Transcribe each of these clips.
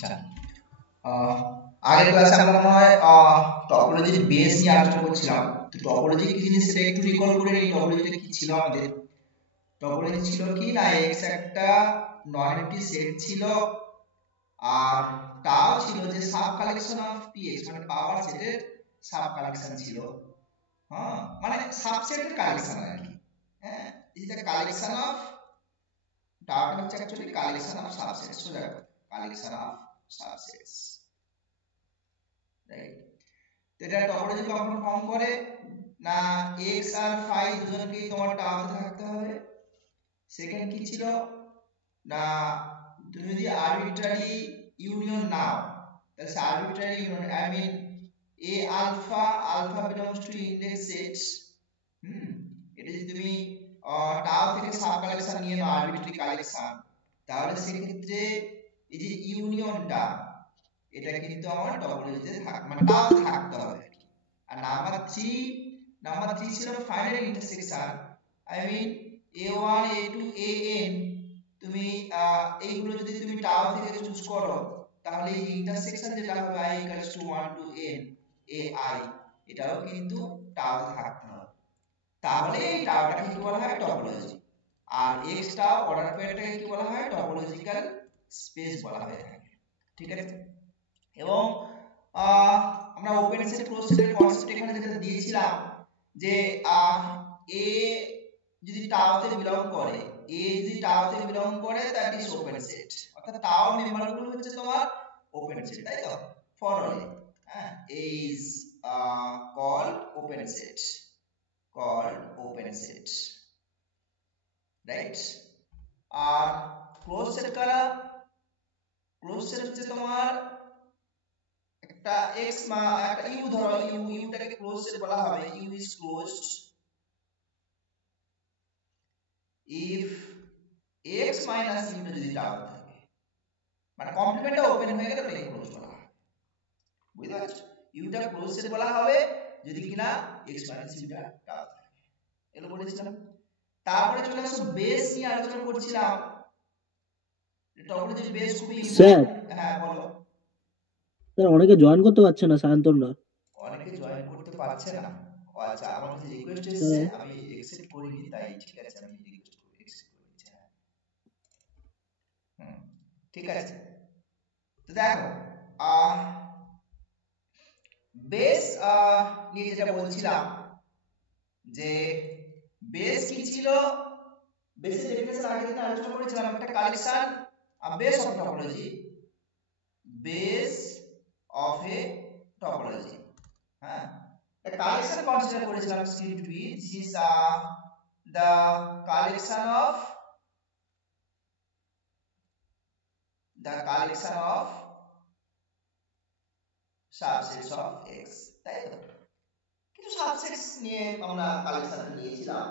আচ্ছা, আহ, আগের ক্লাসে আমরা মনে হয় টপোলজির বেস নিয়ে আলোচনা করছিলাম। তো টপোলজি কি জিনিস সেটা একটু রিকল করে নিই। টপোলজিটা কি ছিল আমাদের? টপোলজি ছিল কি না, এক্স একটা নন এমপ্টি সেট ছিল, আর টাও ছিল যে সাব কালেকশন অফ পিএক্স, মানে পাওয়ার সেটের সাব কালেকশন ছিল। হ্যাঁ, মানে সাবসেটের কালেকশন আর কি। হ্যাঁ, ইজ দ্য কালেকশন অফ, টাওটা হচ্ছে অ্যাকচুয়ালি কালেকশন অফ সাবসেটস, সোজা কালেকশন অফ সাবসেটস, রাইট? তো এটা টপোলজি কখন ফর্ম করে না, এক্স আর ফাই দুজনকেই তোমার টাওতে থাকতে হবে। সেকেন্ড কি ছিল না, তুমি যদি আরবিট্রারি ইউনিয়ন নাও, তাহলে arbitrary union, I mean a alpha, alpha belongs to index set. এটা যদি তুমি টাও থেকে সাব কালেকশন নিয়ে নাও, আরবিট্রারি কালেকশন, তাহলে সেক্ষেত্রে এই যে ইউনিয়নটা, এটা কিন্তু আমার টপোলজিতে মানে টাওতে থাকতে হবে। আর নাম্বার 3 ছিল final intersection, I mean a1 a2 an। তুমি এইগুলো যদি তুমি টাও থেকে চুজ করো, তাহলে এই ইন্টারসেকশন যেটা হবে i equals to 1 to n ai, এটাও কিন্তু টাওতে থাকতে হবে। তাহলে এই টাওটাকে কি বলা হয়? টপোলজি। আর x টাও অর্ডার পেয়ারটাকে কি বলা হয়? টপোলজিক্যাল স্পেস বলা হয়ে থাকে। ঠিক আছে? এবং আমরা ওপেন সেট ক্লোজ সেটের কনসেপ্ট এখানে যেটা দিয়েছিলাম, যে এ যদি টাওতে বিলং করে, দ্যাট ইজ ওপেন সেট, অর্থাৎ টাও মেম্বারগুলো হচ্ছে তোমার ওপেন সেট, তাই তো? ফর অল হ্যাঁ is called open set, right? আর ক্লোজ সেট কারা? ক্লোজ সেট হচ্ছে তোমার একটা x একটা u ধরো, টাকে ক্লোজ সেট বলা হবে। u is closed if x minus u টা যদি টাও থাকে, মানে কমপ্লিমেন্টটা ওপেন হয়ে গেলে ওটাকে ক্লোজ বলা হয়। বুঝতে পারছো? u টা ক্লোজ সেট বলা হবে যদি কিনা x minus u টা টাও থাকে। এগুলো বলেছিলাম। তারপরে চলে আসো বেস নিয়ে আলোচনা করছিলাম। টপোলজির বেস খুবই স্যার ইম্পর্টেন্ট। হ্যাঁ বলো। স্যার অনেকে জয়েন করতে পারছে না, সায়ন্তনরা। অনেকে জয়েন করতে পারছে না? ও আচ্ছা, আমার কাছে রিকোয়েস্ট এসেছে, আমি অ্যাকসেপ্ট করিনি, তাই ঠিক আছে, আমি রিকোয়েস্ট করে অ্যাকসেপ্ট করে নিচ্ছি। হ্যাঁ, ঠিক আছে। তো দেখো, আহ বেস নিয়ে যেটা বলছিলাম, যে বেস কি ছিল? বেসের ডেফিনেশন আগে দিন আলোচনা করেছিলাম, একটা collection, base of topology, base of a topology. হ্যাঁ, the collection consider করেছিলাম script B, this is the collection of subsets of x, তাই তো? কিছু সাবসেটস নিয়ে আমরা কালেকশন নিয়েছিলাম।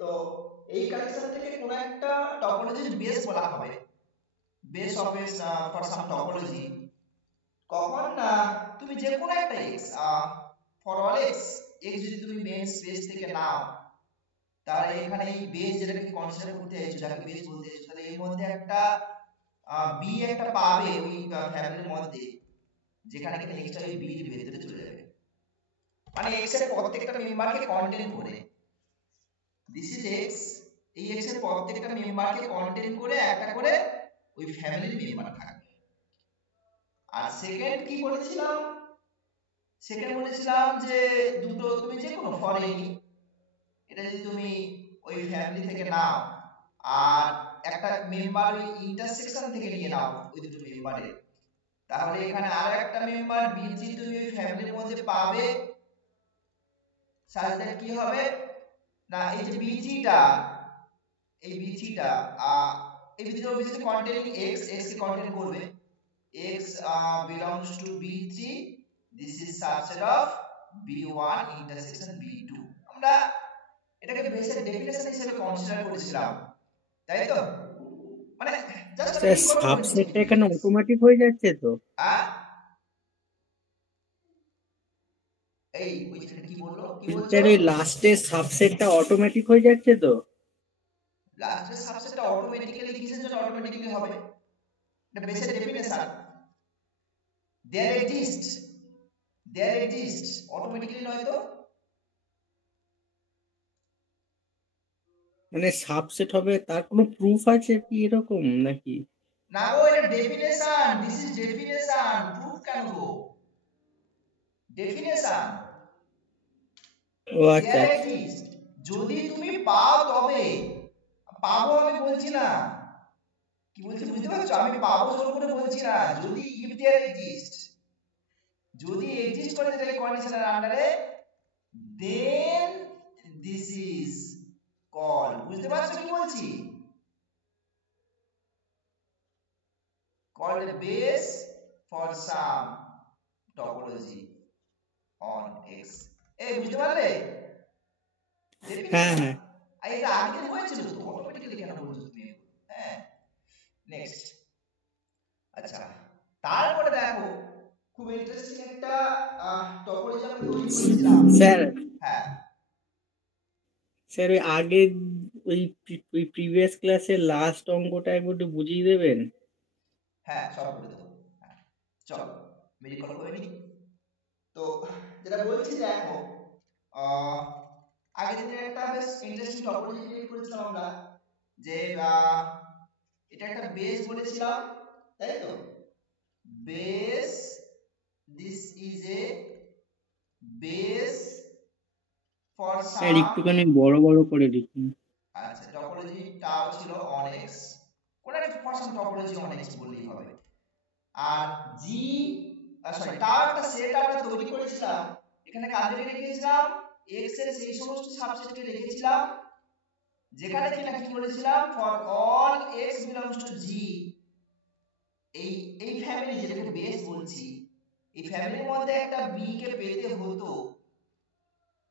তো এই কালেকশন থেকে কোন একটা টপোলজির বেস বলা হবে, base of A for some topology. কখন না, তুমি যে কোনো একটা x, ফর অল x, যদি তুমি মেইন স্পেস থেকে নাও, তাহলে এখানে এই বেস যেটাকে কনসিডার করতে চাইছো, যাকে বেস বলতে চাইছো, তাহলে এর মধ্যে একটা বি একটা পাবে ওই ফ্যামিলির মধ্যে, যেখানে কিনা এক্সটা ওই বি এর ভেতরে চলে যাবে। মানে এক্স এর প্রত্যেকটা মেম্বারকে কন্টেইন করে, দিস ইজ এক্স, এই এক্স এর প্রত্যেকটা মেম্বারকে কন্টেইন করে একটা করে ওই ফ্যামিলির মেম্বার থাকবে। আর সেকেন্ড কি বলেছিলাম? সেকেন্ড বলেছিলাম যে দুটো, তুমি যে কোনো ফর এনি, এটা যদি তুমি ওই ফ্যামিলি থেকে নাও, আর একটা মেম্বার ওই ইন্টারসেকশন থেকে নিয়ে নাও ওই দুটো মেম্বারের, তাহলে এখানে আরো একটা মেম্বার বিজি তুমি ওই ফ্যামিলির মধ্যে পাবে। সাথে কি হবে না, এই যে বিজিটা, এই বিজিটা এই বিজিটা বিজি কন্টেইনিং x, কে কন্টেইন করবে, x belongs to b3, this is subset of b1 intersection b2। আমরা এটাকে বেসের ডেফিনেশন হিসেবে কনসিডার করেছিলাম, তাই তো? মানে জাস্ট আমি স্যার রিকল করে নিচ্ছি সাবসেটটা এখানে অটোমেটিক হয়ে যাচ্ছে তো? এই ওই যেটা কি বললো, কি বলছো? স্যার এই লাস্টের সাবসেটটা অটোমেটিক হয়ে যাচ্ছে তো? লাস্টের সাবসেটটা অটোমেটিক্যালি কিসের জন্য অটোমেটিক্যালি হবে? এটা বেসের definition. There exist, there exist automatically নয় তো। মানে সাবসেট হবে তার কোনো প্রুফ আছে কি এরকম নাকি? না গো, এটা definition, this is definition, proof কেন গো, ডেফিনেশন। ও আচ্ছা দেয়ার আচ্ছা। এক্সিস্ট, যদি তুমি পাও তবে, পাবো আমি বলছি না, কি বলছি বুঝতে পারছো, আমি পাবো জোর করে বলছি না, যদি ইফ দেয়ার এক্সিস্ট, যদি এক্সিস্ট করে থাকে কন্ডিশনের আন্ডারে, দেন দিস ইজ কল, বুঝতে পারছো কি বলছি, called a base for some topology on X. এই বুঝতে পারলে হ্যাঁ ডেফিনেশন? হ্যাঁ। আর এটা আগে হয়েছিল তো, অটোমেটিক্যালি কেন বলছো তুমি? হ্যাঁ, নেক্সট। আচ্ছা, তারপরে দেখো খুব ইন্টারেস্টিং একটা টপোলজি আমরা তৈরি করেছিলাম। স্যার, হ্যাঁ স্যার ওই আগের ওই প্রিভিয়াস ক্লাসের লাস্ট অঙ্কটা একবার একটু বুঝিয়ে দেবেন? হ্যাঁ, সব বলে দেবো। হ্যাঁ, চলো আমি রিকল করে নিই। তো যেটা বলছি দেখো, আহ, আগের দিনে একটা বেশ ইন্টারেস্টিং টপোলজি ক্রিয়েট করেছিলাম আমরা, যে এটা একটা বেস বলেছিলাম, তাই তো, base, this is a base for sir some, একটুখানি বড় বড় করে লিখুন। আচ্ছা টপোলজিটাও ছিল অন এক্স, কোন একটা for some topology on x বললেই হবে। আর জি, সরি, তাও একটা সেট আমরা তৈরি করেছিলাম, এখানে কাদের রেখেছিলাম, এক্স এর সেই সমস্ত সাবসেটকে রেখেছিলাম যেখানে কিনা কি বলেছিলাম, for all X belongs to G, এই এই ফ্যামিলি যেটাকে বেস বলছি, এই ফ্যামিলির মধ্যে একটা বি কে পেতে হতো,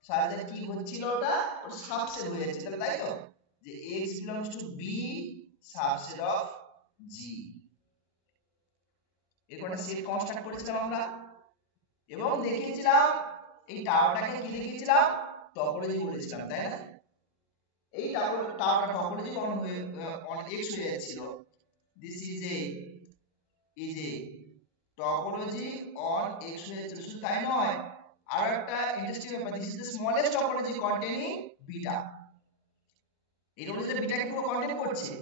সাথে কি হচ্ছিল, ওটা ওটা সাবসেট হয়ে যাচ্ছিল, তাই তো, যে x belongs to b subset of g, এরকম একটা সেট কনস্ট্রাক্ট করেছিলাম আমরা, এবং দেখিয়েছিলাম এই টাওটাকে কি লিখেছিলাম, টপোলজি বলেছিলাম, তাই না, এই টাওটা টপোলজি অন হয়ে অন x হয়ে যাচ্ছিল, this is A topology on x হয়ে যাচ্ছিল। শুধু তাই নয়, আর একটা ইন্টারেস্টিং ব্যাপার, this is the smallest topology containing beta, এই টপোলজিটা বিটাকে পুরো কন্টেইন করছে,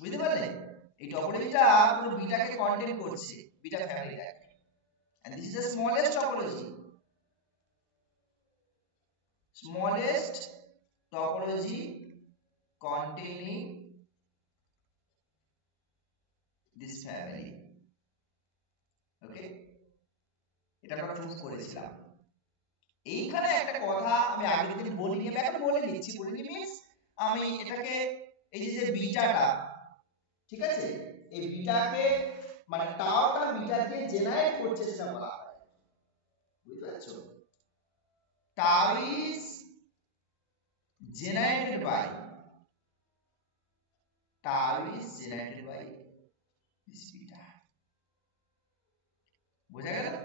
বুঝতে পারলে, এই টপোলজিটা পুরো বিটাকে কন্টেইন করছে, beta ফ্যামিলিটাকে, and this is the smallest topology, smallest topology containing this family. ওকে, এটা আমরা প্রুফ করেছিলাম। এইখানে একটা কথা আমি আগের দিন বলিনি, আমি এখন বলে দিচ্ছি, বলিনি মিন্স আমি এটাকে, এই যে বিটাটা, ঠিক আছে, এই বিটাকে মানে টাওটা বিটা দিয়ে জেনারেট করছে সেটা বলা হয়, বুঝতে পারছো, tau is generated by, tau is generated by this beta, বোঝা গেল,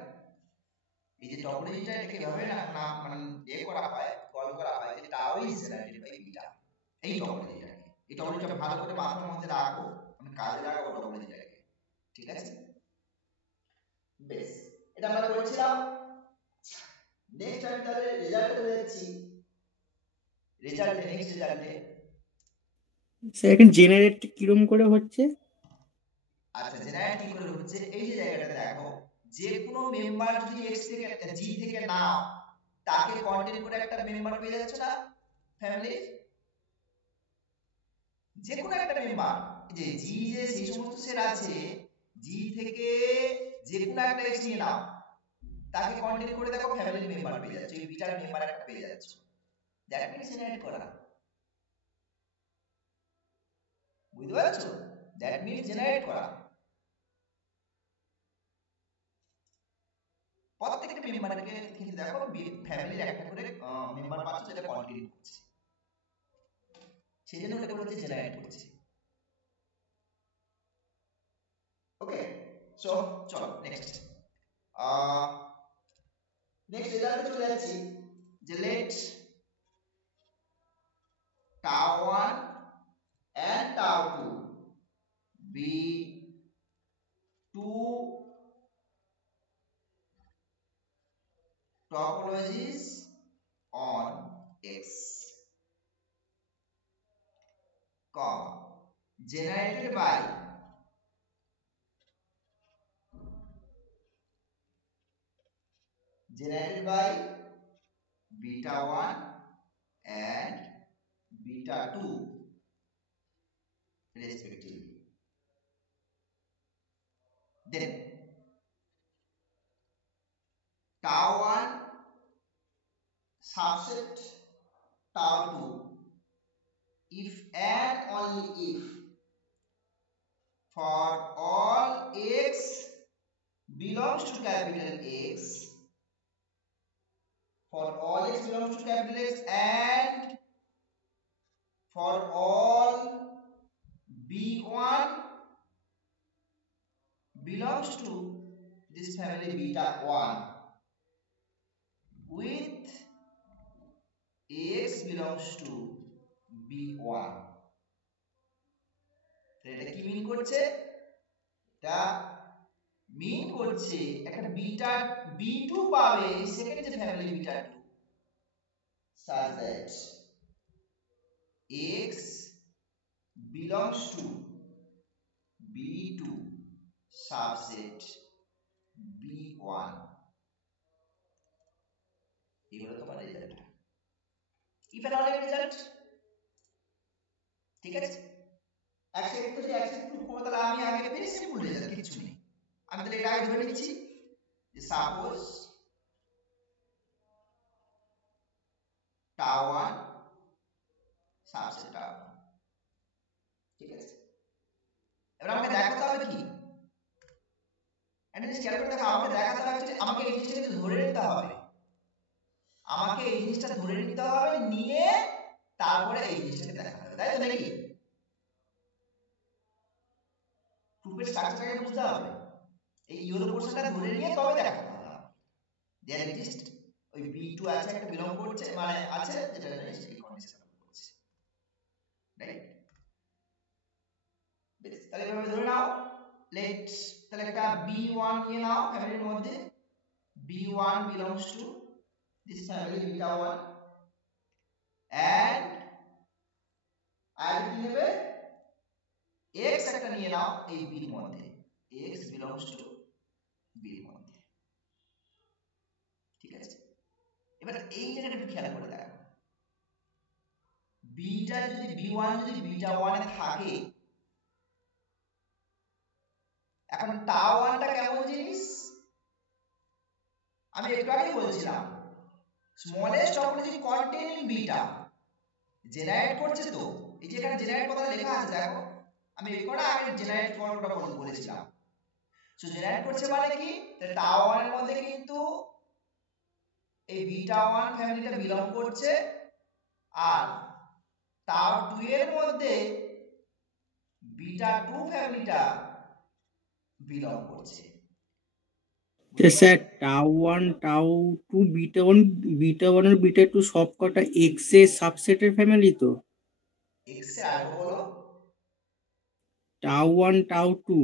এই যে টপোলজিটা এটাকে কিভাবে না নাম মানে করা হয়, কল করা হয়, যে tau is generated by beta, এই টপোলজিটাকে, এই টপোলজিটা ভালো করে মাথার মধ্যে রাখো, আমি কাজে লাগাবো টপোলজিটাকে, ঠিক আছে, বেশ, এটা আমরা করেছিলাম। নেক্সট আমি তাহলে রেজাল্টে যাচ্ছি, রেজাল্টে, নেক্সট রেজাল্টে। স্যার এখন জেনারেট কিরম করে হচ্ছে? আচ্ছা, জেনারেট কি করে হচ্ছে, এই যে জায়গাটাতে দেখো, যে কোনো মেম্বার যদি x থেকে g থেকে নাও, তাকে কন্টেইন করে একটা মেম্বার পেয়ে যাচ্ছে না ফ্যামিলি, যে কোনো একটা মেম্বার, যে g যে সেই সমস্ত সেট আছে, g থেকে যে কোনো একটা x নিয়ে নাও, তাকে কন্টেইন করে দেখো ফ্যামিলি মেম্বার পেয়ে যাচ্ছে, এই বিটার মেম্বার একটা পেয়ে যাচ্ছে, দ্যাট মিন্স জেনারেট করা, বুঝতে পারছো, দ্যাট মিন্স জেনারেট করা, প্রত্যেকটা মেম্বারকে কিন্তু দেখো ফ্যামিলির একটা করে মেম্বার পাচ্ছ যেটা কন্টিনিউ করছে, সেই জন্য ওটাকে বলা হচ্ছে জেনারেট করছে। ওকে, সো চলো নেক্সট, নেক্সট রেজাল্টে চলে যাচ্ছি, যে late tau 1 and tau 2 be 2 two generated by beta 1 and beta 2 respectively. Then tau 1 subset tau 2 if and only if for all x belongs to capital X, for all x belongs to capital X and for all B1 belongs to this family beta 1 with X belongs to B1. এটা কি মিন করছে? এটা মিন করছে একটা beta B2 পাবে second যে family beta 2 such that X belongs to B2 subset B1. এগুলো তোমার result. If and only result, ঠিক আছে? অ্যাকসেপ্ট তো অ্যাকসেপ্ট করব, তাহলে আমি আগে ভেরি সিম্পল রেজাল্ট, কিছু নেই। আমি তাহলে এটা আগে ধরে নিচ্ছি যে সাপোজ tau 1 সাবসেট tau 1, ঠিক আছে? এবার আমাকে দেখাতে হবে কি, একটা জিনিস খেয়াল করে দেখো, আমাকে দেখাতে হবে যে আমাকে এই জিনিসটা ধরে নিতে হবে, আমাকে এই জিনিসটা ধরে নিতে হবে, নিয়ে তারপরে এই জিনিসটাকে দেখাতে হবে, তাই তো নাকি? প্রুফের স্ট্রাকচারটাকে বুঝতে হবে, এই ইউরো পোর্শনটা ধরে নিয়ে তবে দেখাতে হবে। দেয়ার এক্সিস্ট ওই B2 আছে একটা বিলং করছে, মানে আছে যেটা এই কন্ডিশন করছে, রাইট? বেশ, তাহলে এভাবে ধরে নাও, লেটস তাহলে একটা B1 নিয়ে নাও ফ্যামিলির মধ্যে, B1 belongs to this family beta 1 and আর কি নেবে x একটা নিয়ে নাও এই b এর মধ্যে, x belongs to b এর মধ্যে, ঠিক আছে? এবার এই জায়গাটা একটু খেয়াল করে দেখো, বিটা যদি B1 যদি বিটা 1 এ থাকে, এখন tau 1 টা কেমন জিনিস আমি একটু আগে বলছিলাম, smallest topology containing beta generate করছে, তো এই যে এখানে জেনারেট কথা লেখা আছে দেখো, আমি এই করে আগে জেনারেট ফর্মটা বলেছিলাম। সো জেনারেট করছে মানে কি, তাহলে tau 1 এর মধ্যে কিন্তু এই বিটা 1 ফ্যামিলিটা বিলং করছে, আর tau 2 এর মধ্যে বিটা 2 ফ্যামিলিটা বিলং করছে। তো স্যার tau 1 tau 2 বিটা 1 আর বিটা 2 সবকটা x এর সাবসেটের ফ্যামিলি তো? x এর আর বলো, tau 1 tau 2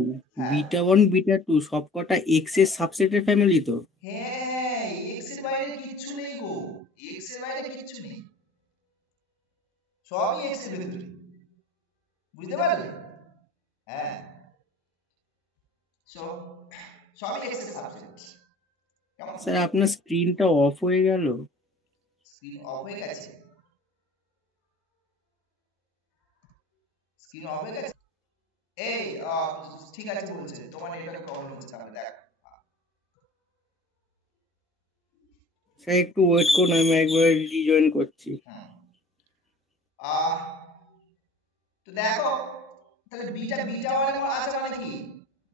বিটা 1 বিটা 2 সবকটা x এর সাবসেটের ফ্যামিলি তো? হ্যাঁ, x এর বাইরে কিচ্ছু নেই গো, x এর বাইরে কিচ্ছু নেই, সবই x এর ভিতরে, বুঝতে পারলে? হ্যাঁ, সো সবই x এর সাবসেট। স্যার আপনার স্ক্রিনটা অফ হয়ে গেল। স্ক্রিন অফ হয়ে গেছে, স্ক্রিন অফ হয়ে গেছে, এই ঠিক আছে বলছে, তোমার নেটওয়ার্ক প্রবলেম হচ্ছে, আমি দেখ। স্যার একটু ওয়েট করুন, আমি একবার রিজয়েন করছি। তো দেখো, তাহলে বিটা 1 এর আছে মানে কি,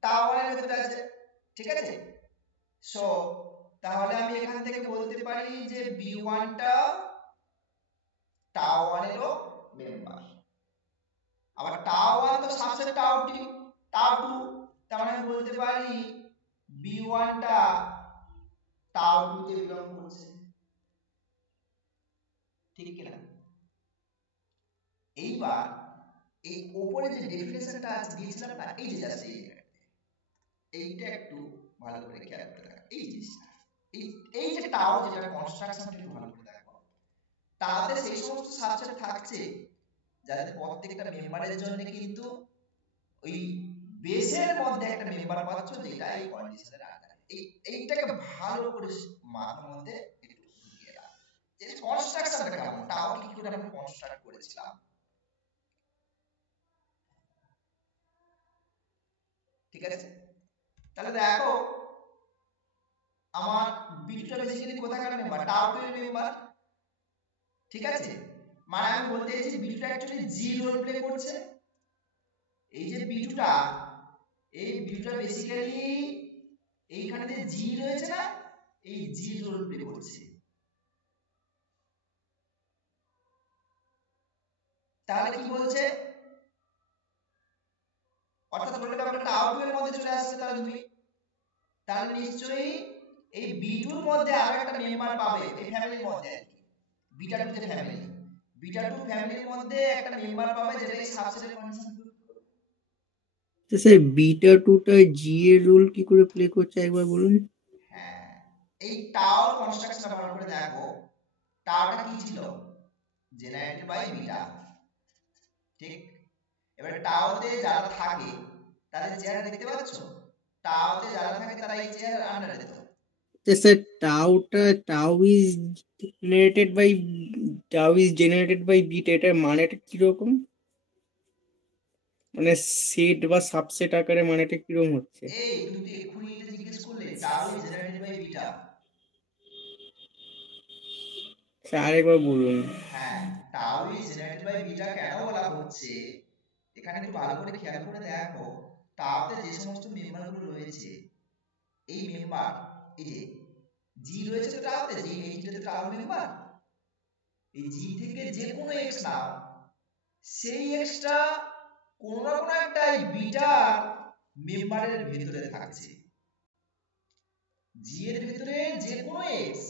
tau 1 এর ভিতরে আছে, ঠিক আছে? সো তাহলে আমি এখান থেকে বলতে পারি যে B1 টা tau 1 এরও মেম্বার, আবার tau 1 তো সাবসেট tau 2, তার মানে আমি বলতে পারি B1 টা tau 2 তে বিলং করছে, ঠিক কি না? এইবার এই উপরে যে ডেফিনেশনটা আছে দিয়েছিলাম না, এই যে জাস্ট এইটা একটু ভালো করে খেয়াল করে দেখো, এই জিনিসটা, এই যে টাও যেটা কনস্ট্রাকশনটা একটু ভালো করে দেখো, তাতে সেই সমস্ত সাবসেট থাকছে যাদের প্রত্যেকটা মেম্বারের জন্য কিন্তু ওই বেসের মধ্যে একটা মেম্বার পাচ্ছ যেটা এই কন্ডিশনের আন্ডারে। এইটাকে ভালো করে মাথার মধ্যে একটু ঢুকিয়ে দাও যে কনস্ট্রাকশনটা কেমন, টাও কি করে আমরা কনস্ট্রাক্ট করেছিলাম। ঠিক আছে, তাহলে দেখো আমার বিটটা বেসিক্যালি কোথাকার মেম্বার, টাও টু এর মেম্বার। ঠিক আছে, মানে আমি বলতে চাইছি বিটটা অ্যাকচুয়ালি জি রোল প্লে করছে। এই যে বিটটা, এই বিটটা বেসিক্যালি এইখানে যে জি রয়েছে না, এই জি রোল প্লে করছে। তাহলে কি বলছে, অর্থাৎ ধরে নাও একটা টাও টু এর মধ্যে চলে আসছে তাহলে তুমি, তাহলে নিশ্চয়ই এই বি2 এর মধ্যে আরো একটা মেম্বার পাবে এই ফ্যামিলির মধ্যে আর কি, বিটা 2 যে ফ্যামিলি, বিটা 2 ফ্যামিলির মধ্যে একটা মেম্বার পাবে যেটা এই সাবসেটের কন্ডিশন। তো স্যার বিটা টুটা জি এর রোল কি করে প্লে করছে একবার বলুন। হ্যাঁ, এই টাও কনস্ট্রাকশনটা ভালো করে দেখো, টাওটা কি ছিল, জেনারেটেড বাই বিটা। ঠিক, এবারে টাওতে যারা থাকে তাদের চেহারা দেখতে পাচ্ছ, টাওতে যারা থাকে তারা এই চেহারার আন্ডারে তো। তো sir tau is generated by beta, এটার মানেটা কিরকম, মানে সেট বা সাবসেট আকারে মানেটা কিরকম হচ্ছে। এই তুমি তো এক্ষুনি এটা জিজ্ঞেস করলে, tau is generated by beta. Sir আরেকবার বলুন। হ্যাঁ, টাও ইজ জেনারেটেড বাই বিটা কেন বলা হচ্ছে, এখানে একটু ভালো করে খেয়াল করে দেখো, টাওতে যে সমস্ত মেম্বারগুলো রয়েছে, এই মেম্বার, এই যে জি রয়েছে তো টাওতে, জি এইচটাতে টাও মেম্বার, এই জি থেকে যে কোনো এক্স নাও, সেই এক্সটা কোন না কোন একটা এই বিটার মেম্বারের ভিতরে থাকছে। জি এর ভিতরে যে কোনো এক্স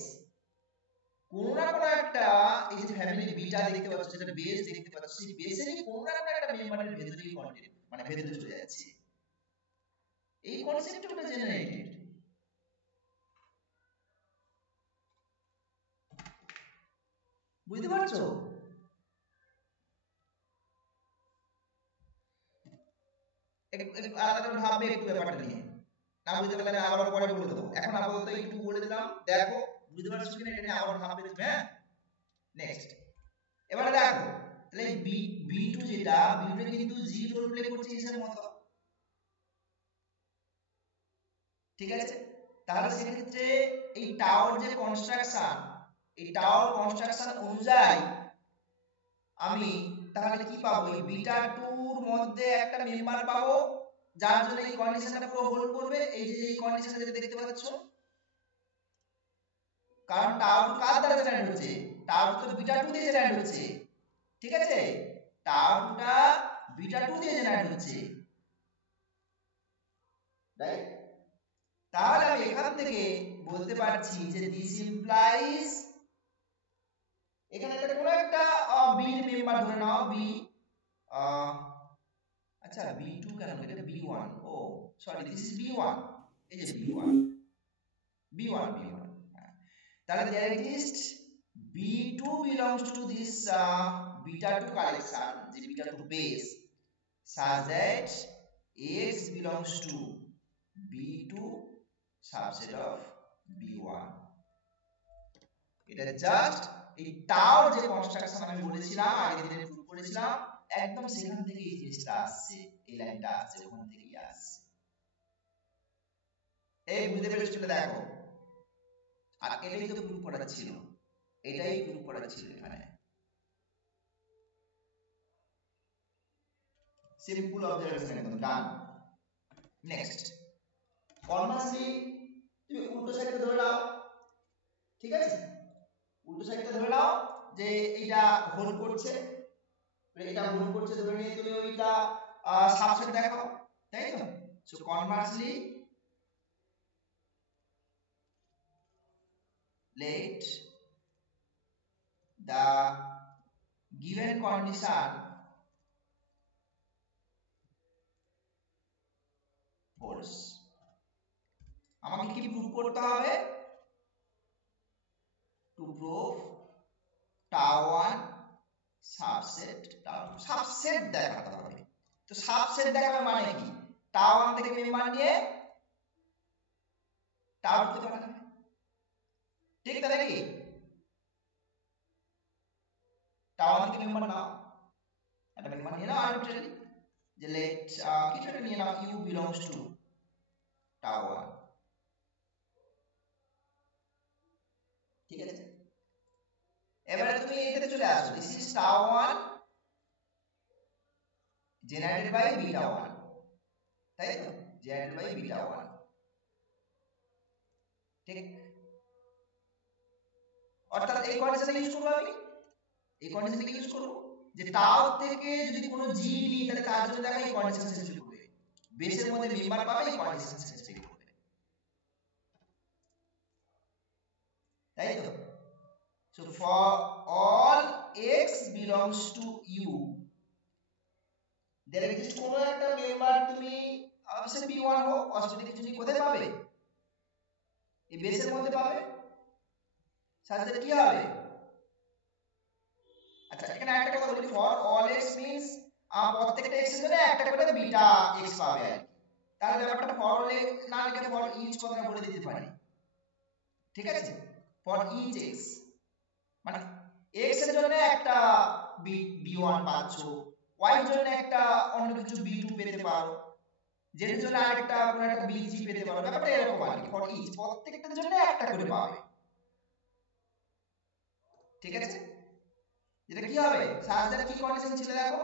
কোন না কোন একটা, এই যে ফ্যামিলি বিটা দেখতে পাচ্ছ, যেটা বেস দেখতে পাচ্ছ, সেই বেসেরই কোন না কোন একটা মেম্বারের ভিতরেই কন্টেন্ট মানে ভেতরে চলে যাচ্ছে। এই কনসেপ্টটা জেনারেটেড। বুঝতে পারছো? আলাদা করে ভাববে একটু ব্যাপারটা নিয়ে, না বুঝতে পারলে আমি আবার পরে বলে দেবো, এখন আপাতত একটু বলে দিলাম, দেখো বুঝতে পারছো কিনা এটা নিয়ে আবার ভাববে তুমি। হ্যাঁ, নেক্সট, এবারে দেখো তাহলে বি বি2 যেটা, বি2 কিন্তু জি রোল প্লে করছে হিসেবের মতো। ঠিক আছে, তাহলে সেক্ষেত্রে এই টাওয়ার যে কনস্ট্রাকশন, এই টাওয়ার কনস্ট্রাকশন অনুযায়ী আমি তাহলে কি পাবো, এই বিটা 2 এর মধ্যে একটা মেম্বার পাবো যার জন্য এই কন্ডিশনটা পুরো হোল্ড করবে। এই যে এই কন্ডিশনটা যেটা দেখতে পাচ্ছ, কারণ টাও 2 কার দ্বারা জেনারেট হচ্ছে, টাও 2 তো বিটা 2 দিয়ে জেনারেট হচ্ছে। ঠিক আছে, টাও 2 টা বিটা 2 দিয়ে জেনারেট হচ্ছে, রাইট। তাহলে আমি এখান থেকে বলতে পারছি যে দিস ইমপ্লাইজ, এখানে একটা কোন একটা বি এর মেম্বার ধরে নাও, বি, আচ্ছা বি2 কেন, এটা বি1, ও সরি দিস ইজ বি1, এই যে বি1, বি1, বি1, তাহলে there exists b2 belongs to this beta 2 collection, যে beta 2 base, such that x belongs to b2 subset of b1। এটা জাস্ট এই টাওর যে কনস্ট্রাকশন আমি বলেছিলাম আগের দিনে প্রুভ করেছিলাম, একদম সেখান থেকে এই জিনিসটা আসছে, এই লাইনটা আসছে ওখান থেকেই আসছে। এই বুঝতে পেরেছো? চলে দেখো, আর এটাই তো প্রুভ করা ছিল, এটাই প্রুভ করা ছিল এখানে। সিম্পল অবজারভেশন, একদম ডান। নেক্সট, কনভার্সলি তুমি উল্টো সাইডে ধরে নাও। ঠিক আছে, উল্টো সাইডটা ধরে নাও যে এইটা হোল্ড করছে, এটা হোল্ড করছে ধরে নিয়ে তুমি ওইটা সাবসেট দেখাও, তাই তো। So conversely let the given condition holds। আমাকে কি প্রুভ করতে হবে, টু প্রুভ টাও 1 সাবসেট টাও 2 সাবসেট দেখাতে হবে। তো সাবসেট দেখাবে মানে কি, টাও 1 থেকে মেম্বার নিয়ে টাও 2 তে পাঠাবে, ঠিক তাই নাকি? টাও 1 থেকে মেম্বার নাও, একটা মেম্বার নিয়ে নাও আরবিট্রারি, যে লেট কিছু একটা নিয়ে নাও, ইউ বিলংস টু টাও 1, ঠিক আছে? এবারে তুমি এটাতে চলে আসো, দিস ইজ টাও 1 জেনারেটেড বাই বিটা 1, তাই তো? জেনারেটেড বাই বিটা 1, ঠিক? অর্থাৎ এই কন্ডিশনটা ইউজ করব আমি, এই কন্ডিশনটা ইউজ করব যে টাও থেকে যদি কোনো জি নিই তাহলে তার জন্য দেখো এই কন্ডিশন স্যাটিসফাই করবে, বেসের মধ্যে মেম্বার পাবে এই কন্ডিশন স্যাটিসফাই করবে, তাই তো? So for all x belongs to u there exists কোনো একটা মেম্বার, তুমি সে p1 হোক অসুবিধা কিছু নেই, কোথায় পাবে? এই বেসের মধ্যে পাবে, সাথে কি হবে? আচ্ছা এখানে একটা কথা বলি, ফর অল x মিন্স প্রত্যেকটা x এর জন্য একটা করে বিটা x পাবে আর কি। তাহলে ব্যাপারটা ফর অল না লিখে ফর ইচ কথাটা বলে দিতে পারি, ঠিক আছে? ফর ইচ x মানে x এর জন্য একটা b1 পাচ্ছো, y এর জন্য একটা অন্য কিছু b2 পেতে পারো, z এর জন্য আরেকটা কোনো একটা bg পেতে পারো, ব্যাপারটা এরকম আর কি। ফর ইচ প্রত্যেকটার জন্য একটা করে পাবে, ঠিক আছে? যেটা কি হবে, সার্চের কি কন্ডিশন ছিল দেখো,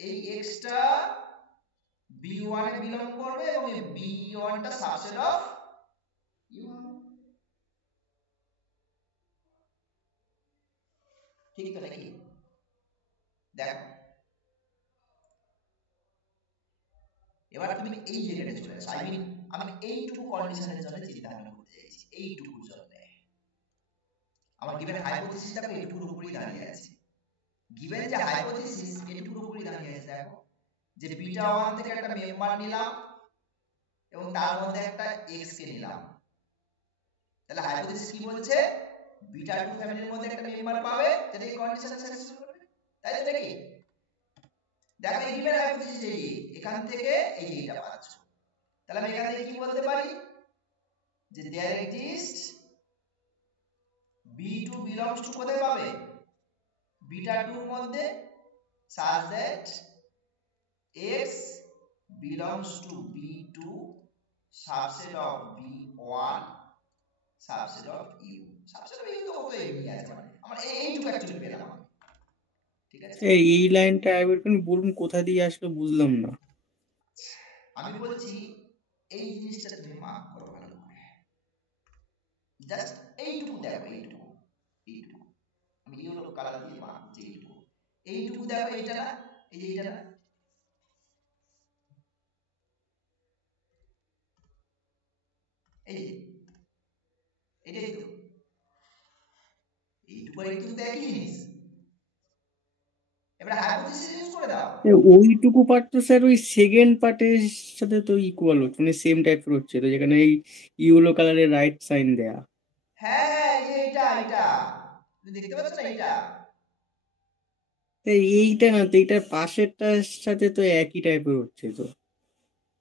এই x টা b1 এ বিলং করবে এবং এই b1 টা সাবসেট অফ u হবে, ঠিক তো নাকি? দেখো এবার তুমি এই জায়গাটা চলে আসো, আই মিন আমি এইটুকু কন্ডিশনের জন্য চিন্তা ভাবনা করতে চাইছি, এইটুকুর জন্য আমার গিভেন হাইপোথিসিসটা এইটুকুর উপরেই দাঁড়িয়ে আছে, গিভেন যে হাইপোথিসিস এইটুকুর উপরেই দাঁড়িয়ে আছে। দেখো যে বিটা 1 থেকে একটা মেম্বার নিলাম এবং তার মধ্যে একটা x কে নিলাম, তাহলে হাইপোথিসিস কি বলছে, বিটা 2 ফ্যামিলির মধ্যে একটা মেম্বার পাবে যেটা এই কন্ডিশন স্যাটিসফাই করবে, তাই তো নাকি? দেখো এই গিভেন হাইপোথিসিস এই এখান থেকে এই এইটা পাচ্ছো, তাহলে আমি এখান থেকে কি বলতে পারি যে দেয়ার এক্সিস্ট b2 belongs to কোথায় পাবে, বিটা 2 এর মধ্যে, such that x belongs to b2 subset of b1 subset of u, subset of u তো কত এমনি আছে, মানে আমরা এইটুকু অ্যাকচুয়ালি পেলাম আমি, ঠিক আছে? এই লাইনটা একবার বলুন কোথা দিয়ে আসলো বুঝলাম না। আমি বলছি এই জিনিসটা তুমি মার্ক করো ভালো করে, জাস্ট এইটুকু দেখো, এইটুকু এইটুকু আমি ইয়েলো কালার দিয়ে মার্ক যে এইটুকু দেখো, এইটা না, এই যে এইটা না, এই যে এটাই তো, এইটুকু আর এইটুকু তো একই জিনিস। এবার হাইপোথিসিস ইউজ করে দাও, ওইটুকু পার্ট তো স্যার ওই সেকেন্ড পার্টের সাথে তো ইকুয়াল হচ্ছে, মানে সেম টাইপের হচ্ছে তো, যেখানে এই ইয়েলো কালারের রাইট সাইন দেয়া। হ্যাঁ হ্যাঁ এই যে এইটা তুমি দেখতে পাচ্ছ না এইটা, এইটা না তো, এইটার পাশেরটার সাথে তো একই টাইপের হচ্ছে তো,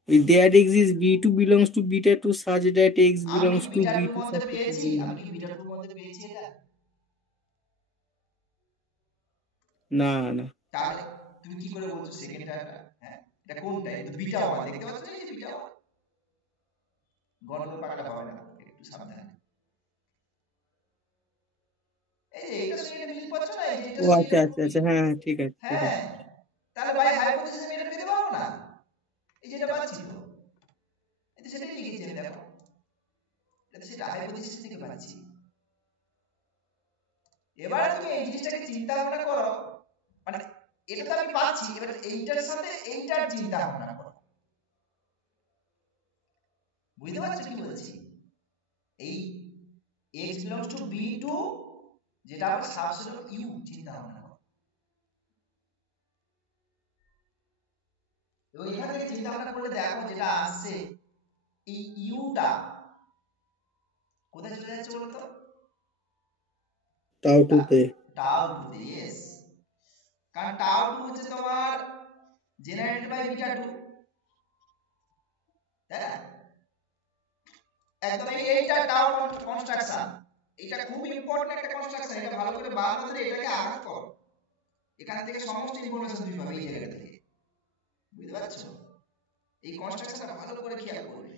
ওই there exist b2 belongs to beta 2 such that x আমি belongs কি to বিটা 2 b2 মধ্যে subset of পেয়েছি, b1। আমি কি বিটা 2 মধ্যে পেয়েছি এটা? না না, তাহলে তুমি কি করে বলছো সেকেন্ডটা? হ্যাঁ এটা কোনটা, এটা বিটা 1 দেখতে পাচ্ছ না, এই যে বিটা 1, গন্ডগোল পাকাটা হবে না, একটু সাবধানে, এই যে এটা সঙ্গে এটা মিল পাচ্ছ না, এই যে এটা ও সঙ্গে আচ্ছা এটা আচ্ছা পুরোপুরি, আচ্ছা, হ্যাঁ হ্যাঁ, ঠিক আছে ঠিক হ্যাঁ, আছে। তাহলে ভাই হাইপোথিসিস আমি এটা পেতে পারবো না, এই যে এটা পাচ্ছি তো, এই তো সেটাই লিখেছি আমি, দেখো এটা সেটা হাইপোথিসিস থেকে পাচ্ছি। এবার তুমি এই জিনিসটাকে চিন্তা ভাবনা করো, মানে এটা তো আমি পাচ্ছি, এবার এইটার সাথে এইটার চিন্তা ভাবনা করো, বুঝতে পারছো কি বলছি? এই x belongs to b2 যেটা আবার সাবসেট অফ u, চিন্তা ভাবনা করো, এবং এখান থেকে চিন্তা ভাবনা করলে দেখো যেটা আসছে, এই ইউটা কোথায় চলে যাচ্ছে বলো তো, তাও টুতে। টাও টু তে, ইয়েস, কারণ টাও টু হচ্ছে তোমার জেনারেটেড বাই বিটা 2, তাই না? একদম এইটা টাও কনস্ট্রাকশন, এটা খুব ইম্পর্টেন্ট একটা কনস্ট্রাকশন, এটা ভালো করে বার করে এটাকে আঘাত করো, এখান থেকে সমস্ত ইনফরমেশন তুমি পাবে এই জায়গা থেকে, বুঝতে পারছো? এই কনস্ট্রাকশনটা ভালো করে খেয়াল করবে,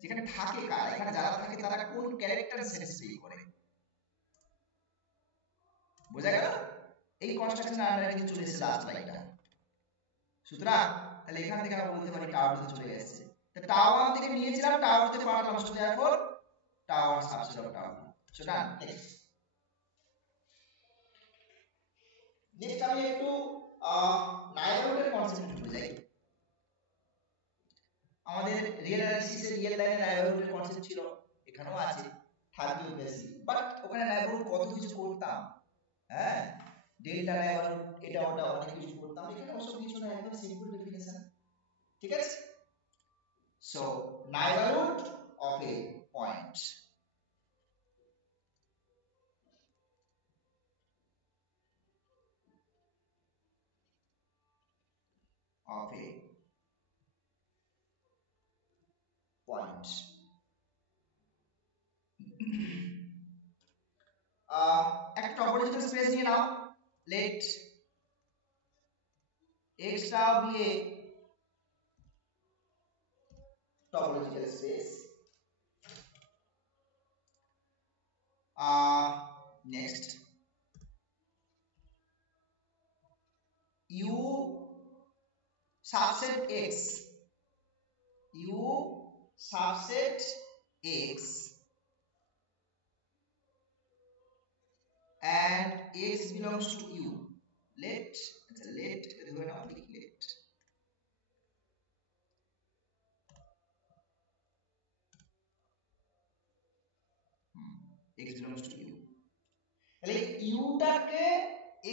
যেখানে থাকে কারা, এখানে যারা থাকে তারা কোন ক্যারেক্টার স্যাটিসফাই করে, বোঝা গেল? এই কনস্ট্রাকশন আন্ডারে কিন্তু চলে এসেছে লাস্ট লাইনটা। সুতরাং তাহলে এখান থেকে আমরা বলতে পারি টাও টু চলে এসেছে, তো টাও 1 থেকে নিয়েছিলাম, টাও টু তে পাঠালাম, সো देयरफॉर টাও 1 সাবসেট অফ টাও 2। সো ডান। নেক্সট আমি একটু নাইবারহুডের কনসেপ্ট বুঝাই। আমাদের রিয়েল অ্যানালিসিসে রিয়েল লাইনের নাইবারহুডের কনসেপ্ট ছিল, এখানেও আছে, থাকবেও বেশি, বাট ওখানে নাইবারহুড কত কিছু করতাম, হ্যাঁ, ডেল্টা নাইবারহুড এটা ওটা অনেক কিছু করতাম, এখানে অবশ্য কিছু না, একদম সিম্পল ডেফিনিশন, ঠিক আছে? So নাইবারহুড of A point, of a point. একটা টপোলজিক্যাল স্পেস নিয়ে নাও, let x tau be a topological space. Next, u subset x, u subset x and x belongs to u. Let let x belongs to u, তাহলে u টাকে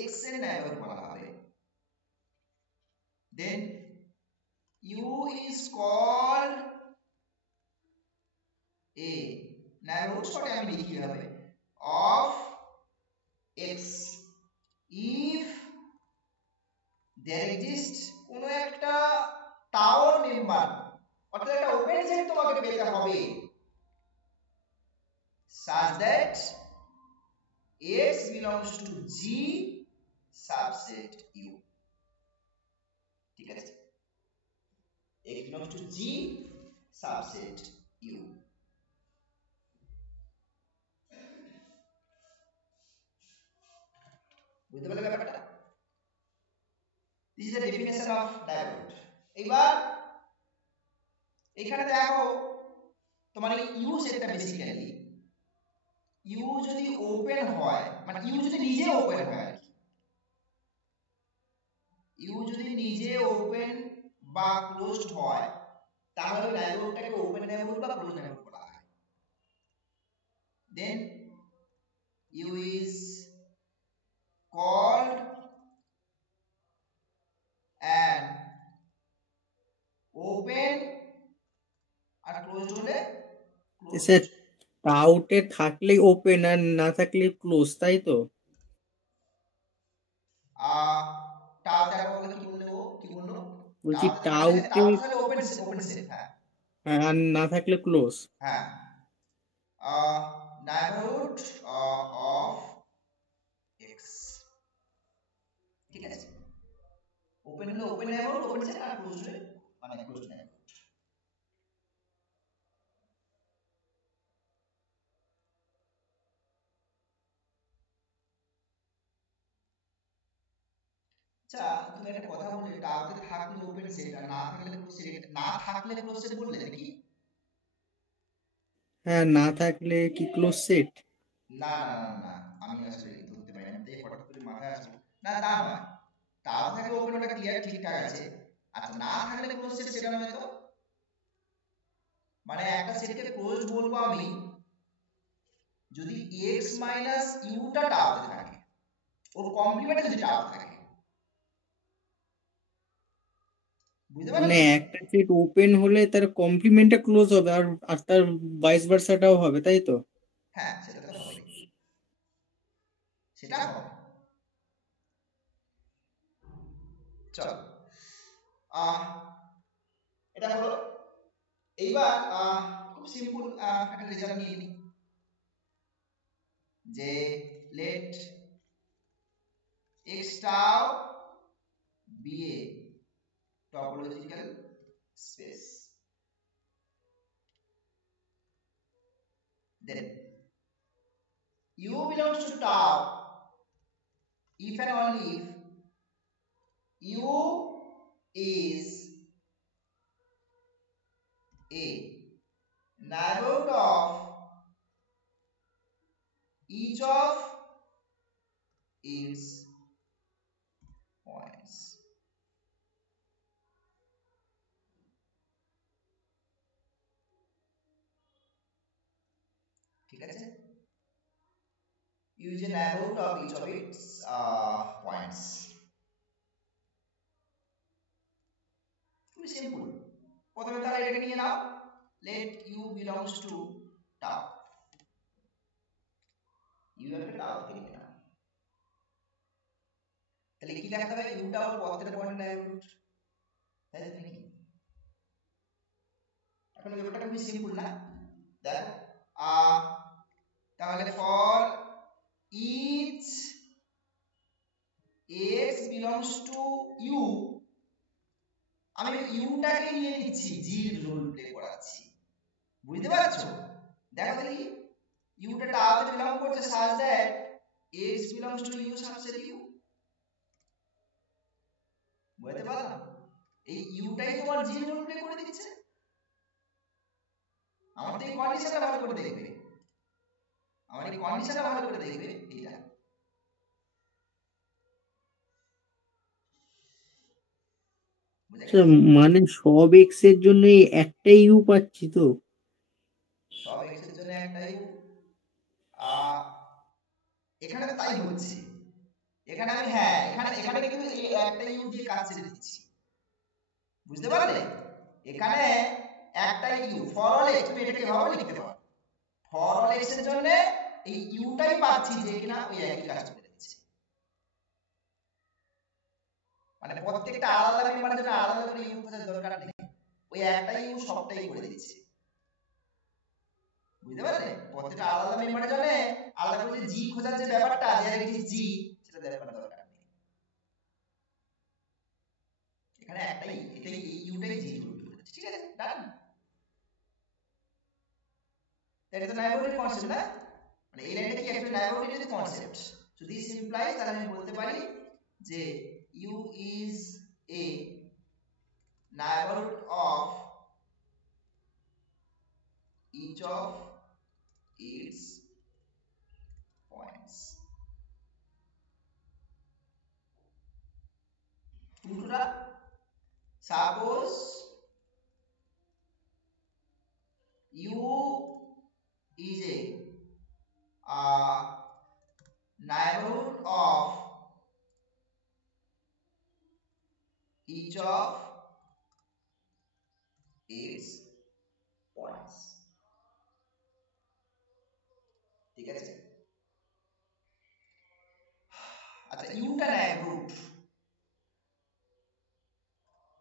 x এর নাইবারহুড বলা হবে, then u is called a neighborhood, শর্টে আমি লিখি হবে of x if there exists কোন একটা টাওয়ার মেম্বার, অর্থাৎ একটা ওপেন সেট তোমাকে পেতে হবে such that x belongs to g subset u, ঠিক আছে? x belongs to g subset u, বুঝতে পারলে ব্যাপারটা? This is the definition of neighborhood. এবার এখানে দেখো তোমার এই u সেটটা বেসিক্যালি u যদি ওপেন হয়, মানে u যদি নিজে ওপেন হয়, u যদি নিজে ওপেন বা ক্লোজড হয়, তাহলে নাইবারহুডটাকে ওপেন নাইবারহুড বা ক্লোজড নাইবারহুড বলা হয়। Then u is called an open আর ক্লোজড হলে স্যার টাউটে থাকলে ওপেন আর না থাকলে ক্লোজ, তাই তো? টাও দেখো কি বললো, কি বললো? বলছি টাউটে তাহলে ওপেন সেট, হ্যাঁ, আর না থাকলে ক্লোজ। হ্যাঁ, neighborhood of x, ঠিক আছে? ওপেন হলে ওপেন neighborhood, ওপেন সেট, আর ক্লোজ হলে মানে ক্লোজ neighborhood। আচ্ছা, তুমি একটা কথা বললে টাওতে থাকলে ওপেন সেট আর না থাকলে ক্লোজ সেট, না থাকলে ক্লোজ সেট বললে নাকি? হ্যাঁ, না থাকলে কি ক্লোজ সেট? না না না না, আমি আসলে ধরতে পারি না, তাই হঠাৎ করে মাথায় আসলো না, তা নয়, টাও থাকলে ওপেন, ওটা ক্লিয়ার, ঠিকঠাক আছে। আচ্ছা, না থাকলে ক্লোজ সেট সেটা নয় তো, মানে একটা সেটকে ক্লোজ বলবো আমি যদি x মাইনাস u টা টাওতে থাকে, ওর কমপ্লিমেন্ট যদি টাও থাকে, বুঝতে মানে পারলে? একটা সেট ওপেন হলে তার কমপ্লিমেন্টটা ক্লোজ হবে, আর আর তার ভাইস ভার্সাটাও হবে, তাই তো? হ্যাঁ, সেটা তো হবে, সেটা হবে। চলো এটা হলো। এইবার খুব সিম্পল একটা রেজাল্ট নিয়ে নিই যে let x tau be a topological space, then u belongs to tau if and only if u is a neighborhood of each of its points. ঠিক আছে, u is a neighborhood of each of its points. খুবই simple. প্রথমে তাহলে এটাকে নিয়ে নাও, let u belongs to tau, u একটা tau থেকে নিয়ে নাও। তাহলে কি লেখা হবে, u টা হলো পথের পয়েন্ট neighborhood, তাই তো নাকি? এখন ব্যাপারটা খুবই সিম্পল না? দেখো তাহলে for each x belongs to u, আমি ইউটাকে নিয়ে নিচ্ছি, জি রোল প্লে করাচ্ছি, বুঝতে পারছো? দেখো দেখি ইউটা টাওতে বিলং করছে such that x belongs to u subset u, বুঝতে পারলাম? এই ইউটাই তোমার জি রোল প্লে করে দিচ্ছে। আমার তো এই কন্ডিশনটা ভালো করে দেখবে, আমার এই কন্ডিশনটা ভালো করে দেখবে। এইটা মানে সব এক্স এর জন্য একটাই ইউ পাচ্ছি তো? সব এক্স এর জন্য একটা ইউ, এখানে তো তাই হচ্ছে। এখানে আমি হ্যাঁ এখানে কিন্তু এই একটা ইউ দিয়ে কাজ ছেড়ে দিচ্ছি, বুঝতে পারলে? এখানে একটা ইউ ফর অল এক্স, তুমি এটাকে এভাবে লিখতে পারো, ফর অল এক্স এর জন্য এই ইউটাই পাচ্ছি যে কিনা ওই একই কাজ করে দিচ্ছে। মানে প্রত্যেকটা আলাদা মেম্বারের জন্য আলাদা করে ইউ খোঁজার দরকার নেই, ওই একটা ইউ সবটাই করে দিচ্ছে, বুঝতে পারলে? প্রত্যেকটা আলাদা মেম্বারের জন্য আলাদা করে জি খোঁজার যে ব্যাপারটা, দেয়ার ইট ইজ জি, সেটা দেওয়ার দরকার নেই। এখানে একটাই, এটাই ইউটাই জি রুল করে দিচ্ছে, ঠিক আছে? ডান। এটা তো নাইবরহুড কনসেপ্ট না, মানে এই লাইনটা কি একটা নাইবরহুড এর কনসেপ্ট। সো দিস ইমপ্লাইজ, তাহলে আমি বলতে পারি যে u is a neighborhood of each of its points. উল্টোটা, suppose u is a neighborhood of each of its points, ঠিক আছে? আচ্ছা, u টা neighborhood,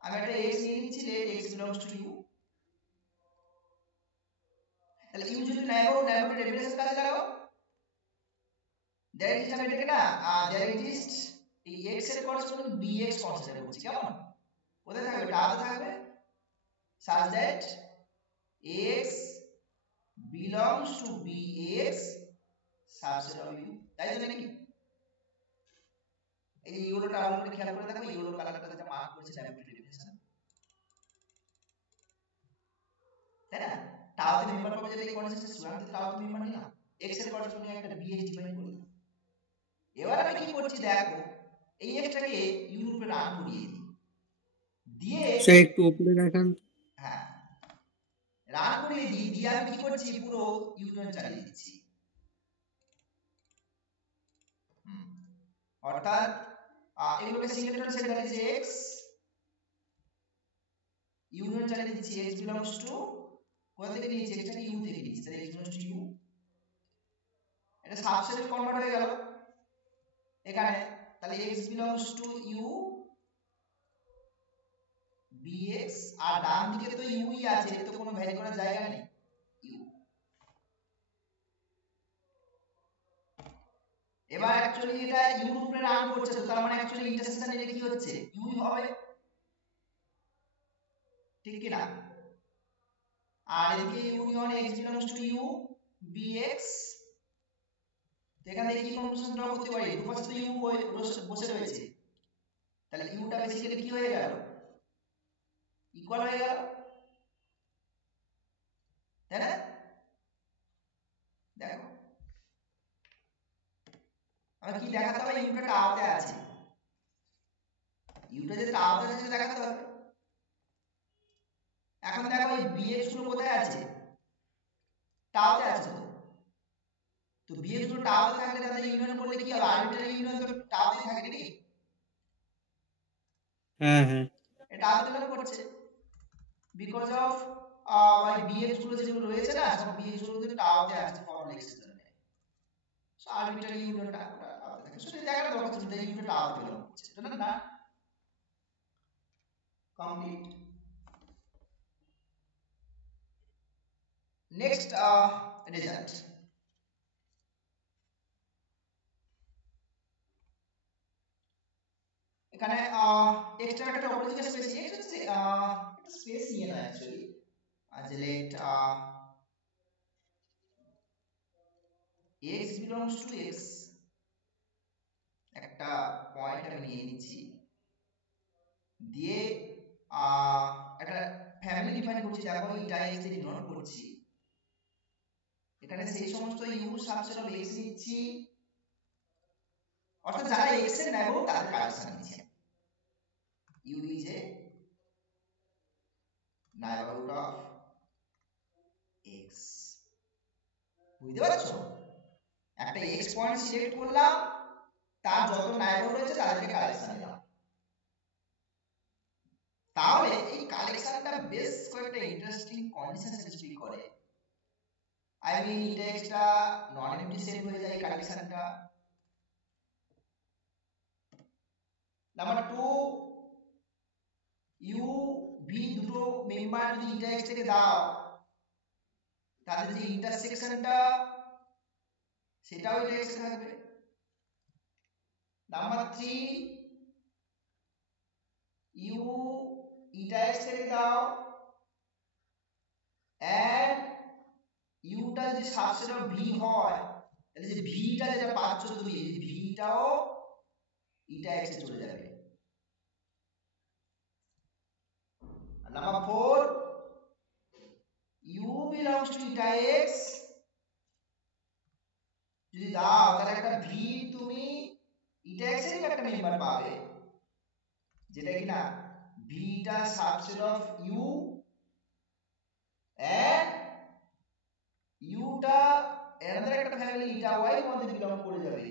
আমি একটা x নিয়ে নিচ্ছি, let x belongs to u, তাহলে u যদি neighborhood ডেফিনেশন কাজে লাগাও, there exists, আমি এটাকে না there exists এই x এর করেসপন্ডিং bx কনসিডার করছি, কেমন? কোথায় থাকবে? টাতে থাকবে, such that x belongs to bx subset of u, তাই তো নাকি? এই যে ইউরোটা ভালো করে খেয়াল করে দেখো, ইউরো কালারটা যেটা মার্ক করেছে ল্যাবরেটরি ডেফিনেশন, তাই না? টাওতে মেম্বার পাবো যেটা এই কনসেপ্ট স্টুডেন্ট, টাওতে মেম্বার নিলাম, x এর করেসপন্ডিং একটা bx ডিফাইন করলাম। এবার আমি কি করছি দেখো, এই এক্সটাকে ইউ রূপে রান করিয়ে দিই, দিয়ে স্যার একটু উপরে দেখান। হ্যাঁ রান করিয়ে দিই, দিয়ে আমি কি করছি, পুরো ইউনিয়ন চালিয়ে দিচ্ছি। অর্থাৎ এগুলোকে সিঙ্গেলটন সেট ভ্যালু যে x, ইউনিয়ন চালিয়ে দিচ্ছি, x belongs to, কোথা থেকে নিয়েছি, x টাকে u থেকে নিয়েছি, তাহলে x belongs to u, এটা সাবসেটে কনভার্ট হয়ে গেল এখানে, তাহলে x belongs to u bx আর ডান দিকে তো u ই আছে, তো কোনো ভ্যারি করার জায়গা নেই u। এবার অ্যাকচুয়ালি এটা u এর উপরে রান করছে, তো তার মানে অ্যাকচুয়ালি ইন্টারসেকশন এটা কি হচ্ছে u ই হবে, ঠিক কি না? আর এদিকে union x belongs to u bx, তো এখান থেকে কি কনক্লুশন ড্র করতে পারি, দুপাশে তো u বসে রয়েছে, তাহলে u টা বেসিক্যালি কি হয়ে গেল, ইকুয়াল হয়ে গেল, তাই না? দেখো আমি কি দেখাতে হবে, u টা টাওতে আছে, u টা যে টাওতে আছে সেটা দেখাতে হবে। এখন দেখো এই bx গুলো কোথায় আছে, টাওতে আছে, তো bx গুলো টাওতে থাকলে তাদের ইউনিয়ন করলে কি হবে, আরবিট্রারি ইউনিয়ন তো টাওতে থাকে নাকি? হ্যাঁ হ্যাঁ এটা টাওতে কেন করছে, বিকজ অফ মানে bx গুলো যেগুলো রয়েছে না, সব bx গুলো কিন্তু টাওতে আছে ফর্মাল এক্সের জন্য, সো আরবিট্রারি ইউনিয়নটা টাওতে থাকে, সো এটা দেখার দরকার ছিল যে ইউনিয়নটা টাওতে বিলং করছে, এটা না কমপ্লিট। নেক্সট রেজাল্ট, এখানে এক্সট্রা একটা টপোলজিক্যাল স্পেস নিয়ে হচ্ছে স্পেস নিয়ে না অ্যাকচুয়ালি, যে let x belongs to x, একটা পয়েন্ট আমি নিয়ে নিচ্ছি, দিয়ে একটা ফ্যামিলি ডিফাইন করছি, দেখো এটা x দিয়ে ডিনোট করছি, এখানে সেই সমস্ত u সাবসেট অফ x নিচ্ছি, অর্থাৎ যারা x এর নেইবার তাদের কালেকশন নিচ্ছি, u is a neighborhood of x, বুঝতে পারছো? একটা x পয়েন্ট সিলেক্ট করলাম, তার যত নাইবার রয়েছে তাদেরকে কালেকশন নিলাম, তাহলে এই কালেকশনটা বেশ কয়েকটা ইন্টারেস্টিং কন্ডিশন স্যাটিসফাই করে। আই মিন এটা এক্সট্রা নন এমটি সেট হয়ে যায় কালেকশনটা। নাম্বার 2, ইউ ভি দুটো মেম্বার যদি এটা এক্স থেকে দাও, তাদের যে ইন্টারসেকশনটা সেটাও এটা এক্স থাকবে। নাম্বার 3, ইউ ইটা এক্স থেকে দাও এন্ড ইউটা যদি সাবসেট অফ ভি হয়, তাহলে যে ভিটা যেটা পাচ্ছ তুমি, এই ভিটাও ইটা এক্স এ চলে যাবে। Number 4, U belongs to eta x যদি দাও, তাহলে একটা ভি তুমি ইটা এক্স এর একটা মেম্বার পাবে, যেটা কিনা ভিটা সাবসেট অফ ইউ এন্ড ইউটা another একটা ফ্যামিলি ইটা ওয়াই মধ্যে বিলং করে যাবে,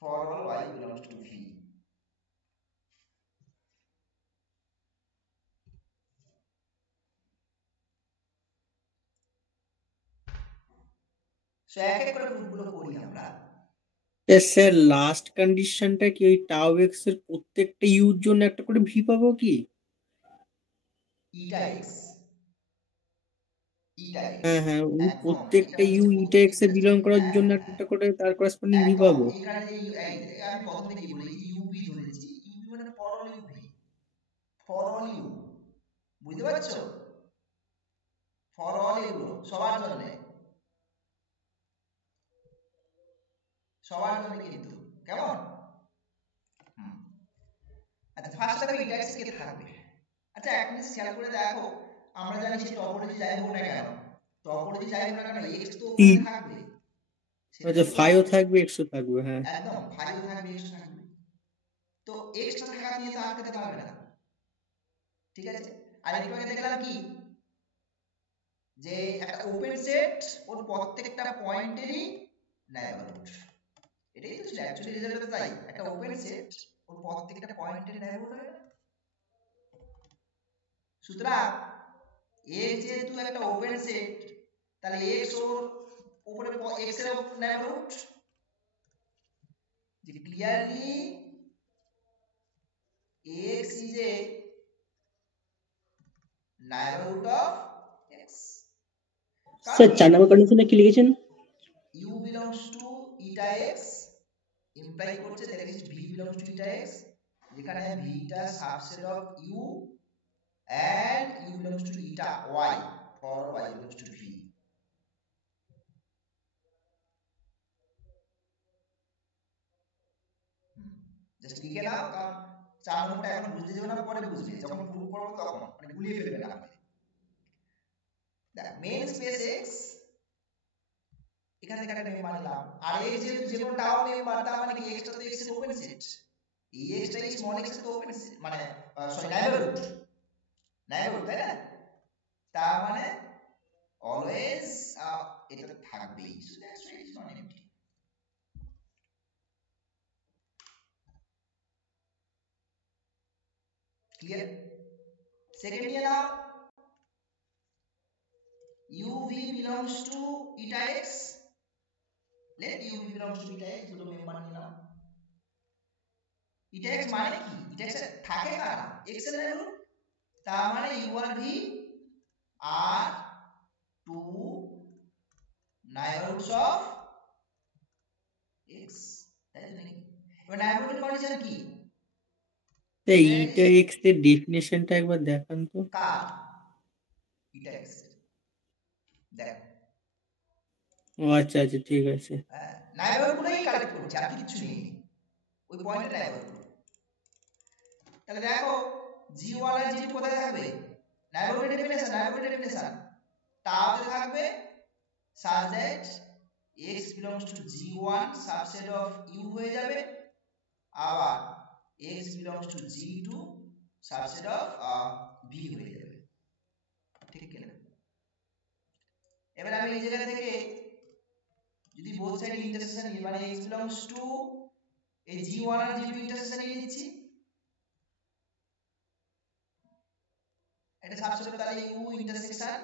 for all y belongs to v। সো এক এক করে প্রুফগুলো করি আমরা। স্যার লাস্ট কন্ডিশনটা কি ওই টাও এক্স এর প্রত্যেকটা ইউর জন্য একটা করে ভি পাবো কি? ইটা এক্স, ইটা এক্স, হ্যাঁ হ্যাঁ ওই একদম প্রত্যেকটা এটা ইউ হচ্ছে ইটা এক্স এ প্রত্যেকটা বিলং করার জন্য হ্যাঁ একটা করে তার করেসপন্ডিং ভি একদম, পাবো। এখানে যে আমি প্রথমে কি বলি, ইউভি ধরেছি, ইউভি মানে for all UV, for all U, বুঝতে পারছো? ফর অল এগুলো সবার জন্য, সবার জন্য কিন্তু, কেমন? হুম, আচ্ছা ফার্স্টে দেখো ইটা এক্স কে থাকবে। আচ্ছা এক মিনিট খেয়াল করে দেখো, আমরা জানি সে টপোলজি যাই হোক না কেন, টপোলজি যাই হোক না কেন এক্স তো ওখানে থাকবে, সেটা আচ্ছা তো ফাইও থাকবে এক্সও থাকবে, হ্যাঁ একদম ফাইও থাকবে এক্স থাকবে, তো এক্সটা থাকা নিয়ে তো আটকাতে পারবে না, ঠিক আছে? আর একটু আগে দেখলাম কি, যে একটা ওপেন সেট ওর প্রত্যেকটা পয়েন্টেরই নেইবারহুড, এটাই তো ছিল অ্যাকচুয়ালি রেজাল্টটা, তাই একটা ওপেন সেট ওর প্রত্যেকটা পয়েন্টের নেইবারহুড হবে না? সুতরাং এক্স যেহেতু একটা ওপেন সেট, তাহলে এক্স ওর উপরে এক্স এর নেইবারহুড, যে clearly x is is a neighborhood of x. Sir 4 নম্বর কন্ডিশনে কি লিখেছেন? u belongs to eta x imply করছে that is v belongs to eta x, যেখানে v টা subset of u and u belongs to eta y for y belongs to v. Just লিখে নাও, কারণ 4 নম্বরটা এখন বুঝতে যাবে না, পরে বুঝবে যখন প্রুফ করব তখন, মানে গুলিয়ে ফেলবে না। দেখ মেইন স্পেস x এখান থেকে একটা মেম্বার নিলাম, আর x যেহেতু যে কোনো টাও মেম্বার, তার মানে কি x টা তো x এর ওপেন সেট, এই x টা স্মল x এর তো ওপেন সেট, মানে সরি নাইবারহুড, নাইবারহুড তাই না, তার মানে অলওয়েজ এটা থাকবেই, so that's why it is not empty. Clear? Second নিয়ে নাও, uv belongs to eta x, let uv belongs to eta x, দুটো মেম্বার নিলাম। eta x মানে কি, eta x থাকে কারা, x এর ভ্যালু, তার মানে u আর v are two neighborhoods of x, তাই তো নাকি? এবার neighborhood কন্ডিশন কি, এইটা এক্স এর ডেফিনেশনটা একবার দেখান তো। কার এটা x দেখ, ও আচ্ছা আচ্ছা ঠিক আছে। neighborhood গুলোই কালেক্ট করছে, আর কিছু নেই ওই পয়েন্টে neighborhood। তাহলে দেখো g1 আর g2 কোথায় থাকবে, neighborhood ডেফিনেশন, neighborhood ডেফিনেশন তাতে থাকবে such that x belongs to g1 subset of u হয়ে যাবে, আবার x belongs to g2 subset of v হয়ে যাবে, ঠিক কি না? এবার আমি এই জায়গা থেকে যদি বোথ সাইড ইন্টারসেকশন নিই, মানে x belongs to এই g1 আর g2 ইন্টারসেকশন নিয়ে নিচ্ছি, এটা সাবসেট অফ তাহলে u ইন্টারসেকশন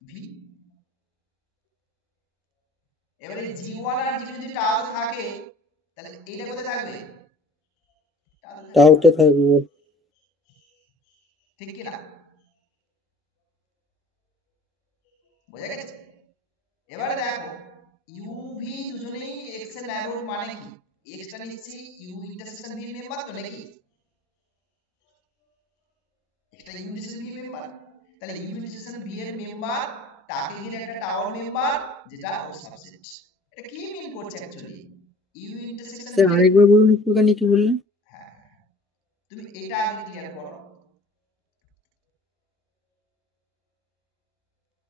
v। এবারে g1 আর g2 যদি টাও থাকে, তাহলে এইটা কোথায় থাকবে, টাউতে থাকবে, ঠিক কি না? বোঝা গেছে? এবারে দেখো uv দুজনেই x এর নেইবারহুড, মানে কি x টা নিচ্ছি u ইন্টারসেকশন v এর মেম্বার তো নাকি, একটা u ইন্টারসেকশন v এর মেম্বার, তাহলে u ইন্টারসেকশন v এর মেম্বার তাকে ঘিরে একটা টাওয়ার মেম্বার যেটা ও সাবসেট। এটা কি মিন করছে অ্যাকচুয়ালি, u ইন্টারসেকশন স্যার আরেকবার বলুন একটুখানি কি বললেন? হ্যাঁ তুমি এটা আগে ক্লিয়ার করো।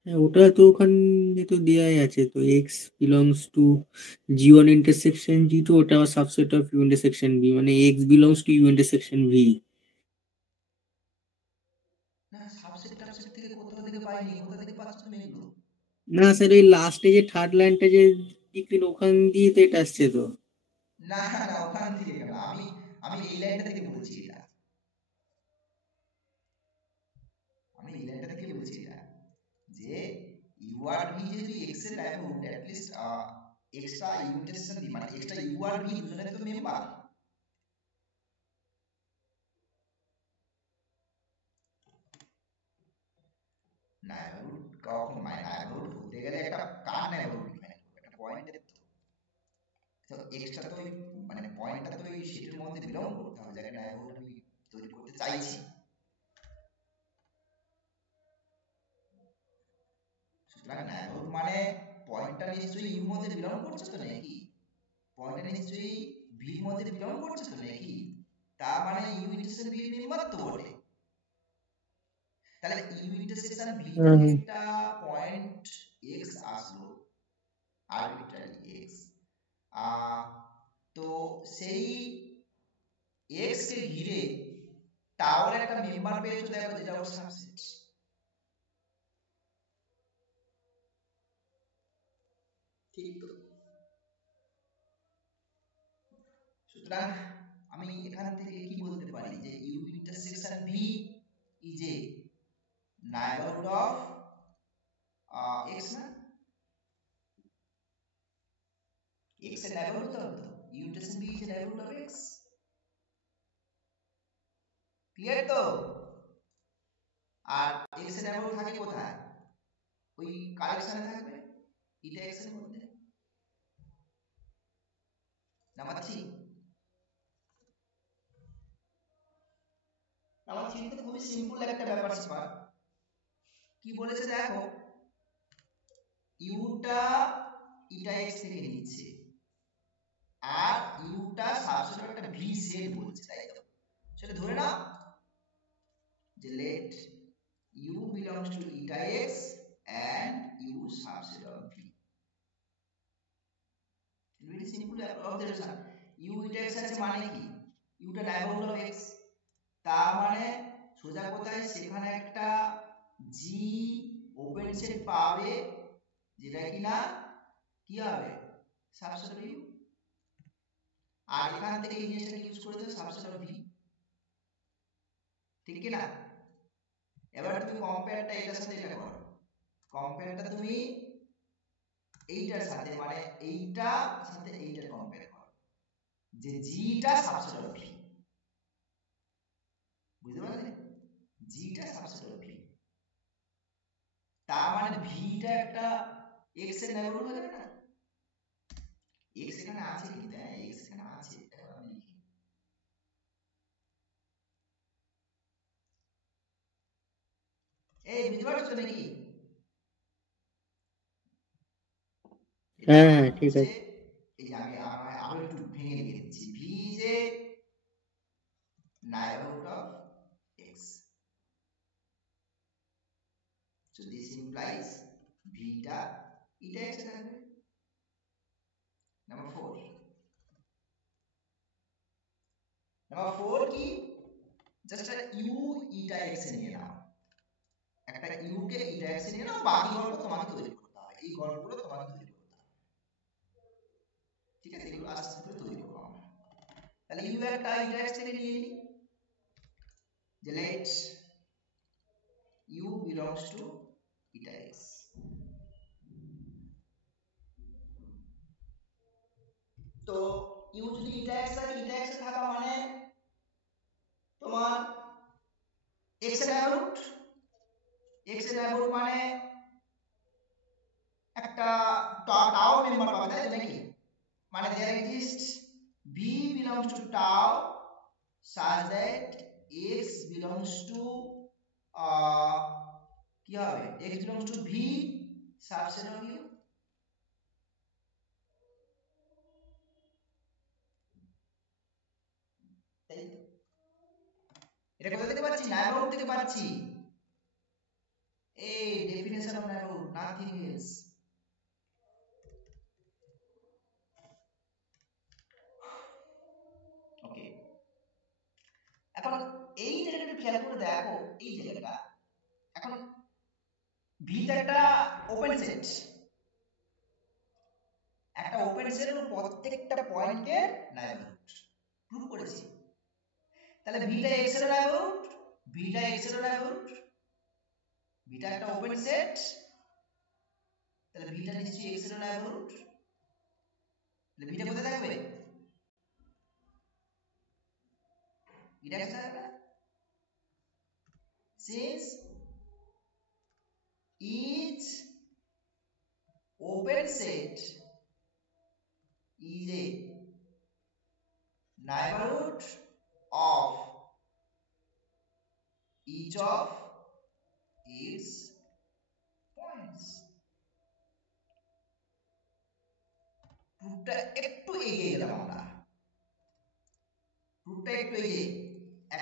হ্যাঁ ওটা তো ওখানে তো দেয়াই আছে তো, এক্স বিলংস টু জি1 ইন্টারসেকশন জি2, ওটা subset of U intersection V, মানে X belongs to U intersection V. না সাবসেট টাবসেট থেকে কোথা থেকে পাইনি, কোথা থেকে পাচ্ছ তুমি এগুলো? না স্যার ওই লাস্টে যে থার্ড লাইনটা যে লিখলেন ওখান দিয়ে তো এটা আসছে তো। না না ওখান থেকে কেন, আমি আমি এই লাইনটা থেকে বলছি, এটা আমি এই লাইনটা থেকে বলছি, এটা যে ইউ আর ভি যেহেতু এক্স এর neighborhood, at least extra U intersection V, মানে এক্সট্রা ইউ আর ভি দুজনে তো মেম্বার, নেইবারহুড কখন, মানে নেইবারহুড হতে গেলে একটা কার নেইবারহুড ডিফাইন করবে, একটা পয়েন্টের তো এক্সট্রা তো মানে পয়েন্টটা তো এই সেটের মধ্যে বিলং করতে হবে, যাকে নেইবারহুড আমি তৈরি করতে চাইছি। সুতরাং নেইবারহুড মানে পয়েন্টটা নিশ্চয়ই ইউর মধ্যে বিলং করছে তো নাকি, পয়েন্টটা নিশ্চয়ই ভির মধ্যে বিলং করছে তো নাকি, তার মানে ইউ ইন্টারসেকশন ভি এর মেম্বার তো বটে, তাহলে ইউ ইন্টারসেকশন ভি থেকে একটা পয়েন্ট এক্স আসলো, আরবিট্রারি এক্স, তো সেই এক্স কে ঘিরে টাওয়ার একটা মেম্বার পেয়েছো, দেখো যেটা ওর সাবসেট, ঠিক তো? সুতরাং আমি এখান থেকে কি বলতে পারি যে U intersection V is a neighborhood of x না, x এর neighborhood তো, u intersection v is a neighborhood of x, clear তো? আর এক্স এর নেইবারহুড থাকে কোথায়? ওই কারেকশনে থাকবে এটা এক্স এর মধ্যে। নাম্বার 3 তো খুবই সিম্পল একটা ব্যাপার স্যাপার। কি বলেছে দেখো, ইউটা ইটা এক্স থেকে নিচ্ছে আর ইউটা সাবসেট একটা ভি সেট বলছে, তাই তো? সেটা ধরে নাও যে late u belongs to eta x and u subset of v. Very simple observation. u eta x আছে মানে কি? u টা নেইবারহুড অফ x, তার মানে সোজা কথায় সেখানে একটা g ওপেন সেট পাবে যেটা কিনা কি হবে সাবসেট অফ u, আর এখান থেকে এই জিনিসটাকে ইউজ করে দেবে সাবসেট অফ v, ঠিক কি না? এবার তুমি কম্পেয়ারটা এটার সাথে এটা করো, কম্পেয়ারটা তুমি এইটার সাথে মানে এইটার সাথে এইটার কম্পেয়ার করো যে জিটা সাবসেট অফ ভি, বুঝতে পারলে? জিটা সাবসেট অফ ভি, তার মানে ভিটা একটা এক্স এর নেইবারহুড হয়ে যাবে না? এক্স এখানে আছে কিন্তু, হ্যাঁ এক্স এখানে আছে, এটা আমি লিখি। এই বুঝতে পারছো নাকি? হ্যাঁ ঠিক আছে। এই যে আমি আরো একটু ভেঙে লিখে দিচ্ছি, V is a neighborhood of x, so this implies vita eta x থাকবে। নাম্বার 4 কি, জাস্ট একটা u eta x এ নিয়ে নাও, একটা u কে eta x এ নিয়ে নাও, বাকি গল্প তোমাকে তৈরি করতে হবে, এই গল্পগুলো তোমাকে তৈরি করতে হবে, ঠিক আছে? এগুলো আস্তে আস্তে করে তৈরি করব আমরা। তাহলে u একটা eta x থেকে নিয়ে নিই, যে let u belongs to eta x, তো u যদি eta x থাকে, eta x এ থাকা মানে তোমার x এর নেইবারহুড, x এর নেইবারহুড মানে একটা টাও মেম্বার পাবে, তাই তো নাকি? মানে there exists v belongs to tau such that x belongs to কি হবে, x belongs to v subset of u, তাই তো? এটা কোথা থেকে পাচ্ছি? নেইবারহুড থেকে পাচ্ছি। এই definition of neighbourhood, nothing else. Okay, এখন এই জায়গাটা খেয়াল করে দেখো, এই জায়গাটা এখন ভি তে একটা ওপেন সেট, একটা ওপেন সেটের প্রত্যেকটা পয়েন্টের নেইবারহুড প্রুভ করেছি। তাহলে ভিটা এক্স এর নেইবারহুড, ভিটা এক্স এর নেইবারহুড, ভিটা একটা ওপেন সেট, তাহলে ভিটা নিশ্চয়ই এক্স এর নেইবারহুড, তাহলে ভিটা কোথায় থাকবে? ভিটা এক্স থাকবে না? since each open set is a neighborhood of each of its points. প্রুফটা একটু এগিয়ে গেলাম আমরা, প্রুফটা একটু এগিয়ে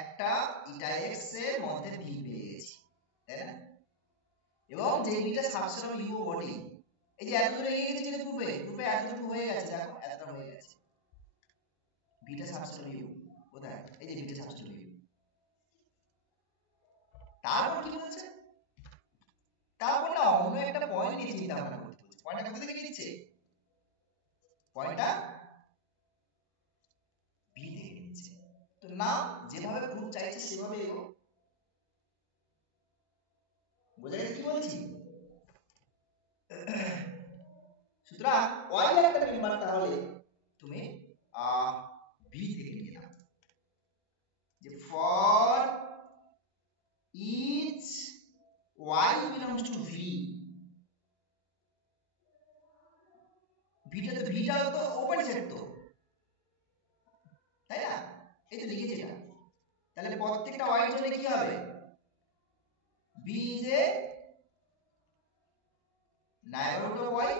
একটা ইটা এক্স এর মধ্যে ভি পেয়ে গেছি, তাই না? এবং যে ভিটা সাবসেট অফ ইউ বডি, এই যে এত দূরে এগিয়ে গেছে প্রুফে, প্রুফে এতটুকু হয়ে গেছে, দেখো এতটা হয়ে গেছে, ভিটা সাবসেট অফ ইউ কোথায়? এই যে ভিটা সাবসেট অফ ইউ। তারপর কি বলছে? তারপর না অন্য একটা পয়েন্ট নিয়ে চিন্তা ভাবনা করতে বলছে। পয়েন্টটা কোথা থেকে নিচ্ছে? পয়েন্টটা ভি থেকে নিচ্ছে। তো না, যেভাবে প্রুফ চাইছে সেভাবে এগো, বোঝা গেছে কি বলছি? সুতরাং ওয়াই একটা মেম্বার তাহলে তুমি ভি থেকে নিয়ে নাও, যে for y belongs to v, ভিটা তো ওপেন সেট তো, তাই না? এই তো লিখেছি এটা। তাহলে প্রত্যেকটা y এর জন্য কি হবে? b is a neighborhood of y,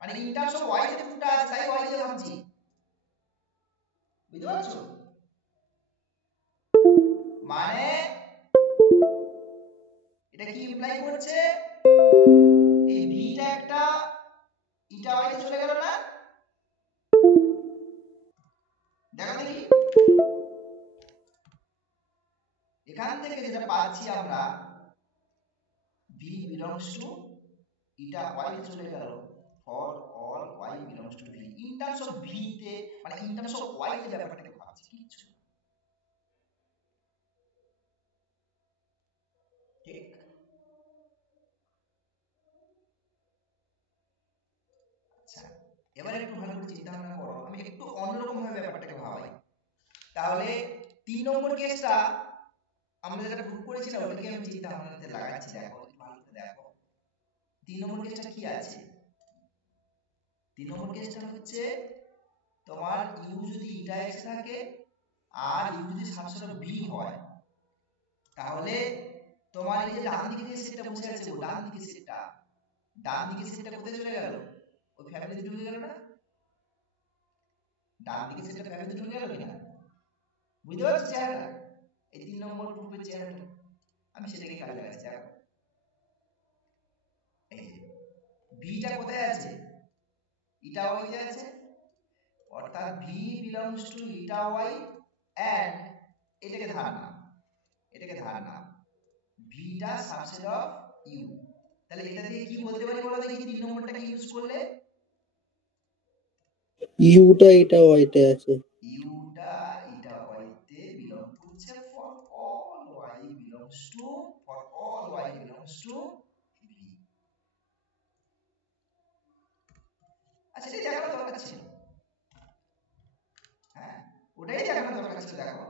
মানে ইন টার্মস অফ y যেটা পুরোটা আছে তাই y দিয়ে ভাবছি, বুঝতে পারছো? মানে এটা কি ইমপ্লাই করছে, এই b টা একটা ইটা y তে চলে গেল না? দেখো দেখি, এখান থেকে যেটা পাচ্ছি আমরা v belongs to eta y তে চলে গেল, for all y belongs to v, in terms of v তে মানে in terms of y তে ব্যাপারটাকে ভাবছি কিছু, ঠিক? আচ্ছা, এবারে একটু ভালো করে চিন্তা ভাবনা করো, আমি একটু অন্যরকম ভাবে ব্যাপারটাকে ভাবাই। তাহলে 3 নম্বর কেসটা আমরা যেটা প্রুভ করেছিলাম ওটাকে আমি চিন্তা ভাবনাতে লাগাচ্ছি, দেখো ভালো করে দেখো। 3 নম্বর কেসটা কি আছে? 3 নম্বর কেসটা হচ্ছে তোমার u যদি ইটা x থাকে আর u যদি সাবসেট অফ b হয়, তাহলে তোমার এই যে ডান দিকে যে সেটটা বসে আছে, ও ডান দিকে সেটটা, ডান দিকে সেটটা কোথায় চলে গেল? ওই ফ্যামিলিতে ঢুকে গেল না? ডান দিকে সেটটা ফ্যামিলিতে ঢুকে গেল কিনা বুঝতে পারছো চেহারাটা? এই 3 নম্বর গ্রুপের চেহারাটা আমি সেটাকে কাজে লাগাচ্ছি, দেখো এই যে বিটা কোথায় আছে? ইটা y তে আছে, অর্থাৎ v belongs to eta y and এটাকে ধার নাও, এটাকে ধার নাও, ভিটা সাবসেট অফ u। তাহলে এটা দিয়ে কি বলতে পারি বলো দেখি 3 নম্বরটাকে ইউজ করলে? ইউটা এটা ওয়াইতে আছে, ইউটা এটা y তে বিলং করছে for all y belongs to, for all y belongs to v। আচ্ছা এটা দেখানো দরকার ছিল, হ্যাঁ ওটাই দেখানো দরকার ছিল, দেখো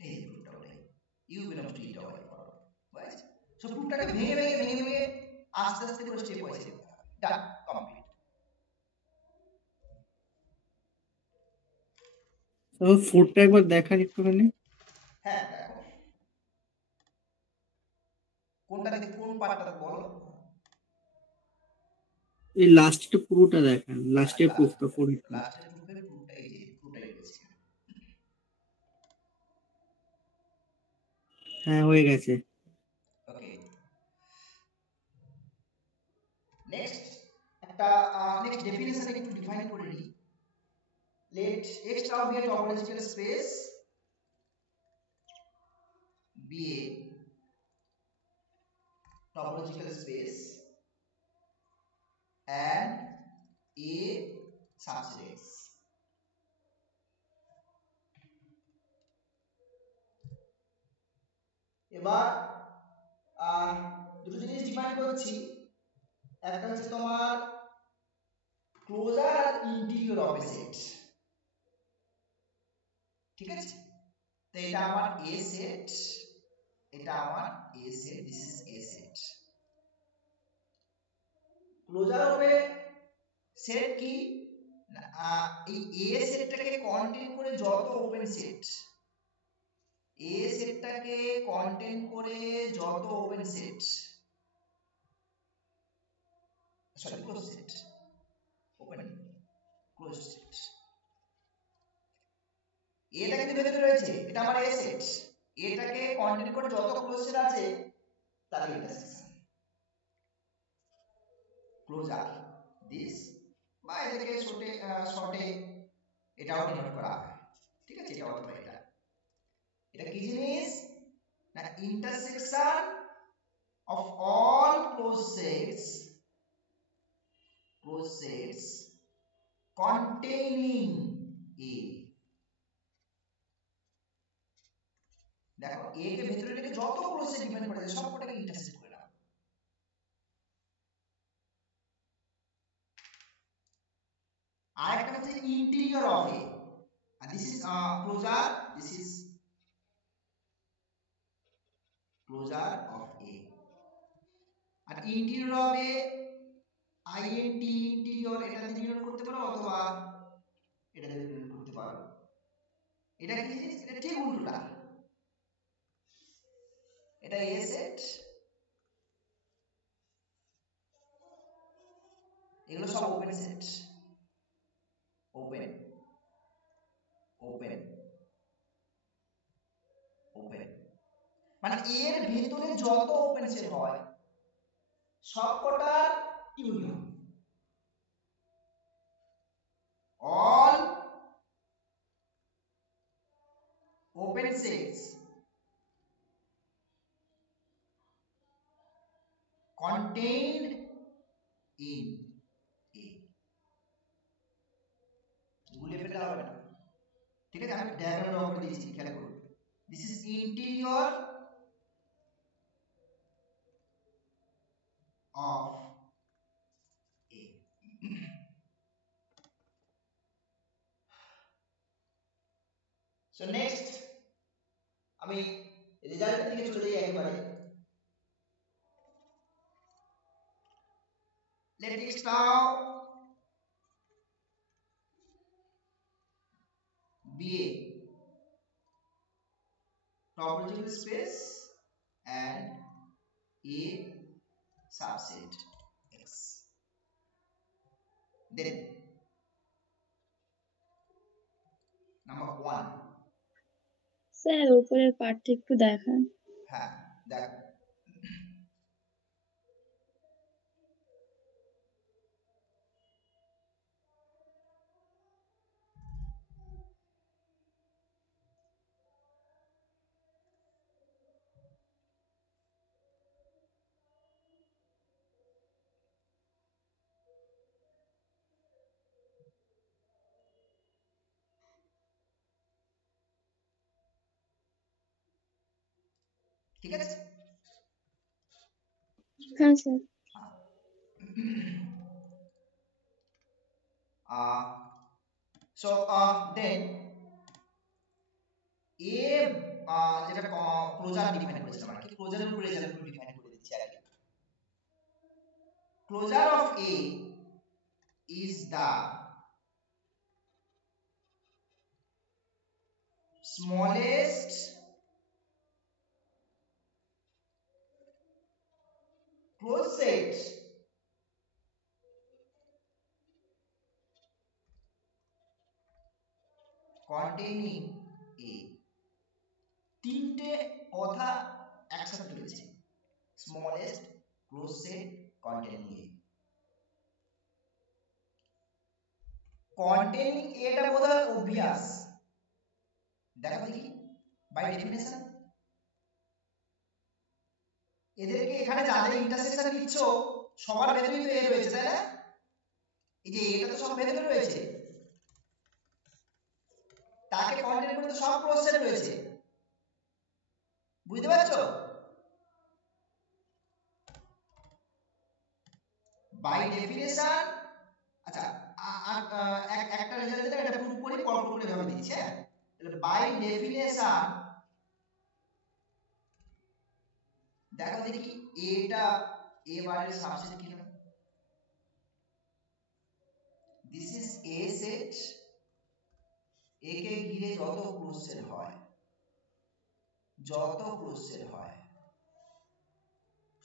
এই রুটটা ওটাই, u belongs to eta y for all, বুঝছো? সো রুটটাকে ভেঙে আস্তে আস্তে করে স্টেপ ওয়াইজ করতে হবে, ডান, কমপ্লিট। তারপর ফোরটা একবার দেখান একটুখানি। হ্যাঁ দেখো কোনটা দেখে কোন পার্টটা বলো? এই লাস্টটা পুরোটা দেখান, লাস্টের প্রুফটা ফোরটা। লাস্টের গ্রুপের গ্রুপটা এই যে গ্রুপটাই রয়েছে। হ্যাঁ হয়ে গেছে। ওকে, নেক্সট একটা নেক্সট ডেফিনিশন একটু ডিফাইন করে নিই। Let x now be a topological space, be a topological space and a subset x। এবার দুটো জিনিস ডিফাইন করছি, একটা হচ্ছে তোমার ক্লোজার আর ইন্টিরিয়র অফ এ সেট, ঠিক আছে? তো এটা আমার এ সেট, এটা আমার A set, this is a set. Closure of A set কি না, এই এ সেটটাকে কন্টেইন করে যত ওপেন সেট, এ সেটটাকে কন্টেইন করে যত open set, sorry close set, open close set, এটা কিন্তু ভেতরে রয়েছে, এটা আমার এ সেট, এটাকে কন্টেইন করে যত ক্লোজ সেট আছে তার ইন্টারসেকশন, ক্লোজার দিস, বা এটাকে শর্টে এটাও ডিনোট করা হয়, ঠিক আছে? এটা অথবা এটা, এটা কি জিনিস না, intersection of all closed sets containing A। দেখো A কে ভেতরে রেখে যত ক্লোজ সেট ডিফাইন করা যায় সবকটাকে ইন্টারসেক্ট করে নাও। আরেকটা হচ্ছে interior of A, and this is closure, this is closure of A. আর interior of A INT interior এটা দিয়ে ডিনোট করতে পারো অথবা এটা দিয়ে ডিনোট করতে পারো। এটা কি জিনিস? এটা ঠিক উল্টোটা। এটা এ সেট, এগুলো সব open set, open open open, মানে এর ভিতরে যত ওপেন সেট হয় সবকটার union, all open sets contained in A। গুলিয়ে ফেললে হবে না, ঠিক আছে? আমি ডায়াগ্রাম ড্র করে দিয়েছি, খেয়াল করুন। This is interior of A। So next আমি রেজাল্টের দিকে চলে যাই একবারে। Let's now be a topological space and a subset X. Then number 1, sir উপরের পার্টটা একটু দেখান। হ্যাঁ দেখো, ঠিক আছে? হ্যাঁ স্যার। So then a যেটা ক্লোজার ডিফাইন করেছিলাম আর কি, ক্লোজারের উপরে রেজাল্ট ডিফাইন করে দিচ্ছি আগে। Closure of A is the smallest closed set containing A। তিনটে কথা একসাথে রয়েছে, smallest closed set containing A। containing A টা বোধহয় obvious, দেখো দেখি বাই ডেফিনেশন। এদেরকে এখানে যাদের ইন্টারসেকশন নিচ্ছ সবার ভেতরেই তো এ রয়েছে, তাই না? এই যে এটা তো সব ভেতরে রয়েছে, তাকে কন্টেইন করতে সব ক্লোজ সেট রয়েছে, বুঝতে পারছো? By definition. আচ্ছা একটা রেজাল্ট দিলে এটা প্রুফ করি, পরপর করে ভাবে দিচ্ছি। হ্যাঁ, তাহলে বাই ডেফিনেশন দেখো দেখি এটা এ বারের সাবসেট কি হবে। দিস ইজ এ সেট, এ কে ঘিরে যত ক্লোজ সেট হয়, যত ক্লোজ সেট হয়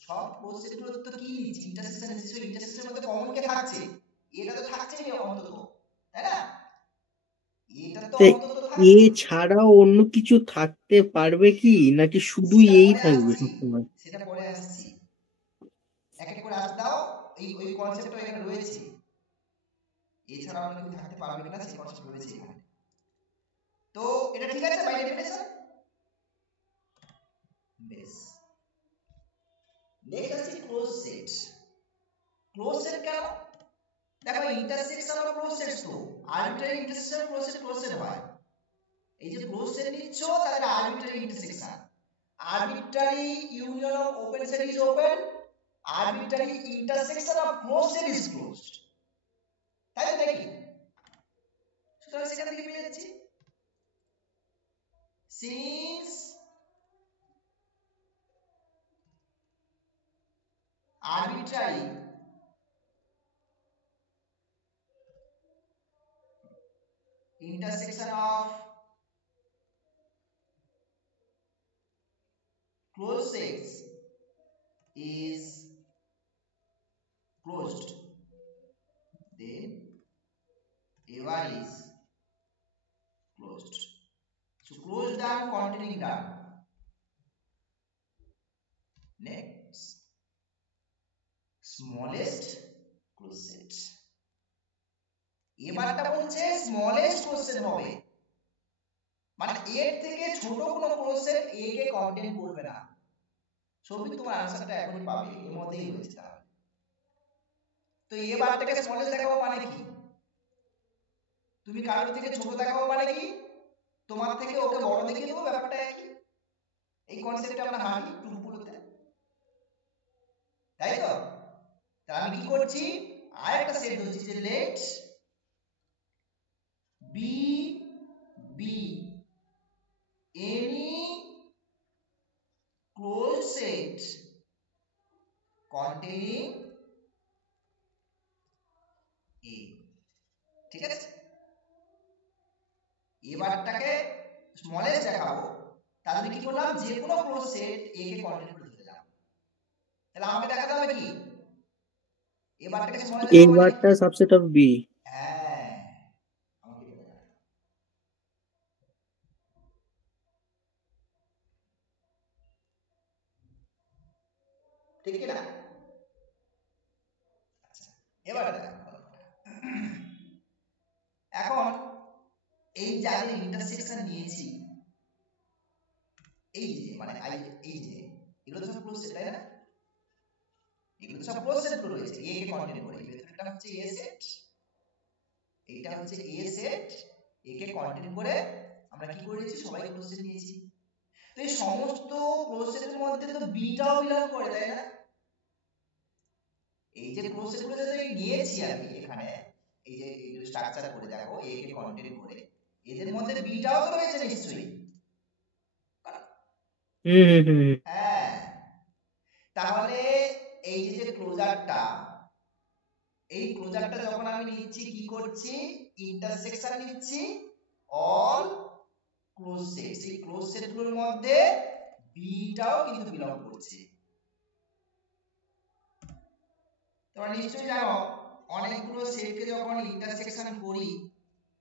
সব ক্লোজ সেটগুলো তো কি নিচ্ছে, ইন্টারসেকশন নিশ্চয়ই ইন্টারসেকশনের মধ্যে কমন কে থাকছে, এটা তো থাকছেই অন্তত, তাই না? এটা তো অন্তত এ থাকছে। ছাড়াও অন্য কিছু থাকতে পারবে কি, নাকি শুধু এই থাকবে সবসময়? সেটা পরে আসছি, এক এক করে আসতে দাও। এই ওই কনসেপ্টটা এখানে রয়েছে, এছাড়া অন্য কিছু থাকতে পারবে কিনা সেই কনসেপ্ট রয়েছে এখানে। তো এটা ঠিক আছে বাই ডেফিনেশন, বেশ। নেক্সট আসছে ক্লোজ সেট। ক্লোজ সেট কেন? দেখো ইন্টারসেকশন অফ ক্লোজ সেটস তো আরবিট্রারি ইন্টারসেকশন ক্লোজ সেট হয়। এই যে ক্লোজ সেট নিচ্ছ তাহলে arbitrary intersection, arbitrary union of open set is open, arbitrary intersection of closed set is closed, তাই তো নাকি? সুতরাং সেখান থেকে পেয়ে যাচ্ছি since arbitrary intersection of closed sets is closed, then A1 is closed. So closed done, containing done. Next, smallest closed set. এবারটা বলছে smallest closed set হবে, মানে এর থেকে ছোট কোনো closed set A K contain করবে না। সবই তোমার আনসারটা এখনই পাবে, এর মধ্যেই রয়েছে। তাহলে তো এবারটাকে smallest দেখাবো মানে কি? তুমি কারোর থেকে ছোট দেখাবো মানে কি? তোমার থেকে ওকে বড় দেখিয়ে দেবো, ব্যাপারটা একই। এই কনসেপ্টে আমরা হাঁটি টুলগুলোতে, তাই তো? তাহলে আমি কি করছি, আরেকটা সেট ধরছি যে let B be any close set containing A. ঠিক আছে, এবারটাকে স্মলেস্ট দেখাবো, তাহলে কি করলাম, যে কোনো ক্লোজ সেট এ কে কন্টেইন করে দিলাম। তাহলে আমাকে দেখাতে হবে কি, এবারটাকে স্মলেস্ট দেখাবো মানে এবারটা সাবসেট অফ বি। হ্যাঁ, আমাকে এটা দেখাতে হবে। ঠিক কি না? আচ্ছা, এবার দেখো এখন এই যাদের ইন্টারসেকশন নিয়েছি, এই যে মানে এই যে এগুলো তো সব ক্লোজ সেট, তাই না? এগুলো তো সব ক্লোজ সেট গুলো রয়েছে, এ কে কন্টেইন করে। এটা হচ্ছে এ সেট, এইটা হচ্ছে এ সেট, এ কে কন্টেইন করে আমরা কি করেছি, সবাই ক্লোজ সেট নিয়েছি। তো এই সমস্ত ক্লোজ সেটের মধ্যে তো বিটাও বিলং করে, তাই না? এই যে ক্লোজ সেট গুলো যেটা নিয়েছি আমি এখানে, এই যে এইগুলো স্ট্রাকচার করে দেখো, এ কে কন্টেইন করে, এদের মধ্যে বিটাও তো রয়েছে নিশ্চয়ই। হ্যাঁ, তাহলে এই যে ক্লোজারটা, এই ক্লোজারটা যখন আমি নিচ্ছি কি করছি, ইন্টারসেকশন নিচ্ছি অল ক্লোজ সেট। এই ক্লোজ সেটগুলোর মধ্যে বিটাও কিন্তু বিলং করছে। তোমরা নিশ্চয়ই জানো, অনেকগুলো সেটকে যখন ইন্টারসেকশন করি,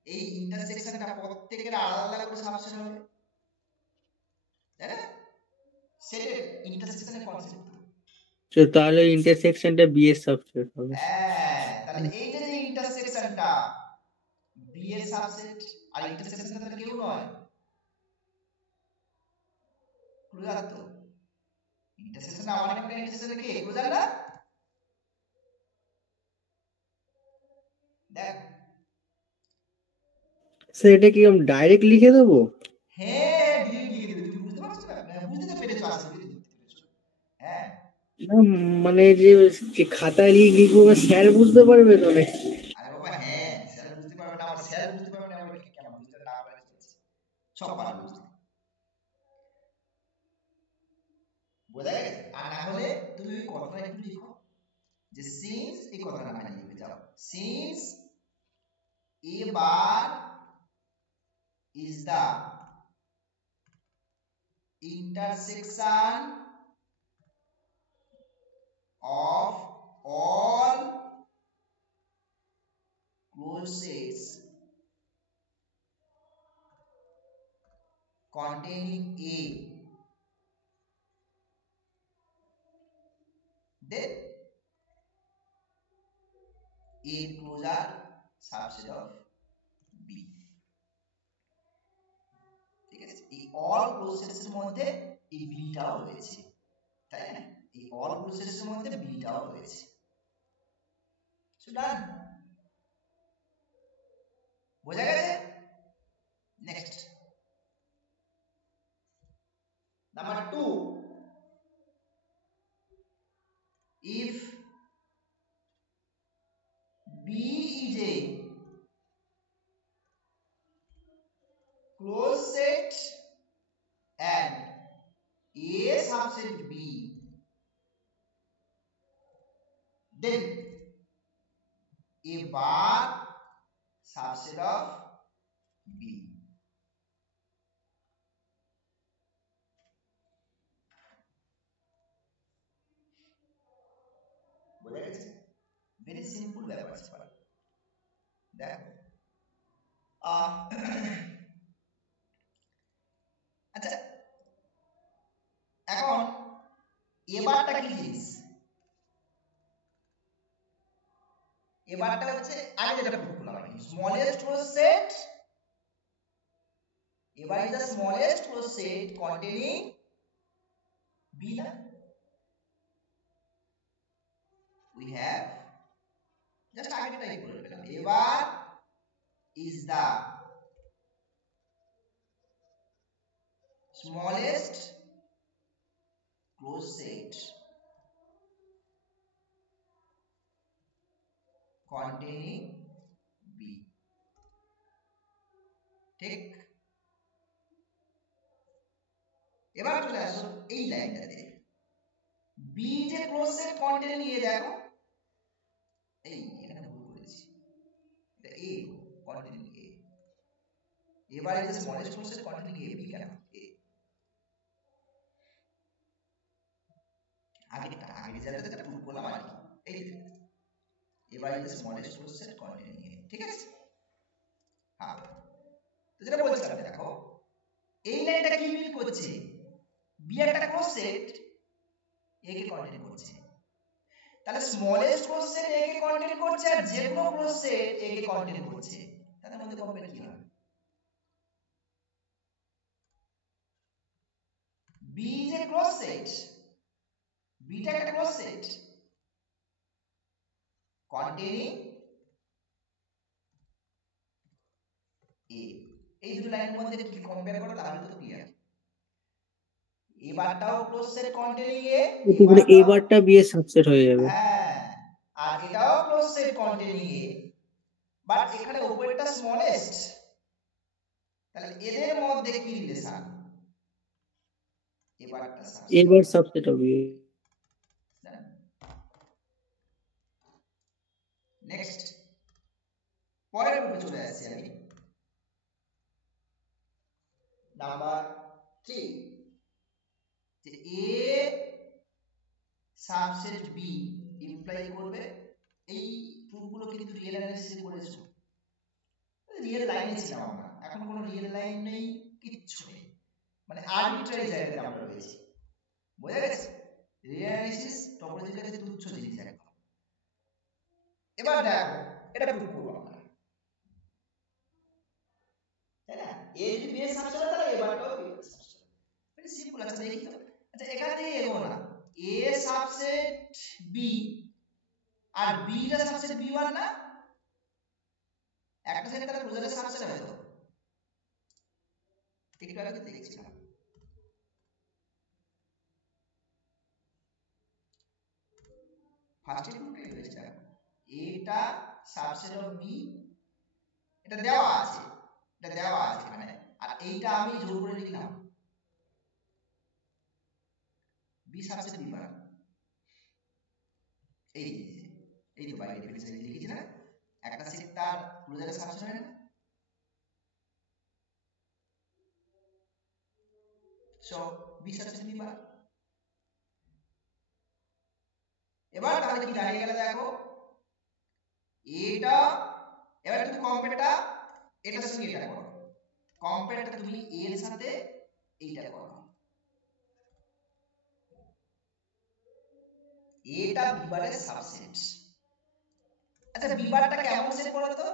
এই ইন্টারসেকশনটা প্রত্যেকের আলাদা আলাদা করে সাবসেট হবে, তাই না? সেটের ইন্টারসেকশনের কনসেপ্ট। তো তাহলে ইন্টারসেকশনটা বি এর সাবসেট হবে। হ্যাঁ, তাহলে এই যে ইন্টারসেকশনটা বি এর সাবসেট, আর ইন্টারসেকশনটা তাহলে কেউ নয়, ক্লোজার। তো ইন্টারসেকশনটা আমার একটা ইন্টারসেকশন কে ক্লোজার না? দেখ, স্যার এটা কি আমি ডাইরেক্ট লিখে দেবো? হ্যাঁ ডিরেক্ট লিখে দিবে। তুমি বুঝতে পারছো না? বুঝতে তো পেরেছো, আশা করি বুঝতে পেরেছো। হ্যাঁ, না, মানে যে খাতায় লিখবো স্যার বুঝতে পারবে তো নাকি? আরে বাবা হ্যাঁ, স্যার বুঝতে পারবে না, আমার স্যার বুঝতে পারবে না, আমরা কেন বুঝতে না পারে, সব পারবে বুঝতে। বোঝা গেছে? আর না হলে তুমি ওই কথাটা একটু লিখো, যে সিন্স, এই কথাটা না লিখে যাও, since a bar is the intersection of all closed sets containing A, then A closure subset of B। ঠিক আছে, এই অল ক্লোজ সেটস এর মধ্যে এই বিটাও রয়েছে, তাই না? এই অল ক্লোজ সেটস এর মধ্যে বিটাও রয়েছে। সো ডান, বোঝা গেছে? Next, number 2, if B is a closed set and A subset B then a bar subset of B. বোঝা গেছে? ভেরি সিম্পল ব্যাপার স্যাপার। দেখো আচ্ছা, এখন এবারটা কি জিনিস? এবারটা হচ্ছে আগে যেটা প্রুফ করলাম আমি, স্মলেস্ট ক্লোজ সেট। এবার is the smallest close set containing B না? we have just আগেটাই করে পেলাম। এবার is the smallest closed set containing B, ঠিক? এবার চলে আসো এই লাইনটাতে, B যে ক্লোজ সেট কন্টেইনিং এ, দেখো এই এখানে ভুল করেছি, এটা A কন্টেইনিং A। এবার এই যে smallest close set containing A, B কেন? A আগে যেটা প্রুফ করলাম আর কি, এই যে এবার এই যে smallest close set containing A, ঠিক আছে? হ্যাঁ, তো যেটা বলছিলাম, দেখো এই লাইনটা কি মিল করছে? B একটা close set A K contain করছে, তাহলে smallest close set A K contain করছে আর যে কোনো close set A K contain করছে, তাদের মধ্যে কম্পেয়ার কি হবে? B is a closed set, B টা একটা ক্লোজ সেট containing A। এই দুটো লাইনের মধ্যে কি কম্পেয়ার করো তাহলে তো ক্লিয়ার। এবারটাও ক্লোজ সেট কন্টেইনিং A, মানে এবারটা বি এর সাবসেট হয়ে যাবে। হ্যাঁ, আর এটাও close set containing A, but এখানে উপরেরটা স্মলেস্ট, তাহলে এদের মধ্যে কি রিলেশন? এবারটা এবার সাবসেট হবে। নেক্সট পরের গ্রুপে চলে আসছি আমি, নাম্বার 3, যে A সাবসেট B ইমপ্লাই করবে। এই প্রুফগুলো কিন্তু রিয়েল অ্যানালিসিস করেছো, রিয়েল লাইনে ছিলাম আমরা, এখন কোনো রিয়েল লাইন নেই, কিচ্ছু নেই, মানে আরবিট্রারি জায়গাতে আমরা রয়েছি। বোঝা গেছে? রিয়েল অ্যানালিসিস টপোলজির কাছে তুচ্ছ জিনিস একদম। এবার দেখো এটা প্রুফ করব আমরা, তাই না? এ যদি বি এর সাবসেট হয় তাহলে এবারটাও বি এর সাবসেট। Very simple. আচ্ছা দেখি তো, আচ্ছা এখান থেকে এগোবো না, এ সাবসেট বি আর বি এর সাবসেট বি ওয়ান না, একটা সেট তাহলে ক্লোজারের সাবসেট হবে তো, একটু আগে দেখছিলাম। ফার্স্ট প্রুফটাই হয়েছে, দেখো এটা সাবসেট অফ বি, এটা দেওয়া আছে, এটা দেওয়া আছে এখানে, আর এইটা আমি জোর করে লিখলাম বি সাবসেট বি বার। এই যে বাইরে ডিফারেন্স লিখেছি না, একটা সেট তার ক্লোজারের সাবসেট হয় না, so B subset B bar. এবার তাহলে কি দাঁড়িয়ে গেল দেখো, এটা এবার তুমি কম্পেয়ারটা এটার সঙ্গে এটা করো, কম্পেয়ারটা তুমি এর সাথে এইটা করো, এটা বিবারের সাবসেট। আচ্ছা বিবারটা কেমন সেট বলো তো?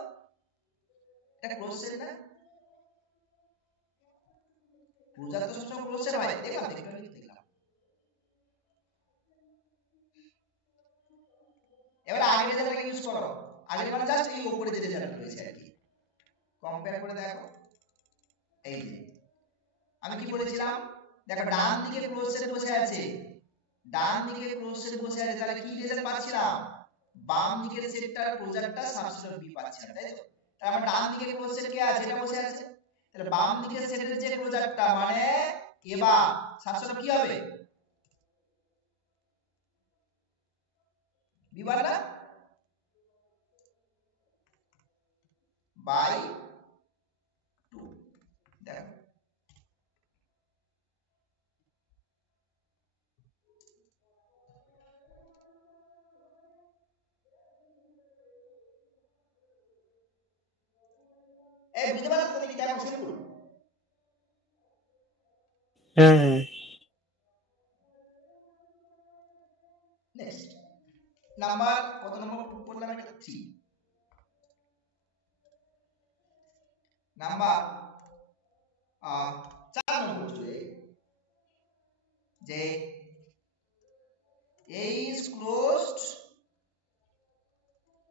এটা ক্লোজ সেট না? ক্লোজার তো সবসময় ক্লোজ সেট হয়, দেখলাম। এবার আগের রেজাল্টটা ইউজ করো, আগের মানে জাস্ট এই উপরে যে রেজাল্ট রয়েছে আর কি, কম্পেয়ার করে দেখো। এই যে আমি কি বলেছিলাম, দেখো ডান দিকে ক্লোজ সেট বসে আছে, ডান দিকে ক্লোজ সেট বসে আছে, তাহলে কি রেজাল্ট পাচ্ছিলাম? বাম দিকের সেটটার ক্লোজারটা সাবসেট অফ বি পাচ্ছিলাম, তাই তো? তাহলে আমার ডান দিকে ক্লোজ সেট কি আছে? এটা বসে আছে, তাহলে বাম দিকের সেটের যে ক্লোজারটা মানে এবার সাবসেট অফ কি হবে? b1 না বাই 2 দেখো এই বুঝতে পারছো তুমি কি দেখো সিম্পল হ্যাঁ নেক্সট নাম্বার কত নম্বর করলাম এটা 3 নাম্বার 4 নম্বর চলে যে A is closed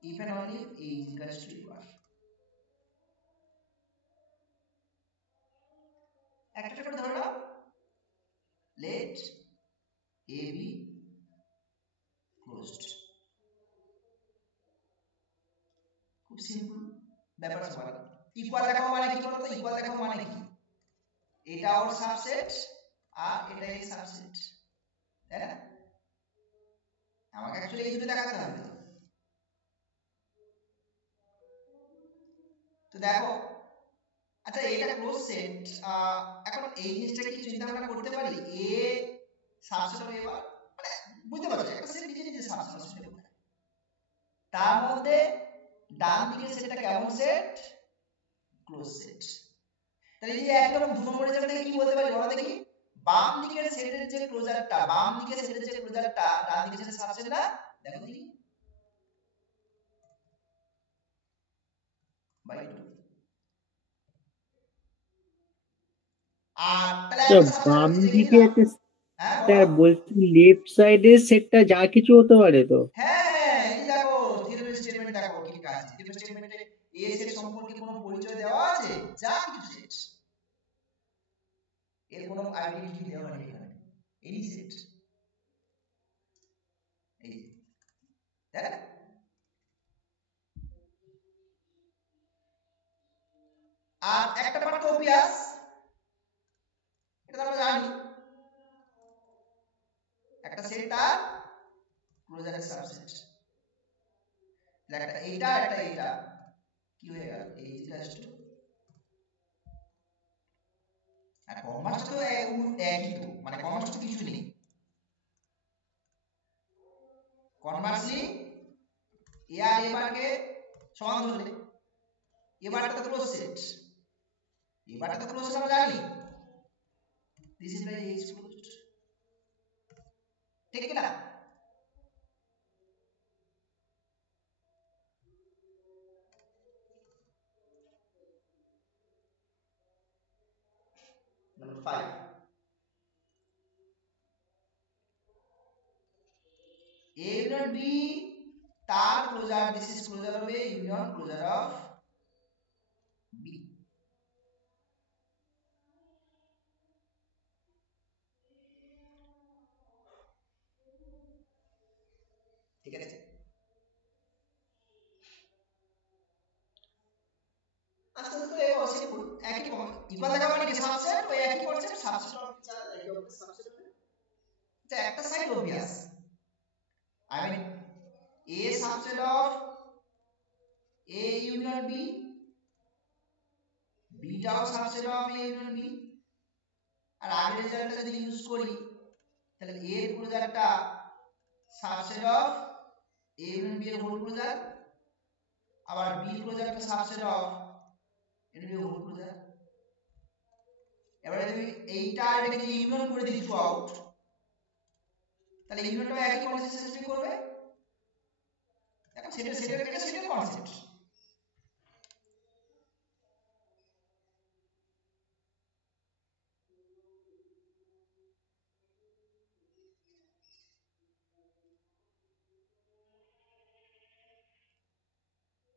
if and only if A is equals to equal একটা করে ধরে নাও let A be closed খুব সিম্পল ব্যাপার সবার ইকুয়াল দেখাও মানে কি বলতো ইকুয়াল দেখাও মানে কি এটা ওর সাবসেট আর এটা এই সাবসেট তাই না আমাকে অ্যাকচুয়ালি এই দুটো দেখাতে হবে তো দেখো আচ্ছা এটা ক্লোজ সেট এখন এই জিনিসটা কি চিন্তা ভাবনা করতে পারি এ সাবসেট অফ এ মানে বুঝতে পারছো একটা সেট নিজে নিজে সাবসেট অফ এ তার মধ্যে ডান দিকের সেটটা কেমন সেট ক্লোজ সেট তাহলে এই যে একদম 2 নম্বরের জায়গাতে কি বলতে পারি বলো দেখি বাম দিকের সেটের যে ক্লোজারটা বাম দিকের সেটের যে ক্লোজারটা ডান দিকের সেটের সাবসেট না দেখো দেখি বাই 2 আর তাহলে বাম দিকে হ্যাঁ স্যার বলছি লেফট সাইডের সেটটা যা কিছু হতে পারে তো হ্যাঁ এই দেখো থিওরি স্টেটমেন্ট দেখো কি কাজ থিওরি স্টেটমেন্টে এ সেট সম্পর্কে কোনো পরিচয় দেওয়া আছে যা কিছু সেট এর কোনো আইডেন্টিটি দেওয়া নেই এখানে এনি সেট এই দেখ আর একটা পার্ট অবভিয়াস এটা আমরা জানি একটা সেট তার ক্লোজারের সাবসেট একটা এইটা একটা এইটা কি হয়ে গেল এই ইকুয়াল টু আর কনভার্স তো একই তো মানে কনভার্স তো কিছু নেই কনভার্সলি এ আর এ বারকে সমান ধরলে এ বারটা তো ক্লোজ সেট এ বারটা তো ক্লোজ আমরা জানি this is by is closed ঠিক কি না Number 5. A union B তার closure this is closure of A union closure of B ঠিক আছে আস্তে আস্তে এই অসিম্পল একই কমন ইকুয়াল দেখা মানে কি সাবসেট ওই একই কনসেপ্ট সাবসেট অফ একই অফ সাবসেট এটা একটা side obvious I mean A subset of A union B B টাও subset of A union B আর আগের রেজাল্টটা যদি ইউজ করি তাহলে A এর ক্লোজারটা subset of A union B এর হোল ক্লোজার আবার B এর ক্লোজারটা subset of A union B এর হোল ক্লোজার এবারে তুমি এইটা আর এটাকে ইউনিয়ন করে দিই থ্রু আউট তাহলে ইউনিয়নটা একই কনসিস্টেন্সি করবে দেখো সেটের কনসেপ্ট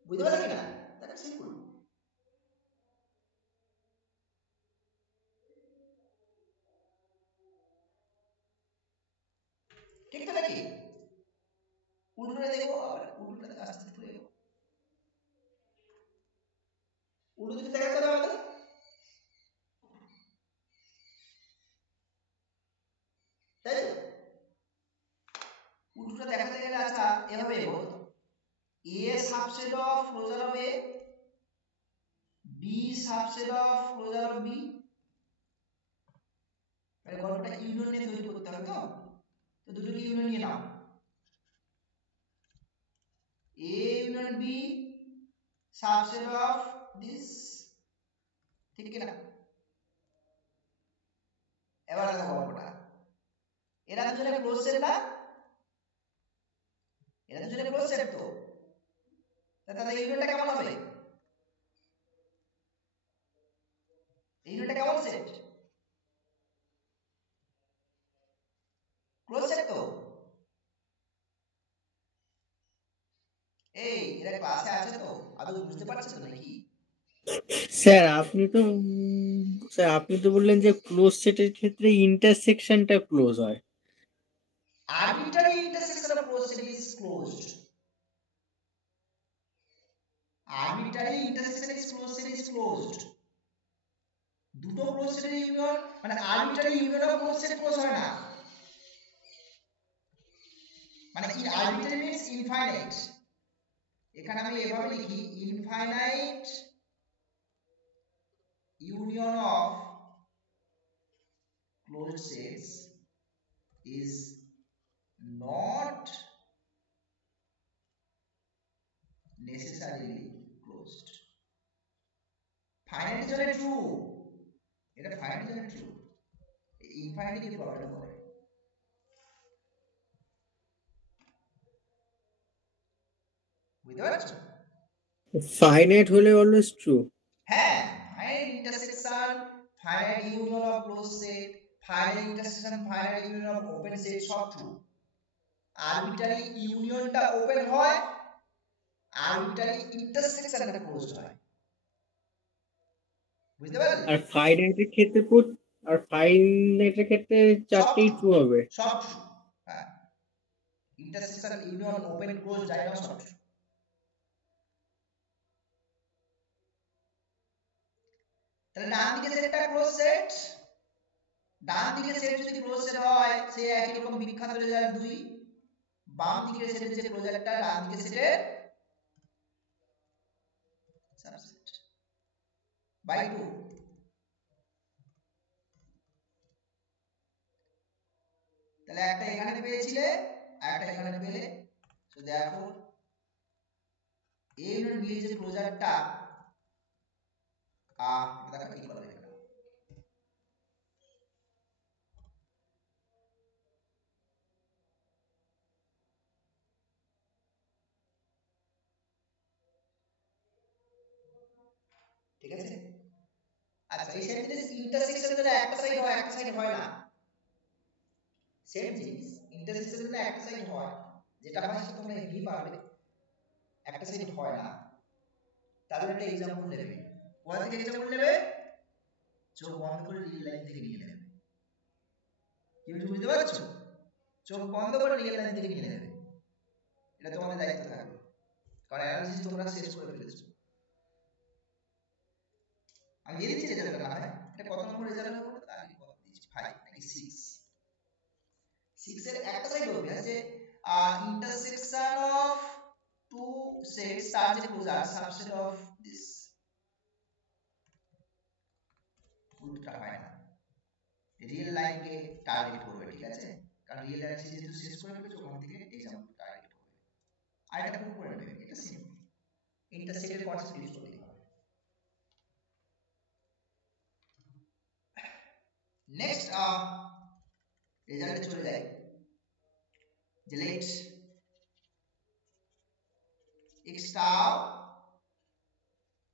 বুঝতে পারলে কিনা দেখো সিম্পল ঠিক তো নাকি উল্টোটা দেখো আবার উল্টোটা আস্তে আস্তে দেখো উল্টো দিকে দেখাতে হবে আমাদের তাই তো উল্টোটা দেখাতে গেলে আচ্ছা এভাবে subset of closure of A, B subset of closure of B। মানে গল্পটা ইউনিয়ন নিয়ে তৈরি করতে হবে, তো দুটোকে ইউনিয়ন নিয়ে নাও, A union B subset of this, ঠিক কি না? এবার দেখো গল্পটা, এরা দুজনে ক্লোজ সেট না, এরা দুজনে ক্লোজ সেট, তো তাহলে ইউনিয়নটা কেমন হবে? ইউনিয়নটা কেমন সেট? ক্লোজ সেট তো। এই এরা ক্লাসে আছে তো, আদৌ বুঝতে পারছো তো নাকি? স্যার আপনি তো বললেন যে ক্লোজ সেটের ক্ষেত্রে ইন্টারসেকশনটা ক্লোজ হয়। Arbitrary intersection of closed set is closed. Arbitrary intersection is closed set is closed. দুটো ক্লোজ সেটের ইউনিয়ন মানে arbitrary union of close set close হয় না, মানে আরবিট্রারি মিন্স ইনফাইনাইট। এখানে আমি এভাবে লিখি, infinite union of close sets is not necessarily closed. Finite is only true, এটা finite is only true, infinity কি প্রবলেম করে? বুঝতে পারছো? ফাইনাইট হলে অলওয়েজ ট্রু। হ্যাঁ, finite intersection, finite union of closed set, finite intersection, finite union of open set সব true। Arbitrary ইউনিয়নটা open হয়, arbitrary ইন্টারসেকশনটা closed হয়। বুঝতে পারলে? আর ফাইনাইটের ক্ষেত্রে চারটেই ট্রু হবে। সব ট্রু। হ্যাঁ, intersection union open close diagram সব ট্রু। তাহলে ডান দিকে সেটটা ক্লোজ সেট, ডান দিকে সেট যদি ক্লোজ সেট হয় সে একই রকম বিখ্যাত রেজাল্ট 2, বাম দিকের সেটের যে ক্লোজারটা ডান দিকে সেটের সাবসেট বাই 2। তাহলে একটা এখানে পেয়েছিলে আর একটা এখানে পেলে, তো দেখো A ইউনিয়ন B এর যে ক্লোজারটা এটা দেখো কি করবে, ঠিক আছে? আচ্ছা এই সেট যদি ইন্টারসেকশন যদি একটা সাইড হয় একটা সাইড হয় না, সেম জিনিস ইন্টারসেকশন যদি একটা সাইড হয়, যেটা হয় সেটা তোমরা এমনি পারবে, একটা সাইড হয় না, তাহলে একটা एग्जांपल নেবে। কোথা থেকে एग्जांपल নেবে? চোখ বন্ধ করে রিয়েল লাইন থেকে নিয়ে নেবে। কি বুঝতে পারছো? চোখ বন্ধ করে রিয়েল লাইন থেকে নিয়ে নেবে, এটা তোমাদের দায়িত্ব থাকবে, কারণ অ্যানালিসিস তোমরা শেষ করে ফেলেছো। আমি দিয়ে দিচ্ছি রেজাল্টটা, না হয় এটা কত নম্বর রেজাল্ট হবে? আমি কত দিচ্ছি 5 নাকি 6। 6 এর একটা সাইড হবে যে intersection of two sets are the closure subset of this, উল্টা হয় না, রিয়েল লাইনকে টার্গেট করবে, ঠিক আছে? কারণ রিয়েল লাইন যেহেতু শেষ করে ফেলেছো ওখান থেকে एग्जांपल টার্গেট করবে। আর এটা পুরো করে নেবে, এটা সিম্পল, ইন্টারসেক্টেড কনসেপ্ট ইউজ করতে হবে। নেক্সট রেজাল্টে চলে যাই, যে let x tau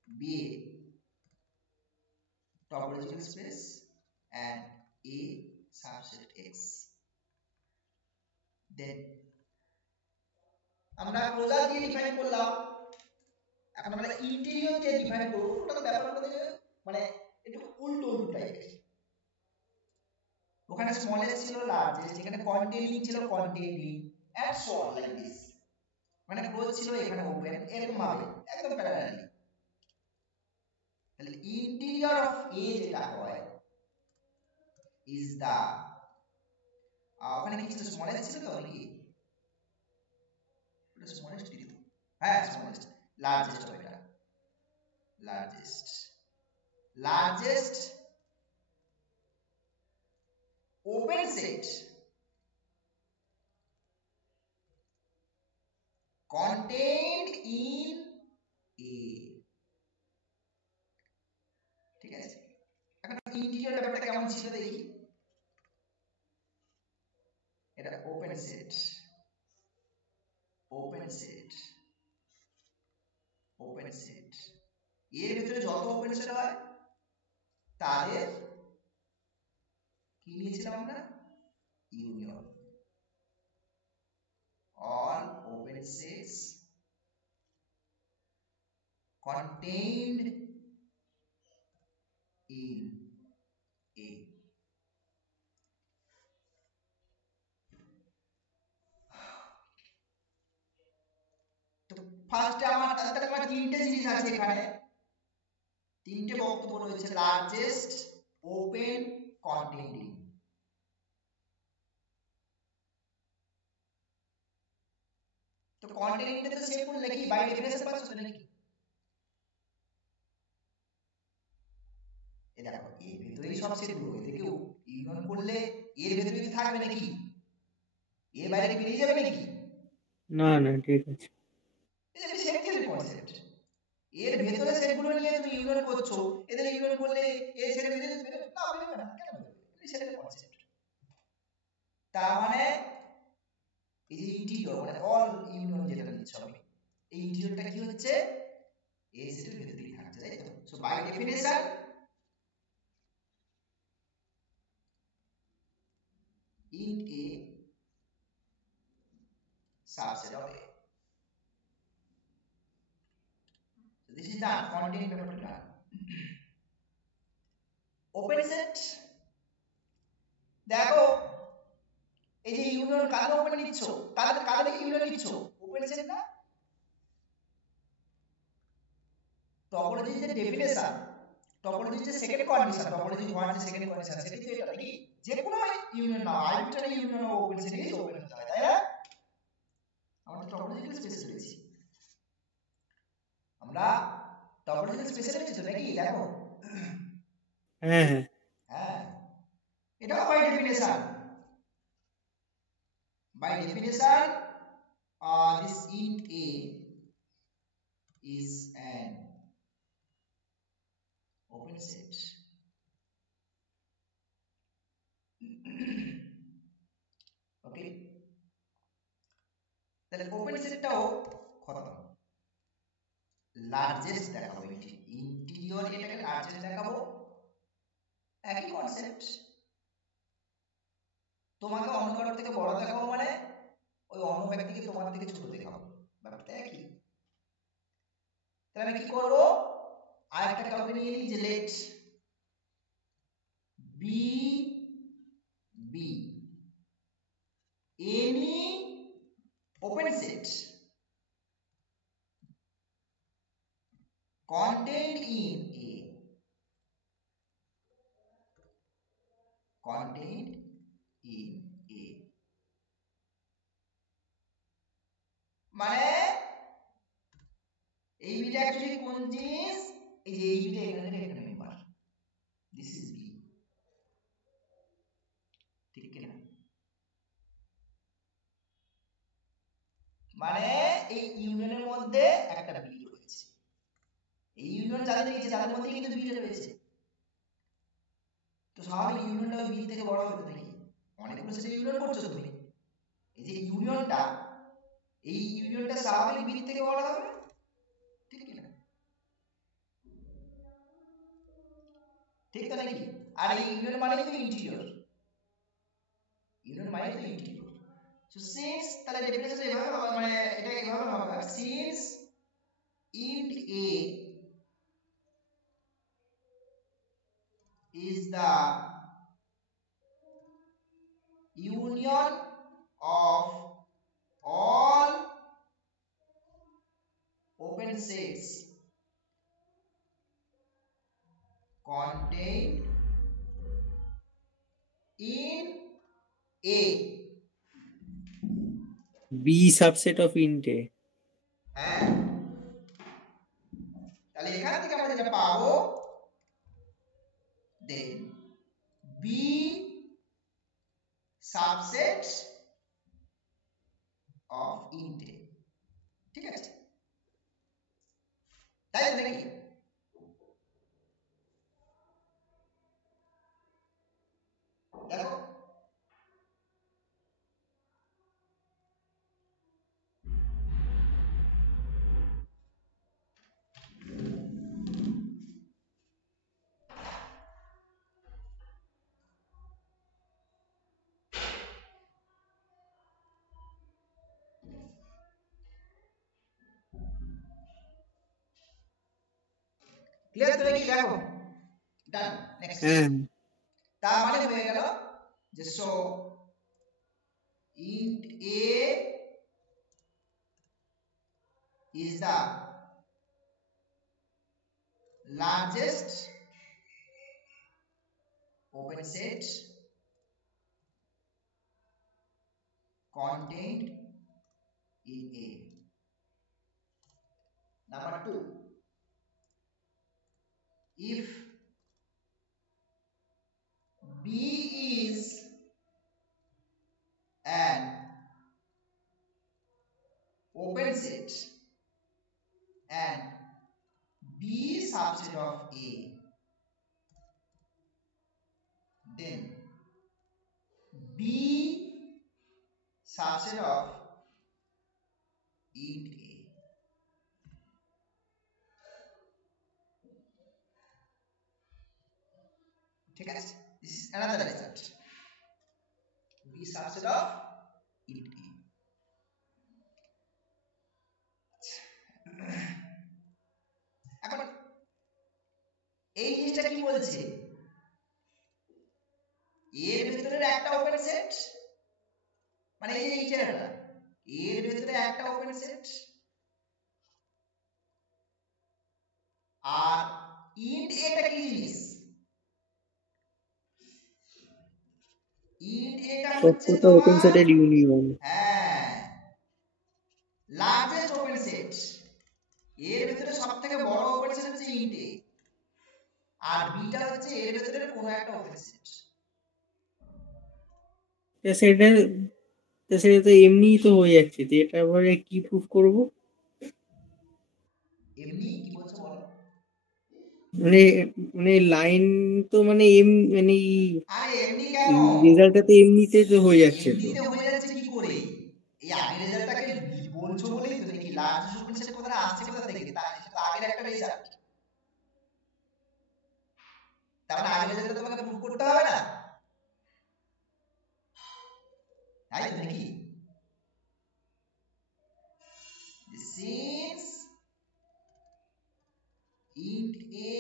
be a topological space and a subset x, then আমরা ক্লোজার দিয়ে ডিফাইন করলাম, এখন আমরা ইন্টেরিয়র দিয়ে ডিফাইন করব। টোটাল ব্যাপারটা থেকে মানে একটু উল্টো টাইপের, ওখানে স্মলেস্ট ছিল লার্জেস্ট, এখানে কন্টেইনিং ছিল containing and so on like this, মানে ক্লোজ ছিল এখানে ওপেন, এরকম ভাবে একদম প্যারালালি। তাহলে ইন্টেরিয়র অফ এ যেটা হয় ইজ দা, ওখানে কি ছিল স্মলেস্ট ছিল তো নাকি? ওটা স্মলেস্ট দিত, হ্যাঁ স্মলেস্ট, লার্জেস্ট হবে এটা, largest open set contained in A, ঠিক আছে। এখন ইন্টিজার ব্যাপারটা কেমন ছিল দেখি। এটা ওপেন সেট এর ভিতরে যত ওপেন সেট হয় তাদের কি নিয়েছিলাম আমরা, union. all open sets contained in A, তো ফার্স্টে আমার তিনটে জিনিস আছে এখানে, তিনটে বক্তব্য রয়েছে, লার্জেস্ট, ওপেন, কন্টেইনড ইন। তো কন্টেইনড ইন তো সেম বলে নাকি বাই ডেফিনেশন পাচ্ছ নাকি? এই দেখো এর ভিতরেই সব সেট গুলো, এদেরকে ইউনিয়ন করলে এর ভিতরে কি থাকবে নাকি, এর বাইরে বেরিয়ে যাবে নাকি? না না ঠিক আছে, এটা সেট থিওরি কনসেপ্ট। এর ভেতরে সেটগুলো নিয়ে তুমি ইউনিয়ন করছো, এদের ইউনিয়ন করলে এই সেটের ভিতরে না বেরোবে না, কেন বেরোবে? এটা সেটের কনসেপ্ট। তার মানে এই যে ইন্টিগ্রাল মানে অল ইউনিয়ন যেটা নিচ্ছ আমি, এই ইন্টিগ্রালটা কি হচ্ছে, এই সেটের ভিতরেই থাকছে, তাই তো? So by definition int A subset of A. So this is done, contained paper done. Open set, দেখো এই যে ইউনিয়ন কাদের ওপেন নিচ্ছ, কাদের ইউনিয়ন নিচ্ছ, ওপেন সেট না। টপোলজি যে ডেফিনেশন, টপোলজি যে সেকেন্ড কন্ডিশন, টপোলজি ওয়ান যে সেকেন্ড কন্ডিশন, সেটা তো এটা নাকি, যে কোনো ইউনিয়ন না arbitrary union of open set is open হতে হয়, তাই না? আমরা টপোলজিক্যাল স্পেস রয়েছি, আমরা টপোলজিক্যাল স্পেস রয়েছি তো নাকি, দেখো হ্যাঁ হ্যাঁ হ্যাঁ, এটা by definition, this int A is an open set. Okay, তাহলে ওপেন সেটটাও খতম। লার্জেস্ট দেখাবো, ইন্টিরিয়র এটাকে লার্জেস্ট দেখাবো, একই কনসেপ্ট। তোমাকে অন্য কারোর থেকে বড় দেখাবো মানে ওই অন্য ব্যক্তিকে তোমার থেকে ছোট দেখাবো, ব্যাপারটা একই। তাহলে আমি কি করবো, আরেকটা কাউকে নিয়ে নিই, যে let B be any open set contained in A, contained in A মানে এই বিটা অ্যাকচুয়ালি কোন জিনিস, এই যে এই বিটা এখানে একটা মেম্বার, দিস ইজ বি, ঠিক কি না? মানে এই ইউনিয়নের মধ্যে একটা বি রয়েছে, এই ইউনিয়ন যাদের নিয়েছে তাদের মধ্যে কিন্তু বিটা রয়েছে, তো স্বাভাবিক ইউনিয়নটা ওই বি থেকে বড় হবে তো নাকি, অনেকগুলো সেটা ইউনিয়ন করছো তুমি, এই যে ইউনিয়নটা, এই ইউনিয়নটা স্বাভাবিক বি থেকে বড় হবে, ঠিক কি না? ঠিক তো নাকি? আর এই ইউনিয়ন মানে তো ইন্টিরিয়র, ইউনিয়ন মানে তো ইন্টিরিয়র। সো সিন্স, তাহলে ডেফিনেশনটা এভাবে মানে এটা এভাবে হবে, since int A is the union of all open sets contained in A, B subset of int A. হ্যাঁ তাহলে এখান থেকে আমরা যেটা পাবো দেন b subset of int a, ঠিক আছে? তাই তো নাকি? দেখো ক্লিয়ার তো নাকি? দেখো ডান। নেক্সট, হ্যাঁ তার মানে হয়ে গেল যে so int a is the largest open set contained in a. Number 2, if b is an open set and b subset of a, then b subset of int a. ঠিক আছে? This is another result. b subset of int a. এখন এই জিনিসটা কি বলছে? এর ভিতরে একটা ওপেন সেট, মানে এই জায়গাটা এর ভিতরে একটা ওপেন সেট, আর int এটা কি জিনিস? int এটা হচ্ছে সবকটা ওপেন সেটের ইউনিয়ন। হ্যাঁ, লার্জেস্ট ওপেন সেট। এর ভিতরে সবথেকে বড় ওপেন সেট হচ্ছে int a, আর বিটা হচ্ছে এর ভিতরে কোনো একটা ওপেন সেট। সেটা সেটা তো এমনিই তো হয়ে যাচ্ছে, তো এটা এবারে কি প্রুফ করব? এমনি কি বলছো বলো? মানে মানে লাইন তো মানে মানে আরে এমনি কেন? রেজাল্টটা তো এমনিতে তো হয়ে যাচ্ছে তো। এমনিতে হয়ে যাচ্ছে কি করে? এই আগের রেজাল্টটাকে বলছো বলেই তো নাকি লার্জ ওপেন সেট কোথায় আসছে কোথা থেকে? তার সেটা তো আগের একটা রেজাল্ট। তার মানে আগের রেজাল্টটা তোমাকে প্রুফ করতে হবে না, তাই তো নাকি? Since int a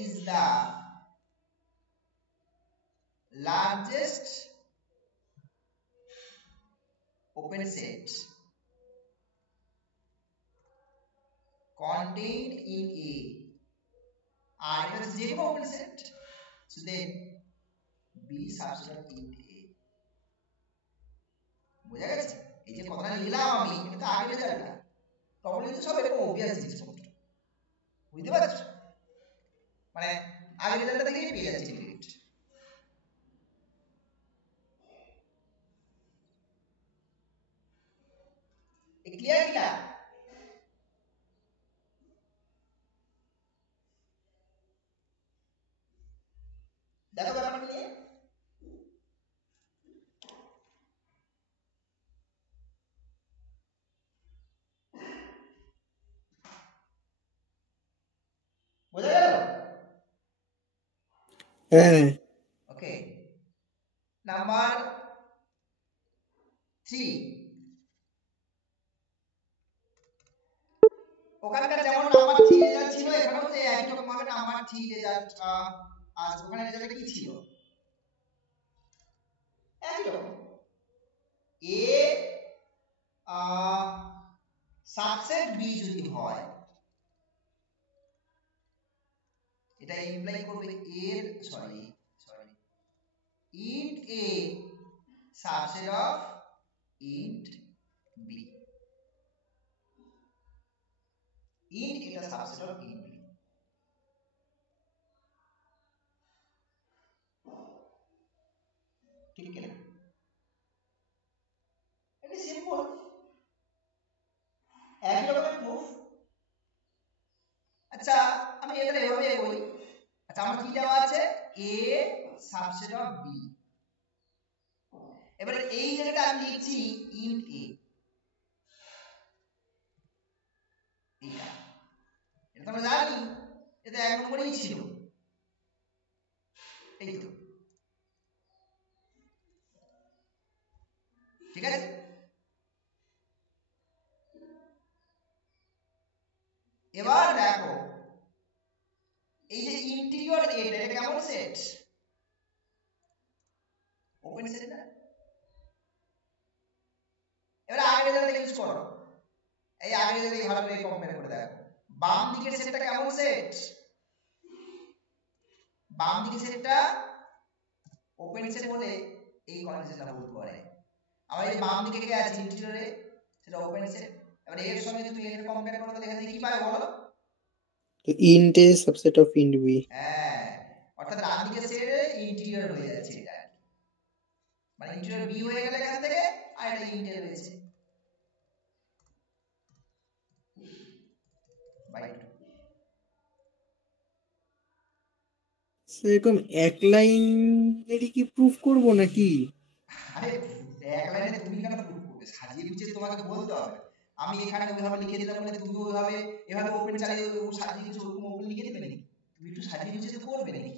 is the largest open set contained in a, আর এটা হচ্ছে যে কোনো open set, so then b subset of int a. বোঝা গেছে? এই যে কথাটা লিখলাম আমি, এটা তো আগের রেজাল্ট না, তখন কিন্তু সব এরকম অবভিয়াস জিনিসপত্র, বুঝতে পারছো? মানে আগের রেজাল্টটা থেকেই পেয়ে যাচ্ছে ডিরেক্ট। ক্লিয়ার কিনা? দেখো ব্যাপারটা নিয়ে বোঝা গেল? হ্যাঁ ওকে, নাম্বার 3, ওখানকার যেমন নাম্বার 3 রেজাল্ট ছিল, এখানেও তো একই রকম ভাবে নাম্বার 3 রেজাল্ট আসবে। ওখানে রেজাল্ট কি ছিল? একই রকম, a সাবসেট b যদি হয়, এটা ইমপ্লাই করবে এর sorry int a subset of int b, int এটা সাবসেট অফ int b। ঠিক না? এটা সিম্পল, একই রকমের প্রুফ। আচ্ছা আমি এটা এভাবে বলি, আচ্ছা আমার কি দেওয়া আছে, a সাবসেট অফ b। এবারে এই জায়গাটা আমি লিখছি ইন্ট a, এটা তো আমরা জানি এটা এক নম্বরেই ছিল, এই তো ঠিক আছে। এবার দেখো এই যে ইন্টিরিয়র এটা কেমন সেট, ওপেন সেট না? এবার আগের জায়গাটা ইউজ করো, এই আগের জায়গাটা ভালো করে কম্পেয়ার করে দেখো, বাম দিকের সেটটা কেমন সেট, বাম দিকের সেটটা ওপেন সেট বলে এই কন্ডিশনটা ভুল করে। আমার এই বাম দিকে কে আছে ইন্টিরিয়রে, সেটা ওপেন সেট। এবার এর সঙ্গে যদি তুই এর কম্পেয়ার করো তাহলে এখানে কি পাবে বলো, তো int a subset of int b। হ্যাঁ, অর্থাৎ ডান দিকের সেট ইন্টিরিয়র হয়ে যাচ্ছে এটা, মানে ইন্টিরিয়র বি হয়ে গেল এখান থেকে, আর এটা ইন্টিরিয়র রয়েছে বাই 2। সেরকম এক লাইনেরই কি প্রুফ করব নাকি? আরে এক লাইনে তুমি কেন প্রুফ করবে, সাজিয়ে গুছিয়ে তোমাকে বলতে হবে। আমি এখানে ওইভাবে লিখে দিলাম বলে তুমি ওইভাবে এভাবে ওপেন চালিয়ে সাজিয়ে গুছিয়ে ওরকম ওপেন লিখে দিবে নাকি? তুমি একটু সাজিয়ে গুছিয়ে তো করবে নাকি?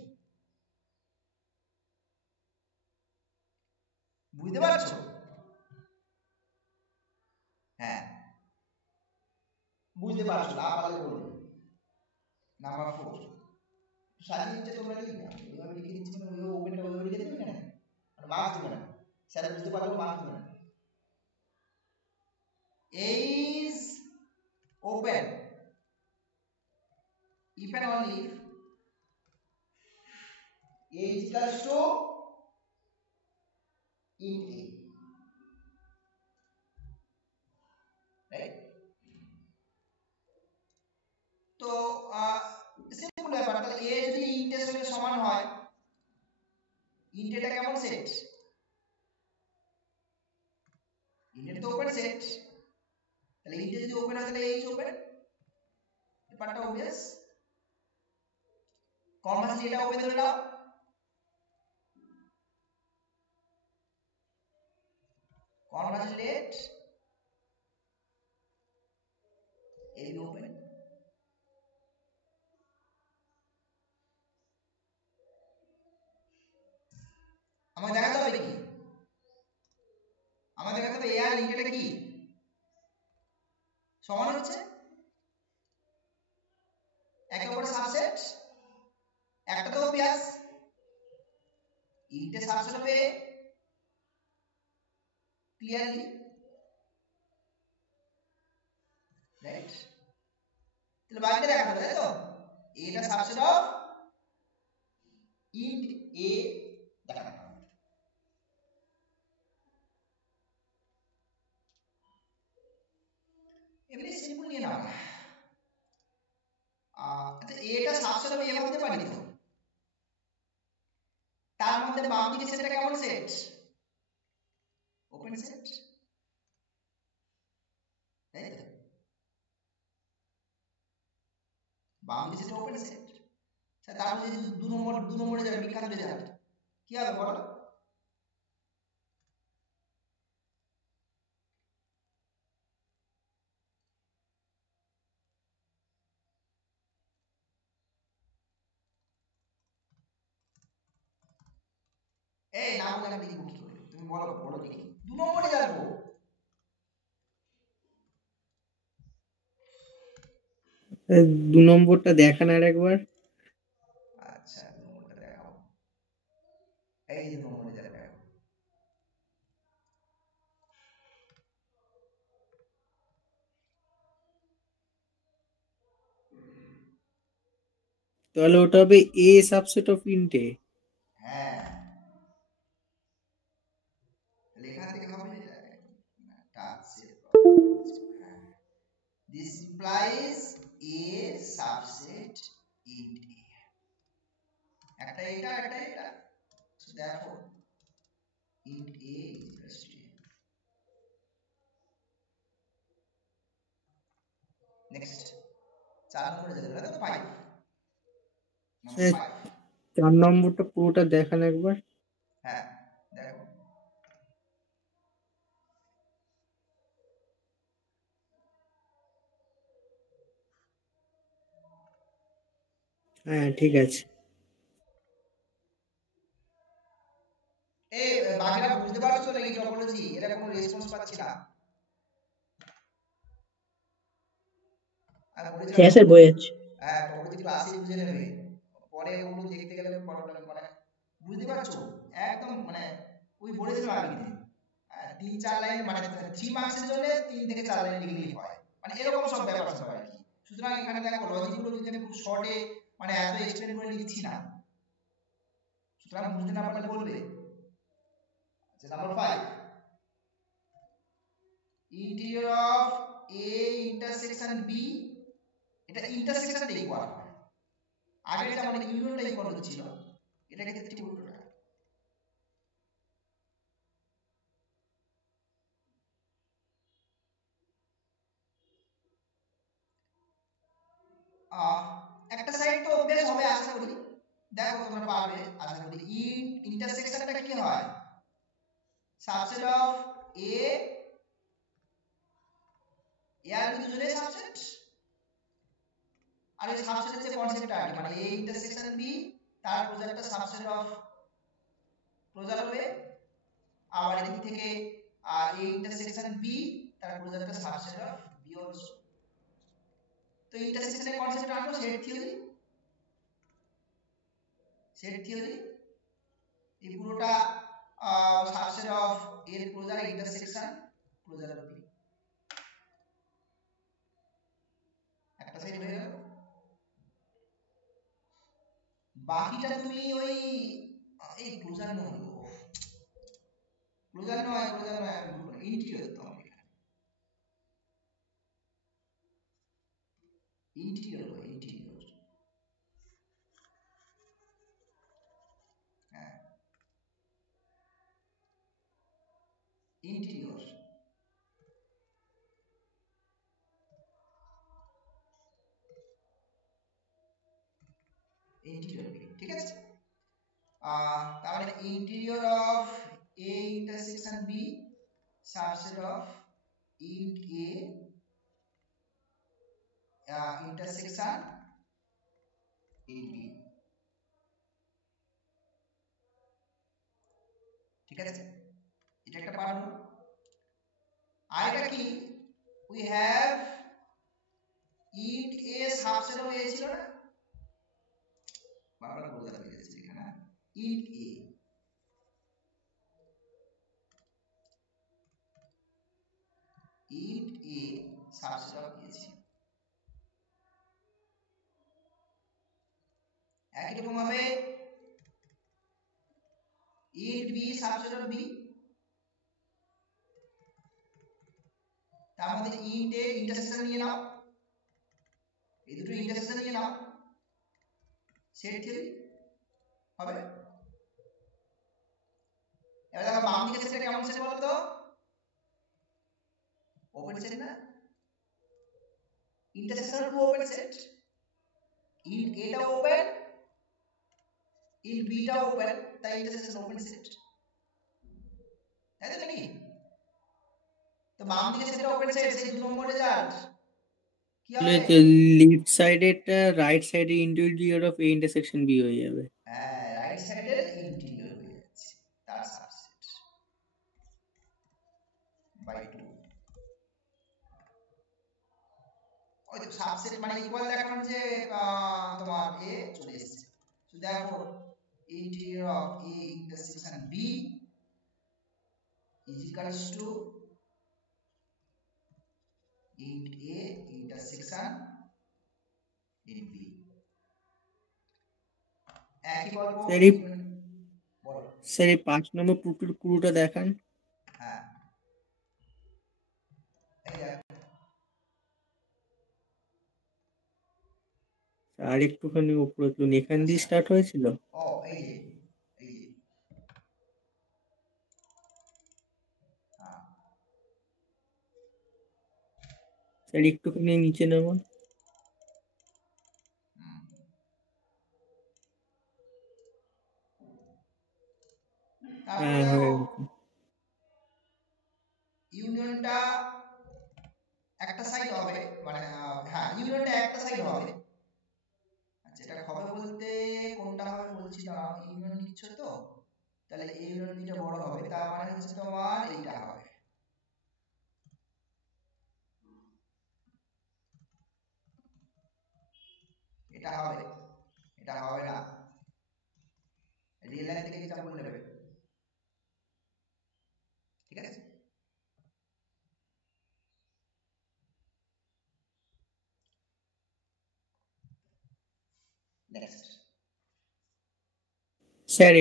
বুঝতে পারছো? হ্যাঁ বুঝতে পারছো, না পারলে বলবে। নাম্বার 4 সাজিয়ে গুছিয়ে তোমরা লিখবে, ওইভাবে লিখে দিচ্ছি মানে ওইভাবে ওপেনটা ওইভাবে লিখে দেবে না, আর মার্কস দেবে না, স্যার বুঝতে পারলেও মার্কস দেবে না। is open if and only if a is equals to int a, right? তো সিম্পল ব্যাপার, তাহলে a যদি int এর সঙ্গে সমান হয়, int এটা কেমন সেট, int এটা তো ওপেন সেট, তাহলে int যদি ওপেন হয় তাহলে h ওপেন, ব্যাপারটা obvious। কনভার্সলি এটা ওপেন ধরে নাও, কনভার্সলি লেট এই ওপেন। আমাকে দেখাতে হবে কি, আমাকে দেখাতে হবে a আর int এটা কি সমান হচ্ছে, একে অপরের সাবসেট, একটা তো অবভিয়াস int এর সাবসেট হবে ক্লিয়ারলি, রাইট? তাহলে বাকিটা দেখাতে হবে, তাই তো? এটা সাবসেট অফ int a দেখাতে হবে। এমনি সিম্পল নিয়ে নাও। আচ্ছা এটা সাবসেট আমি এ ভাবতে পারি তো, তার মধ্যে বাম দিকে সেটটা কেমন সেট, ওপেন সেট, তাই তো? বাম দিকে সেট ওপেন সেট, তারপরে যদি দু নম্বরে যাবে বিখ্যাত রেজাল্ট কি হবে বলো? এই না বলে আমি লিখবো কি করে, তুমি বলো বলো দেখি, দু নম্বরে যাবো। দু নম্বরটা দেখান আর একবার। আচ্ছা দু নম্বরটা দেখাও, এই যে দু নম্বরে যাবে দেখো, তাহলে ওটা হবে a subset of int a। হ্যাঁ লেখা থেকে হবে টাচ সেট, হ্যাঁ this implies a subset int a, একটা এটা একটা এটা, so therefore int a is equals to a. Next 4 নম্বরে যেতে হবে তো 5 নম্বর স্যার 5 4 নম্বরটা পুরোটা দেখান একবার। হ্যাঁ দেখো হ্যাঁ ঠিক আছে। বাকিরা বুঝতে পারছো তো নাকি টপোলজি? এরা কোনো রেসপন্স পাচ্ছি না। আমি বলেছিলাম হ্যাঁ স্যার বয়ে যাচ্ছে। হ্যাঁ টপোলজি ক্লাসে বুঝে নেবে, পরে ওগুলো দেখতে গেলে প্রবলেম, মানে বুঝতে পারছো একদম, মানে ওই বলেছিলাম আগে দিন 3-4 লাইন, মানে 3 মার্কসের জন্য 3 থেকে 4 লাইন লিখলেই হয়, মানে এরকম সব ব্যাপার স্যাপার আর কি। সুতরাং এখানে দেখো লজিকগুলো যদি আমি খুব শর্টে মানে এত এক্সপ্লেন করে লিখছি না, সুতরাং বুঝতে না পারলে বলবে। আচ্ছা number 5, interior of A intersection B, এটা ইন্টারসেকশনটা ইকুয়াল হয়, আগে যেমন ইউনিয়নটা ইকুয়াল হচ্ছিল, এটা ক্ষেত্রে ঠিক উল্টোটা। একটা সাইড তো অভ্যাস হবে আশা করি, দেখো তোমরা পারবে আশা করি। ইন্টারসেকশনটা কি হয়? সাবসেট অফ এ, এ আর বি দুজনেই সাবসেট, আর এই সাবসেটের যে কনসেপ্টটা আছে, মানে এ ইন্টারসেকশন বি তার ক্লোজারটা সাবসেট অফ ক্লোজার হবে, আবার এদিক থেকে এ ইন্টারসেকশন বি তার ক্লোজারটা সাবসেট অফ বি অলসো। তো ইন্টারসেকশনের কনসেপ্ট আনলো সেট থিওরি, সেট থিওরি এই পুরোটা সাবসেট অফ এর closure intersection closure of B, একটা সাইড হয়ে গেল। বাকিটা তুমি ওই এই ক্লোজার নয়, ক্লোজার নয়, ক্লোজার নয়, ইন্টিরিয়র তো আমাকে ইন্টিরিয়র, ইন্টিরিয়র হ্যাঁ ইন্টিরিয়র, ইন্টিরিয়র ঠিক আছে। তার মানে interior of A intersection B subset of int a intersection int b, ঠিক আছে। এটা একটা পার্ট হলো। আরেকটা কি, we have int a subset of a ছিল না, বারবার বোঝাতে পেরেছি এখানে, int a subset of a ছিল। একই রকম ভাবে int b subset of b, তার মধ্যে int a ইন্টারসেকশন নিয়ে নাও, এই দুটো ইন্টারসেকশন নিয়ে নাও, সেট থিওরি হবে। এবার দেখো বাম দিকে সেটটা কেমন সেট বলো তো, ওপেন সেট না, intersection to open set, int a টা ওপেন, int b টা ওপেন, তাই ইন্টারসেকশন ওপেন সেট, তাই তো নাকি? তো বাম দিকে সেটটা ওপেন সেট, সেই 2 নম্বর রেজাল্ট কি হবে? লেফট সাইডেরটা রাইট সাইডে interior of A intersection B হয়ে যাবে। হ্যাঁ রাইট সাইডের ইন্টিরিয়র হয়ে যাচ্ছে, তার সাবসেট বাই 2। ওই তো সাবসেট মানে ইকুয়াল দেখানোর যে তোমার এ চলে এসেছে। সো দেখো interior of A intersection B is equals to int a intersection int b, একই গল্প। স্যার এই বলো। স্যার এই 5 নম্বর পুরোটা দেখান। হ্যাঁ এই দেখো আর একটুখানি উপরে তুলুন, এখান দিয়ে স্টার্ট হয়েছিল। ও এই যে স্যার একটুখানি নিচে নামান। তারপরে হ্যাঁ, দেখো হয়ে গেছে। ইউনিয়নটা একটা সাইড হবে, মানে হ্যাঁ ইউনিয়নটা একটা সাইড হবে। আচ্ছা এটা হবে বলতে কোনটা হবে বলছি না, ইউনিয়ন নিচ্ছ তো, তাহলে এই ইউনিয়ন দুইটা বড় হবে, তার মানে হচ্ছে তোমার এইটা হবে। এটা হবে, এটা হবে না, রিয়েল লাইন থেকে এক্সাম্পল নেবে, ঠিক আছে? নেক্সট স্যার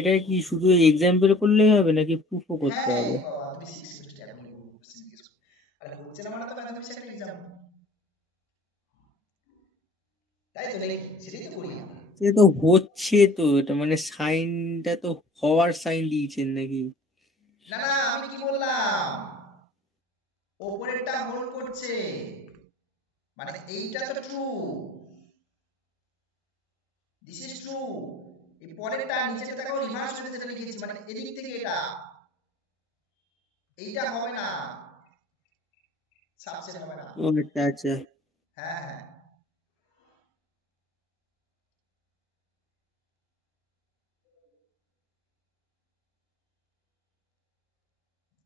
এটা কি শুধু এক্সাম্পল করলেই হবে নাকি প্রুফও করতে হ্যাঁ হবে? বাবা তুমি 6 সেমিস্টার এখন কোশ্চেন জিজ্ঞেস করো, আরে হচ্ছে না মানে তো ম্যাথমেটিক্স একটা এক্সাম, তাই তো নাকি? সেটাই তো করি আমরা। এটা তো হচ্ছে, তো এটা মানে সাইনটা তো হওয়ার সাইন দিয়েছেন নাকি? না না আমি কি বললাম, ওপরেরটা হোল্ড করছে, মানে এইটা তো ট্রু, দিস ইজ ট্রু, এই পরেরটা নিচেটা দেখো রিভার্স হয়ে যেটা লিখেছি, মানে এদিক থেকে এটা, এইটা হবে না, সাবসেট হবে না। ও আচ্ছা আচ্ছা। হ্যাঁ হ্যাঁ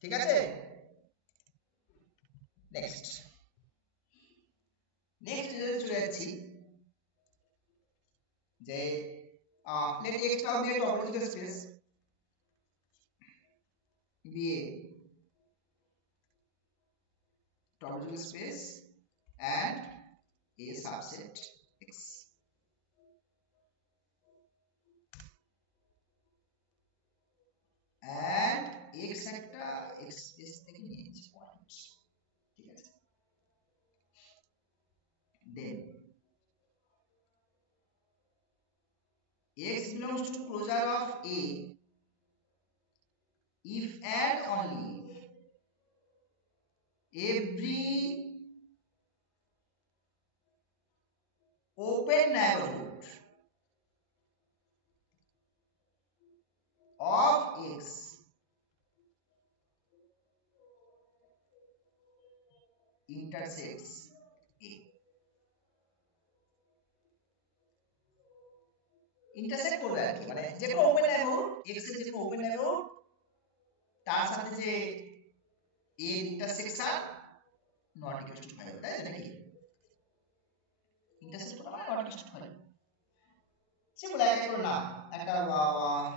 ঠিক আছে। নেক্সট নেক্সট চলে যাচ্ছি, যে let x now be a topological space be a topological space and a subset x, and x একটা x space থেকে নিয়েছি পয়েন্ট, ঠিক আছে? then x belongs to closure of a if and only every open neighborhood of x intersects a, intersect করবে আর কি, মানে যে কোনো ওপেন নেইবারহুড x এর যে কোনো ওপেন নেইবারহুড তার সাথে যে a intersection not equal to 5, তাই তো নাকি? ইন্টারসেক্ট করা মানে নট ইকুয়াল টু 5, সিম্পল এক এক করে না, একটা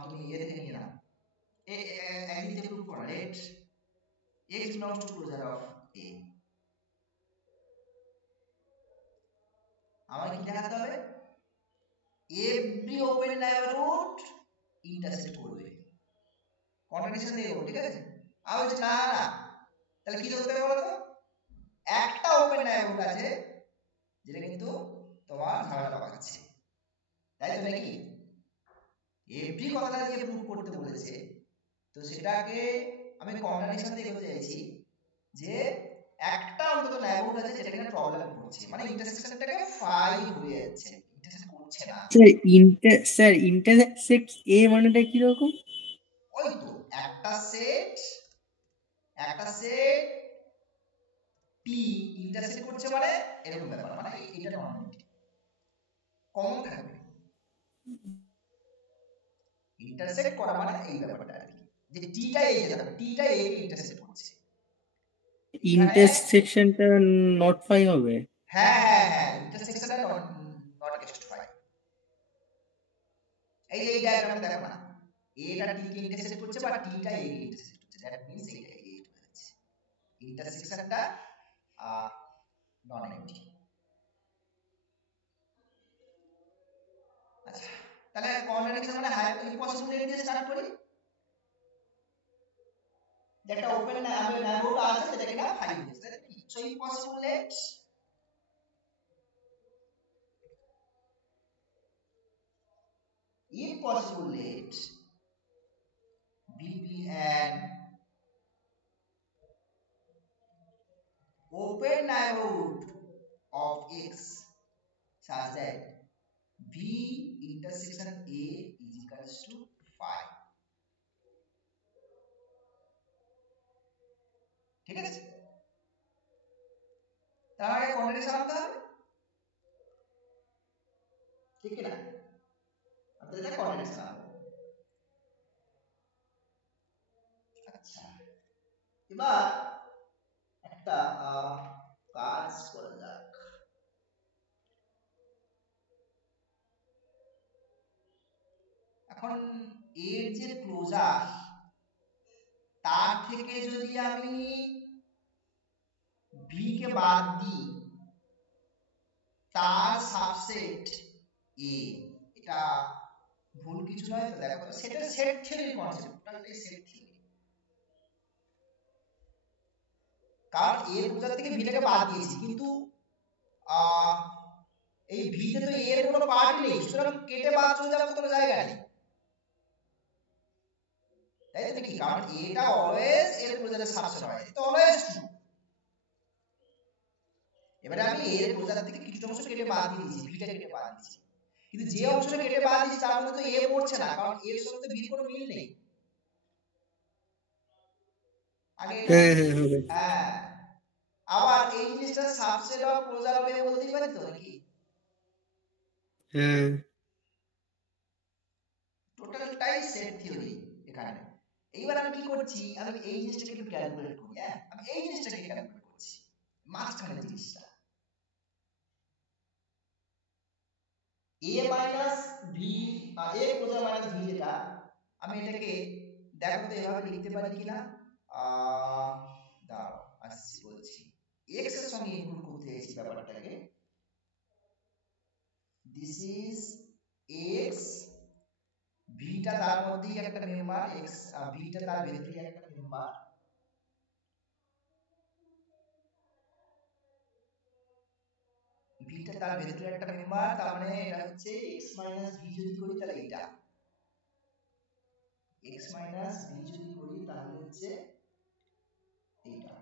তুমি এ থেকে নিয়ে নাও, এ একদিন থেকে প্রুফ করা, late x belongs to closure of a, আমাকে কি দেখাতে হবে, every open neighborhood ইন্টারসেক্ট করবে, কন্ট্রাডিকশন দিয়ে দেবো, ঠিক আছে? আমি বলছি না না, তাহলে কি ধরতে হবে বলো তো, একটা ওপেন নেইবারহুড আছে যেটা কিন্তু তোমার ঝামেলা পাকাচ্ছে, তাই তো নাকি? এভরি কথাটা দিয়ে প্রুফ করতে বলেছে, তো সেটাকে আমি কন্ট্রাডিকশন দিয়ে বলতে চাইছি যে একটা অন্তত নেইবারহুড আছে যেটা কিনা প্রবলেম করছে, মানে ইন্টারসেকশনটাকে 5 হয়ে যাচ্ছে, ইন্টারসেক্ট করছে না। স্যার ইন্টারসেক্ট এ মানেটা কি রকম? ওই তো একটা সেট টি ইন্টারসেক্ট করছে, মানে এরকম ব্যাপার, মানে এটা নর্মালিটি কমন থাকবে, ইন্টারসেক্ট করা মানে এই ব্যাপারটা আর কি, যে টিটা এই যে দেখো টিটা এ কে ইন্টারসেক্ট করছে এখানে, ইন্টারসেকশনটা নট 5 হবে? হ্যাঁ হ্যাঁ হ্যাঁ ইন্টারসেকশনটা নট এক্সট 5, এই যে এই ডায়াগ্রামটা দেখো না, এটা টি কে ইন্টারসেক্ট করছে বা টিটা এ কে ইন্টারসেক্ট করছে, দ্যাট মিন্স এইটা এইট হয়ে যাচ্ছে, ইন্টারসেকশনটা নন এমটি। আচ্ছা তাহলে কন্ট্রাডিকশন মানে ইম্পসিবল দিয়ে স্টার্ট করি, যে একটা ওপেন নেইবারহুড আছে যেটা কিনা 5 হচ্ছে, so impossible let be an open neighborhood of x such that v intersection a is equals to 5. ঠিক আছে, তার আগে কন্ডিশন আনতে হবে, ঠিক কি না? আপনাদের এটা কন্ডিশন আনতে। আচ্ছা, এবার একটা কাজ করা যাক। এখন এর যে ক্লোজার তার থেকে যদি আমি v কে বাদ দিই তার সাবসেট a, এটা ভুল কিছু নয় তো? দেখো সেটা set theory concept, totally set theory. কারণ a এর ক্লোজার থেকে v টাকে বাদ দিয়েছি, কিন্তু এই v তে তো a এর কোনো পার্ট নেই, সুতরাং কেটে বাদ চলে যাওয়ার কোনো জায়গা নেই, তাই তো নাকি? কারণ এটা অলওয়েজ এর ক্লোজারের সাবসেট হয়, এটা অলওয়েজ ট্রু। এবারে আমি এর ক্লোজার থেকে কিছু অংশ কেটে বাদ দিয়ে দিয়েছি, v টা কেটে বাদ দিয়েছি, কিন্তু যে অংশটা কেটে বাদ দিয়েছি তার মধ্যে তো a পড়ছে না, কারণ এর সাথে v এর কোনো মিল নেই। আগে হ্যাঁ, আবার এই জিনিসটা সাবসেট অফ ক্লোজার হবে বলতেই পারি তো নাকি? হ্যাঁ, টোটালটাই সেট থিওরি এখানে। এইবার আমি কি করছি, আমি এই জিনিসটাকে একটু ক্যালকুলেট করি। হ্যাঁ, আমি এই জিনিসটাকে ক্যালকুলেট করছি, মাঝখানে জিনিসটা a minus v, a closure minus v, যেটা আমি এটাকে দেখো তো এভাবে লিখতে পারি কিনা। দাঁড়াও আসছি বলছি, x এর সঙ্গে ইনক্লুড করতে চাইছি ব্যাপারটাকে। দিস ইজ x, v টা তার মধ্যেই একটা মেম্বার, x v টা তার ভেতরেই একটা মেম্বার, v টা তার ভেতরে একটা মেম্বার, তার মানে এটা হচ্ছে x মাইনাস v যদি করি তাহলে এটা x মাইনাস v যদি করি তাহলে হচ্ছে এইটা।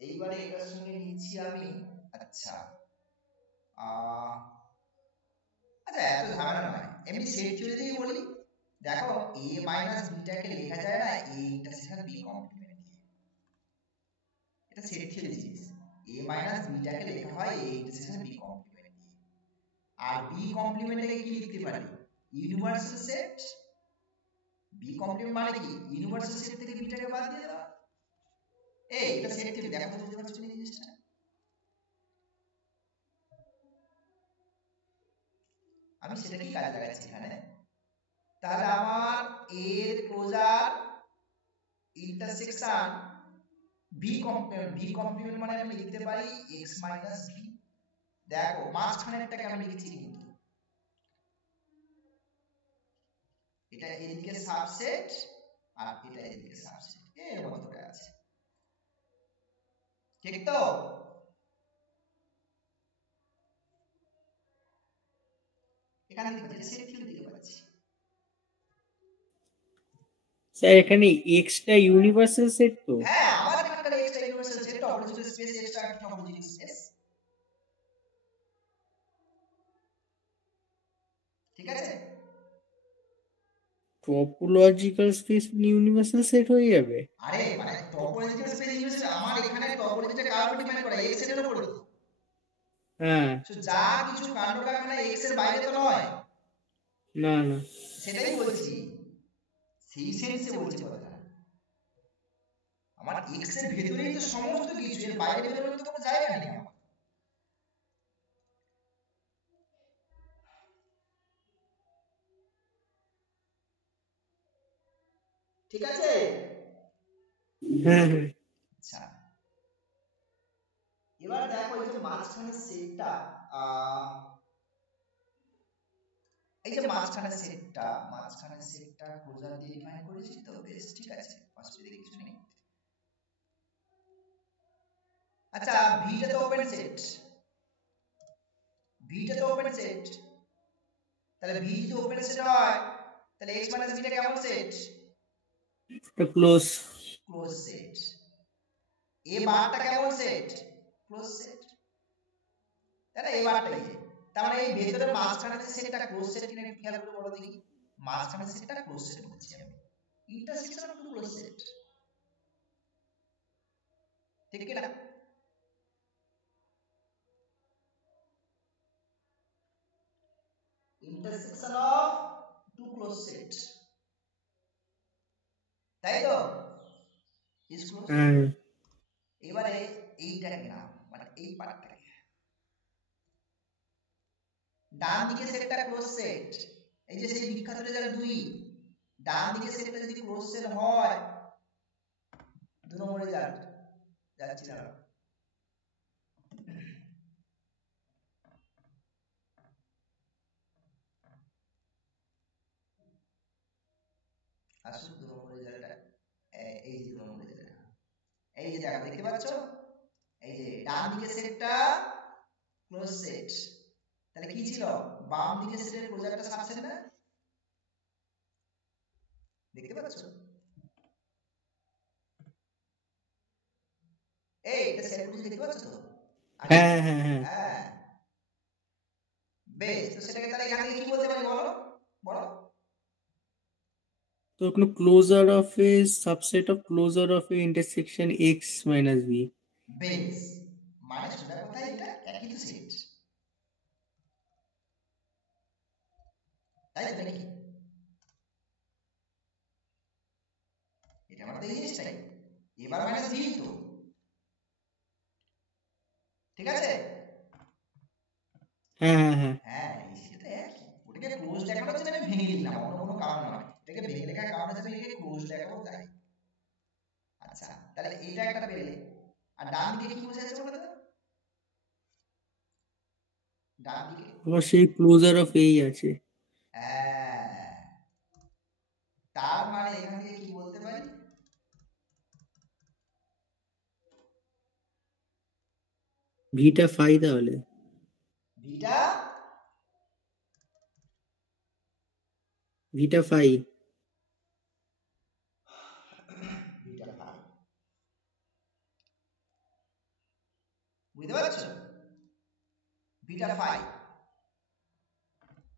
এইবারে এটার সঙ্গে নিচ্ছি আমি, আচ্ছা আচ্ছা এত ঝামেলা নয়, এমনি সেট থিওরি দিয়ে বলি। দেখো a মাইনাস b টাকে লেখা যায় না a ইন্টারসেকশন b কমপ্লিমেন্ট দিয়ে, এটা সেট থিওরি জিনিস। a মাইনাস b টাকে লেখা হয় a ইন্টারসেকশন b কমপ্লিমেন্ট দিয়ে, আর b কমপ্লিমেন্টটাকে কি লিখতে পারি? Universal set. b কমপ্লিমেন্ট মানে কি? ইউনিভার্সাল সেট থেকে b টাকে বাদ দিয়ে দেওয়া। এই এটা সেট থিওরি, দেখো বুঝতে পারছো না জিনিসটা? আমি সেটাকেই কাজে লাগাচ্ছি এখানে। তাহলে আমার এর ক্লোজার ইন্টারসেকশন v কমপ্লিমেন্ট মানে আমি লিখতে পারি x মাইনাস v। দেখো মাঝখানেরটাকে আমি লিখেছি, কিন্তু এটা এদিকে সাবসেট আর এটা এদিকে সাবসেট, এর মতো করে আছে, ঠিক তো? এখানে দেখো যেটা সেট থিওরি দিতে পারছি। স্যার এখানে x টা ইউনিভার্সাল সেট তো? হ্যাঁ, আমার এখানকার x টা universal set, topological space x টা একটা টপোলজিক্যাল স্পেস, ঠিক আছে? টপোলজিক্যাল স্পেস ইউনিভার্সাল সেট হয়ে যাবে? আরে মানে টপোলজিক্যাল স্পেস ইউনিভার্সাল, আমার এখানে টপোলজিটা কার উপর ডিপেন্ড করে? x এর উপর তো। হ্যাঁ, তো যা কিছু কাণ্ড কারখানা x এর বাইরে তো নয়, না না, সেটাই বলছি, সেই সেন্সে বলছি কথা। আমার x এর ভেতরেই তো সমস্ত কিছু, এর বাইরে বেরোনোর তো কোনো জায়গা নেই আমার, ঠিক আছে? হ্যাঁ হ্যাঁ, আচ্ছা, এবার দেখো এই যে মাঝখানের সেটটা, এই যে মাঝখানের সেটটা ক্লোজার দিয়ে ডিফাইন করেছি তো, বেশ ঠিক আছে, অসুবিধা কিছু নেই। আচ্ছা v টা তো ওপেন সেট, তাহলে v যদি ওপেন সেট হয় তাহলে x মাইনাস v টা কেমন সেট? এটা ক্লোজ। ক্লোজ সেট, এ বারটা কেমন সেট? ক্লোজ সেট, তাই না? এই বারটাই, তার মানে এই ভেতরের মাঝখানে যে সেটটা ক্লোজ সেট কিনা একটু খেয়াল করে বলো দেখি। মাঝখানে সেটটা ক্লোজ সেট বলছি আমি, intersection of two close set, ঠিক কি না? Intersection of two close set, তাই তো? Is close. হ্যাঁ এবারে এইটাকে নাও, মানে এই পার্টটাকে, ডান দিকে সেটটা ক্লোজ সেট, এই যে সেই বিখ্যাত রেজাল্ট 2, ডান দিকে সেটটা যদি ক্লোজ সেট হয়, 2 নম্বর রেজাল্ট যাচ্ছি না, আসলে 2 নম্বর রেজাল্টটা এই যে 2 নম্বর রেজাল্ট, এই যে দেখো, দেখতে পাচ্ছ, এই যে ডান দিকে সেটটা ক্লোজ সেট, তাহলে কি ছিল? বাম দিকে সেটের ক্লোজারটা সাবসেট না? দেখতে পাচ্ছ? এই এটা সেটগুলো দেখতে পাচ্ছ তো? হ্যাঁ হ্যাঁ হ্যাঁ হ্যাঁ, বেশ, তো সেটাকে তাহলে এখান থেকে কি বলতে পারি বলো, বলো? তো কোনো closure of A subset of closure of A intersection X minus B. বেশ, মানে সোজা কথা এটা একই তো সেট, তাই তো নাকি? এটা মানে তো এই জিনিসটাই, এবার মাইনাস বি তো, ঠিক আছে? হ্যাঁ হ্যাঁ হ্যাঁ হ্যাঁ, সেটা একই, ওটাকে ক্লোজ দেখানোর জন্য আমি ভেঙে দিলাম, অন্য কোনো কারণ নয়, এটাকে ভেঙে লেখার কারণ হচ্ছে এটাকে ক্লোজ দেখাবো তাই। আচ্ছা, তাহলে এইটা একটা পেলে, আর ডান দিকে কি বসে আছে বলো তো? ডান দিকে, আবার সেই ক্লোজার অফ এই আছে। হ্যাঁ, তার মানে এখান থেকে কি বলতে পারি? ভিটা ফাই তাহলে। বিটা, ভিটা ফাই। বিটা ফাই, বুঝতে পারছো? বিটা phi,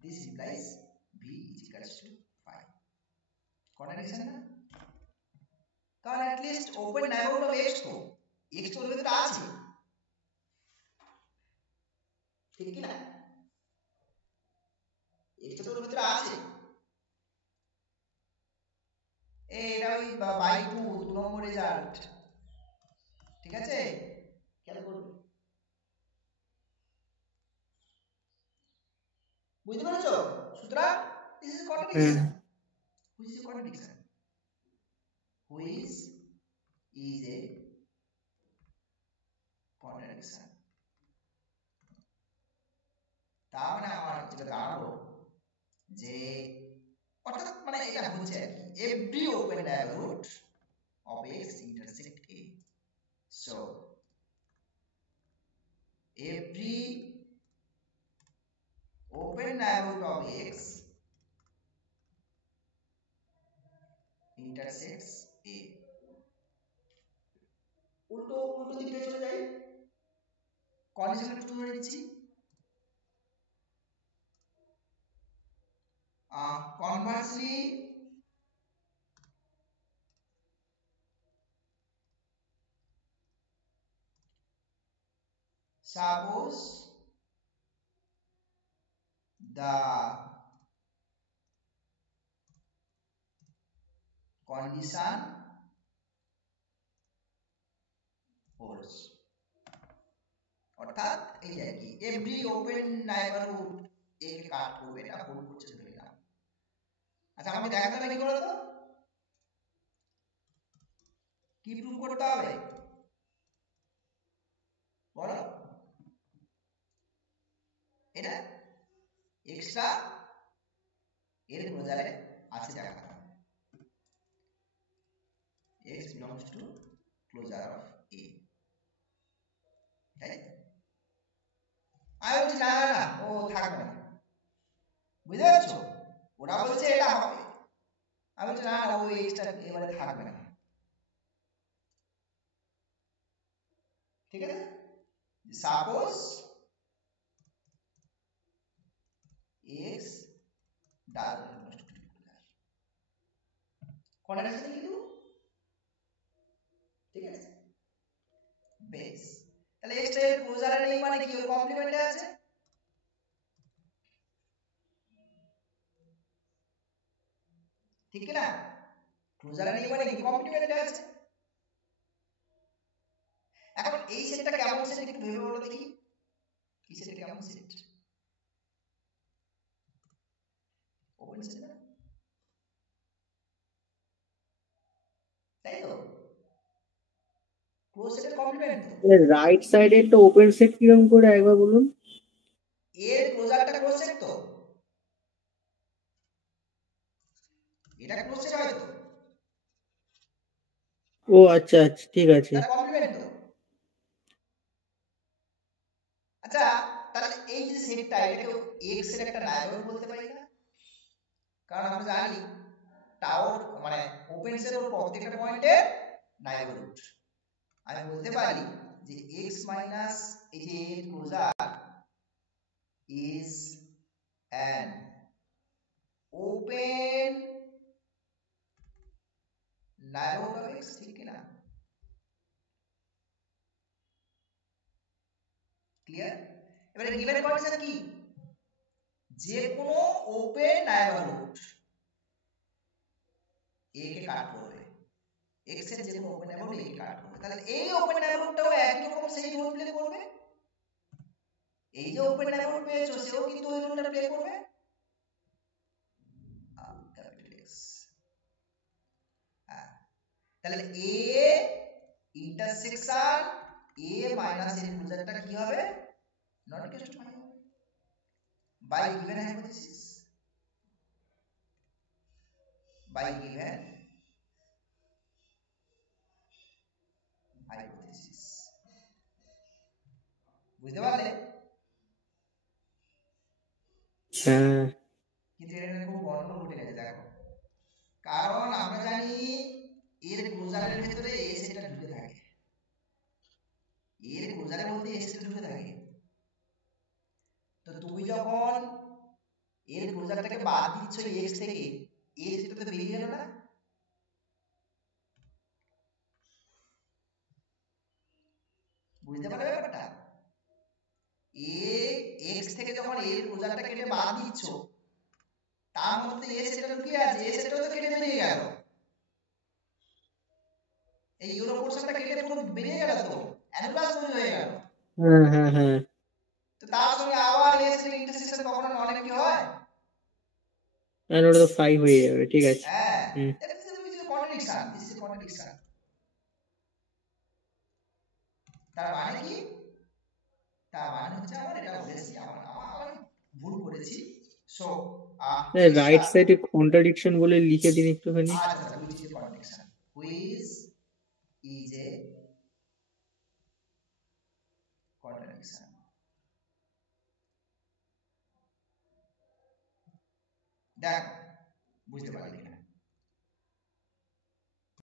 this implies b is equals to phi, contradiction না? কারণ at least open neighborhood of x তো, x তো ওর ভিতরে আছে, ঠিক কি না? x তো ওর ভিতরে আছে, এটা ওই বাই 2 নম্বর রেজাল্ট, ঠিক আছে? খেয়াল করবে, বুঝতে পেরেছো? সুতরাং this is হ্যাঁ contradiction, which is a contradiction, which is a contradiction, তার মানে আমার যেটা দাঁড়ালো যে, অর্থাৎ মানে এটা হচ্ছে আর কি, every open neighborhood of x intersect a, so every open neighborhood of x intersects a, উল্টো উল্টো দিকে চলে যাই, কন্ডিশন একটু ধরে নিচ্ছি, conversely suppose the condition holds, অর্থাৎ এই আর কি, এভরি ওপেন নেইবারহুড এ কে কাট করবে, এটা হোল্ড করছে ধরে নিলাম। আচ্ছা, আমাকে দেখাতে হবে কি বলো তো, কি প্রুভ করতে হবে বলো? এটা এক্সট্রা এর ক্লোজারে আছে দেখাতে হবে, x belongs to closure of a, তাই? আমি বলছি না না না, ও থাকবে না, বুঝতে পারছো? ওরা বলছে এটা হবে, আমি বলছি না না, ও এক্সট্রা এবারে থাকবে না, ঠিক আছে, সাপোজ x ডাল কোণের সাথে লিখব, ঠিক আছে, বেস। তাহলে x এর ক্লোজারে নেই মানে কি ওর কমপ্লিমেন্টে আছে, ঠিক কি না? ক্লোজারে নেই মানে কি কমপ্লিমেন্টে আছে। এখন এই সেটটা কেমন সেট একটু ভেবে বলো দেখি, এই সেটটা কেমন সেট? ওপেন সেট না, তাই তো? ক্লোজ সেটের কমপ্লিমেন্ট তো। রাইট সাইডে একটা ওপেন সেট কিরকম করে একবার বলুন। এর ক্লোজারটা ক্লোজ সেট তো, এটা ক্লোজ সেট হয় তো। ও আচ্ছা আচ্ছা ঠিক আছে। তাহলে কমপ্লিমেন্ট তো। আচ্ছা তাহলে এই যে সেটটা এটাকে x এর একটা নাইবার বলতে পারি না? কারণ আমরা জানি টাওর মানে ওপেন সেট ওর প্রত্যেকটা পয়েন্টে নাইবারহুড। আমি বলতে পারি যে x মাইনাস এই যে এর closure is an open neighborhood of x, ঠিক কি না? ক্লিয়ার? এবারে গিভেন কন্ডিশন কি? যে কোনো ওপেন নাইবারহুড a কে কাট করবে, x এর যে কোনো ওপেন নাইবারহুড a কে কাট করবে। তাহলে এই ওপেন নাইবারহুডটাও একই রকম সেই রোল প্লে করবে। এই যে ওপেন নাইবারহুড পেয়েছো সেও কিন্তু ওই রোলটা প্লে করবে, ক্যাপিটাল x। তাহলে a ইন্টারসেকশন a মাইনাস এর ক্লোজারটা কি হবে? নট ইকুয়াল টু হবে by given hypothesis, by given hypothesis। বুঝতে পারলে? হ্যাঁ কিন্তু এটা খুব গন্ডগোল ঘটে গেছে দেখো, কারণ আমরা জানি এর ক্লোজারের ভিতরে a সেটটা ঢুকে থাকে, এর ক্লোজারের মধ্যে a সেটটা ঢুকে থাকে। তো তুমি যখন এর ক্লোজারটাকে বাদ দিচ্ছ x থেকে, a সেটটা তো বেরিয়ে গেল না? বুঝতে পারলে ব্যাপারটা? a x থেকে যখন এর ক্লোজারটা কেটে বাদ দিচ্ছ তার মধ্যে a সেটটা ঢুকে আছে, a সেটটাও তো কেটে বেরিয়ে গেল, এই ইউরো পোরশনটা কেটে পুরো বেরিয়ে গেল তো, অ্যানুলাস তৈরি হয়ে গেল। হ্যাঁ হ্যাঁ হ্যাঁ। তো তার সঙ্গে আবার a সেটের ইন্টারসেকশন কখনো নন কি হয়? আর ওটা তো 5 হয়ে যাবে, ঠিক আছে। হ্যাঁ, হুম। that is a contradiction, this is a contradiction। তার মানে কি? তার মানে হচ্ছে আমার এটা বলেছি আমার ভুল করেছি। সো রাইট সাইডে কন্ট্রাডিকশন বলে লিখে দিন একটুখানি। আচ্ছা which is a contradiction, which is a contradiction। দেখো বুঝতে পারলি কিনা?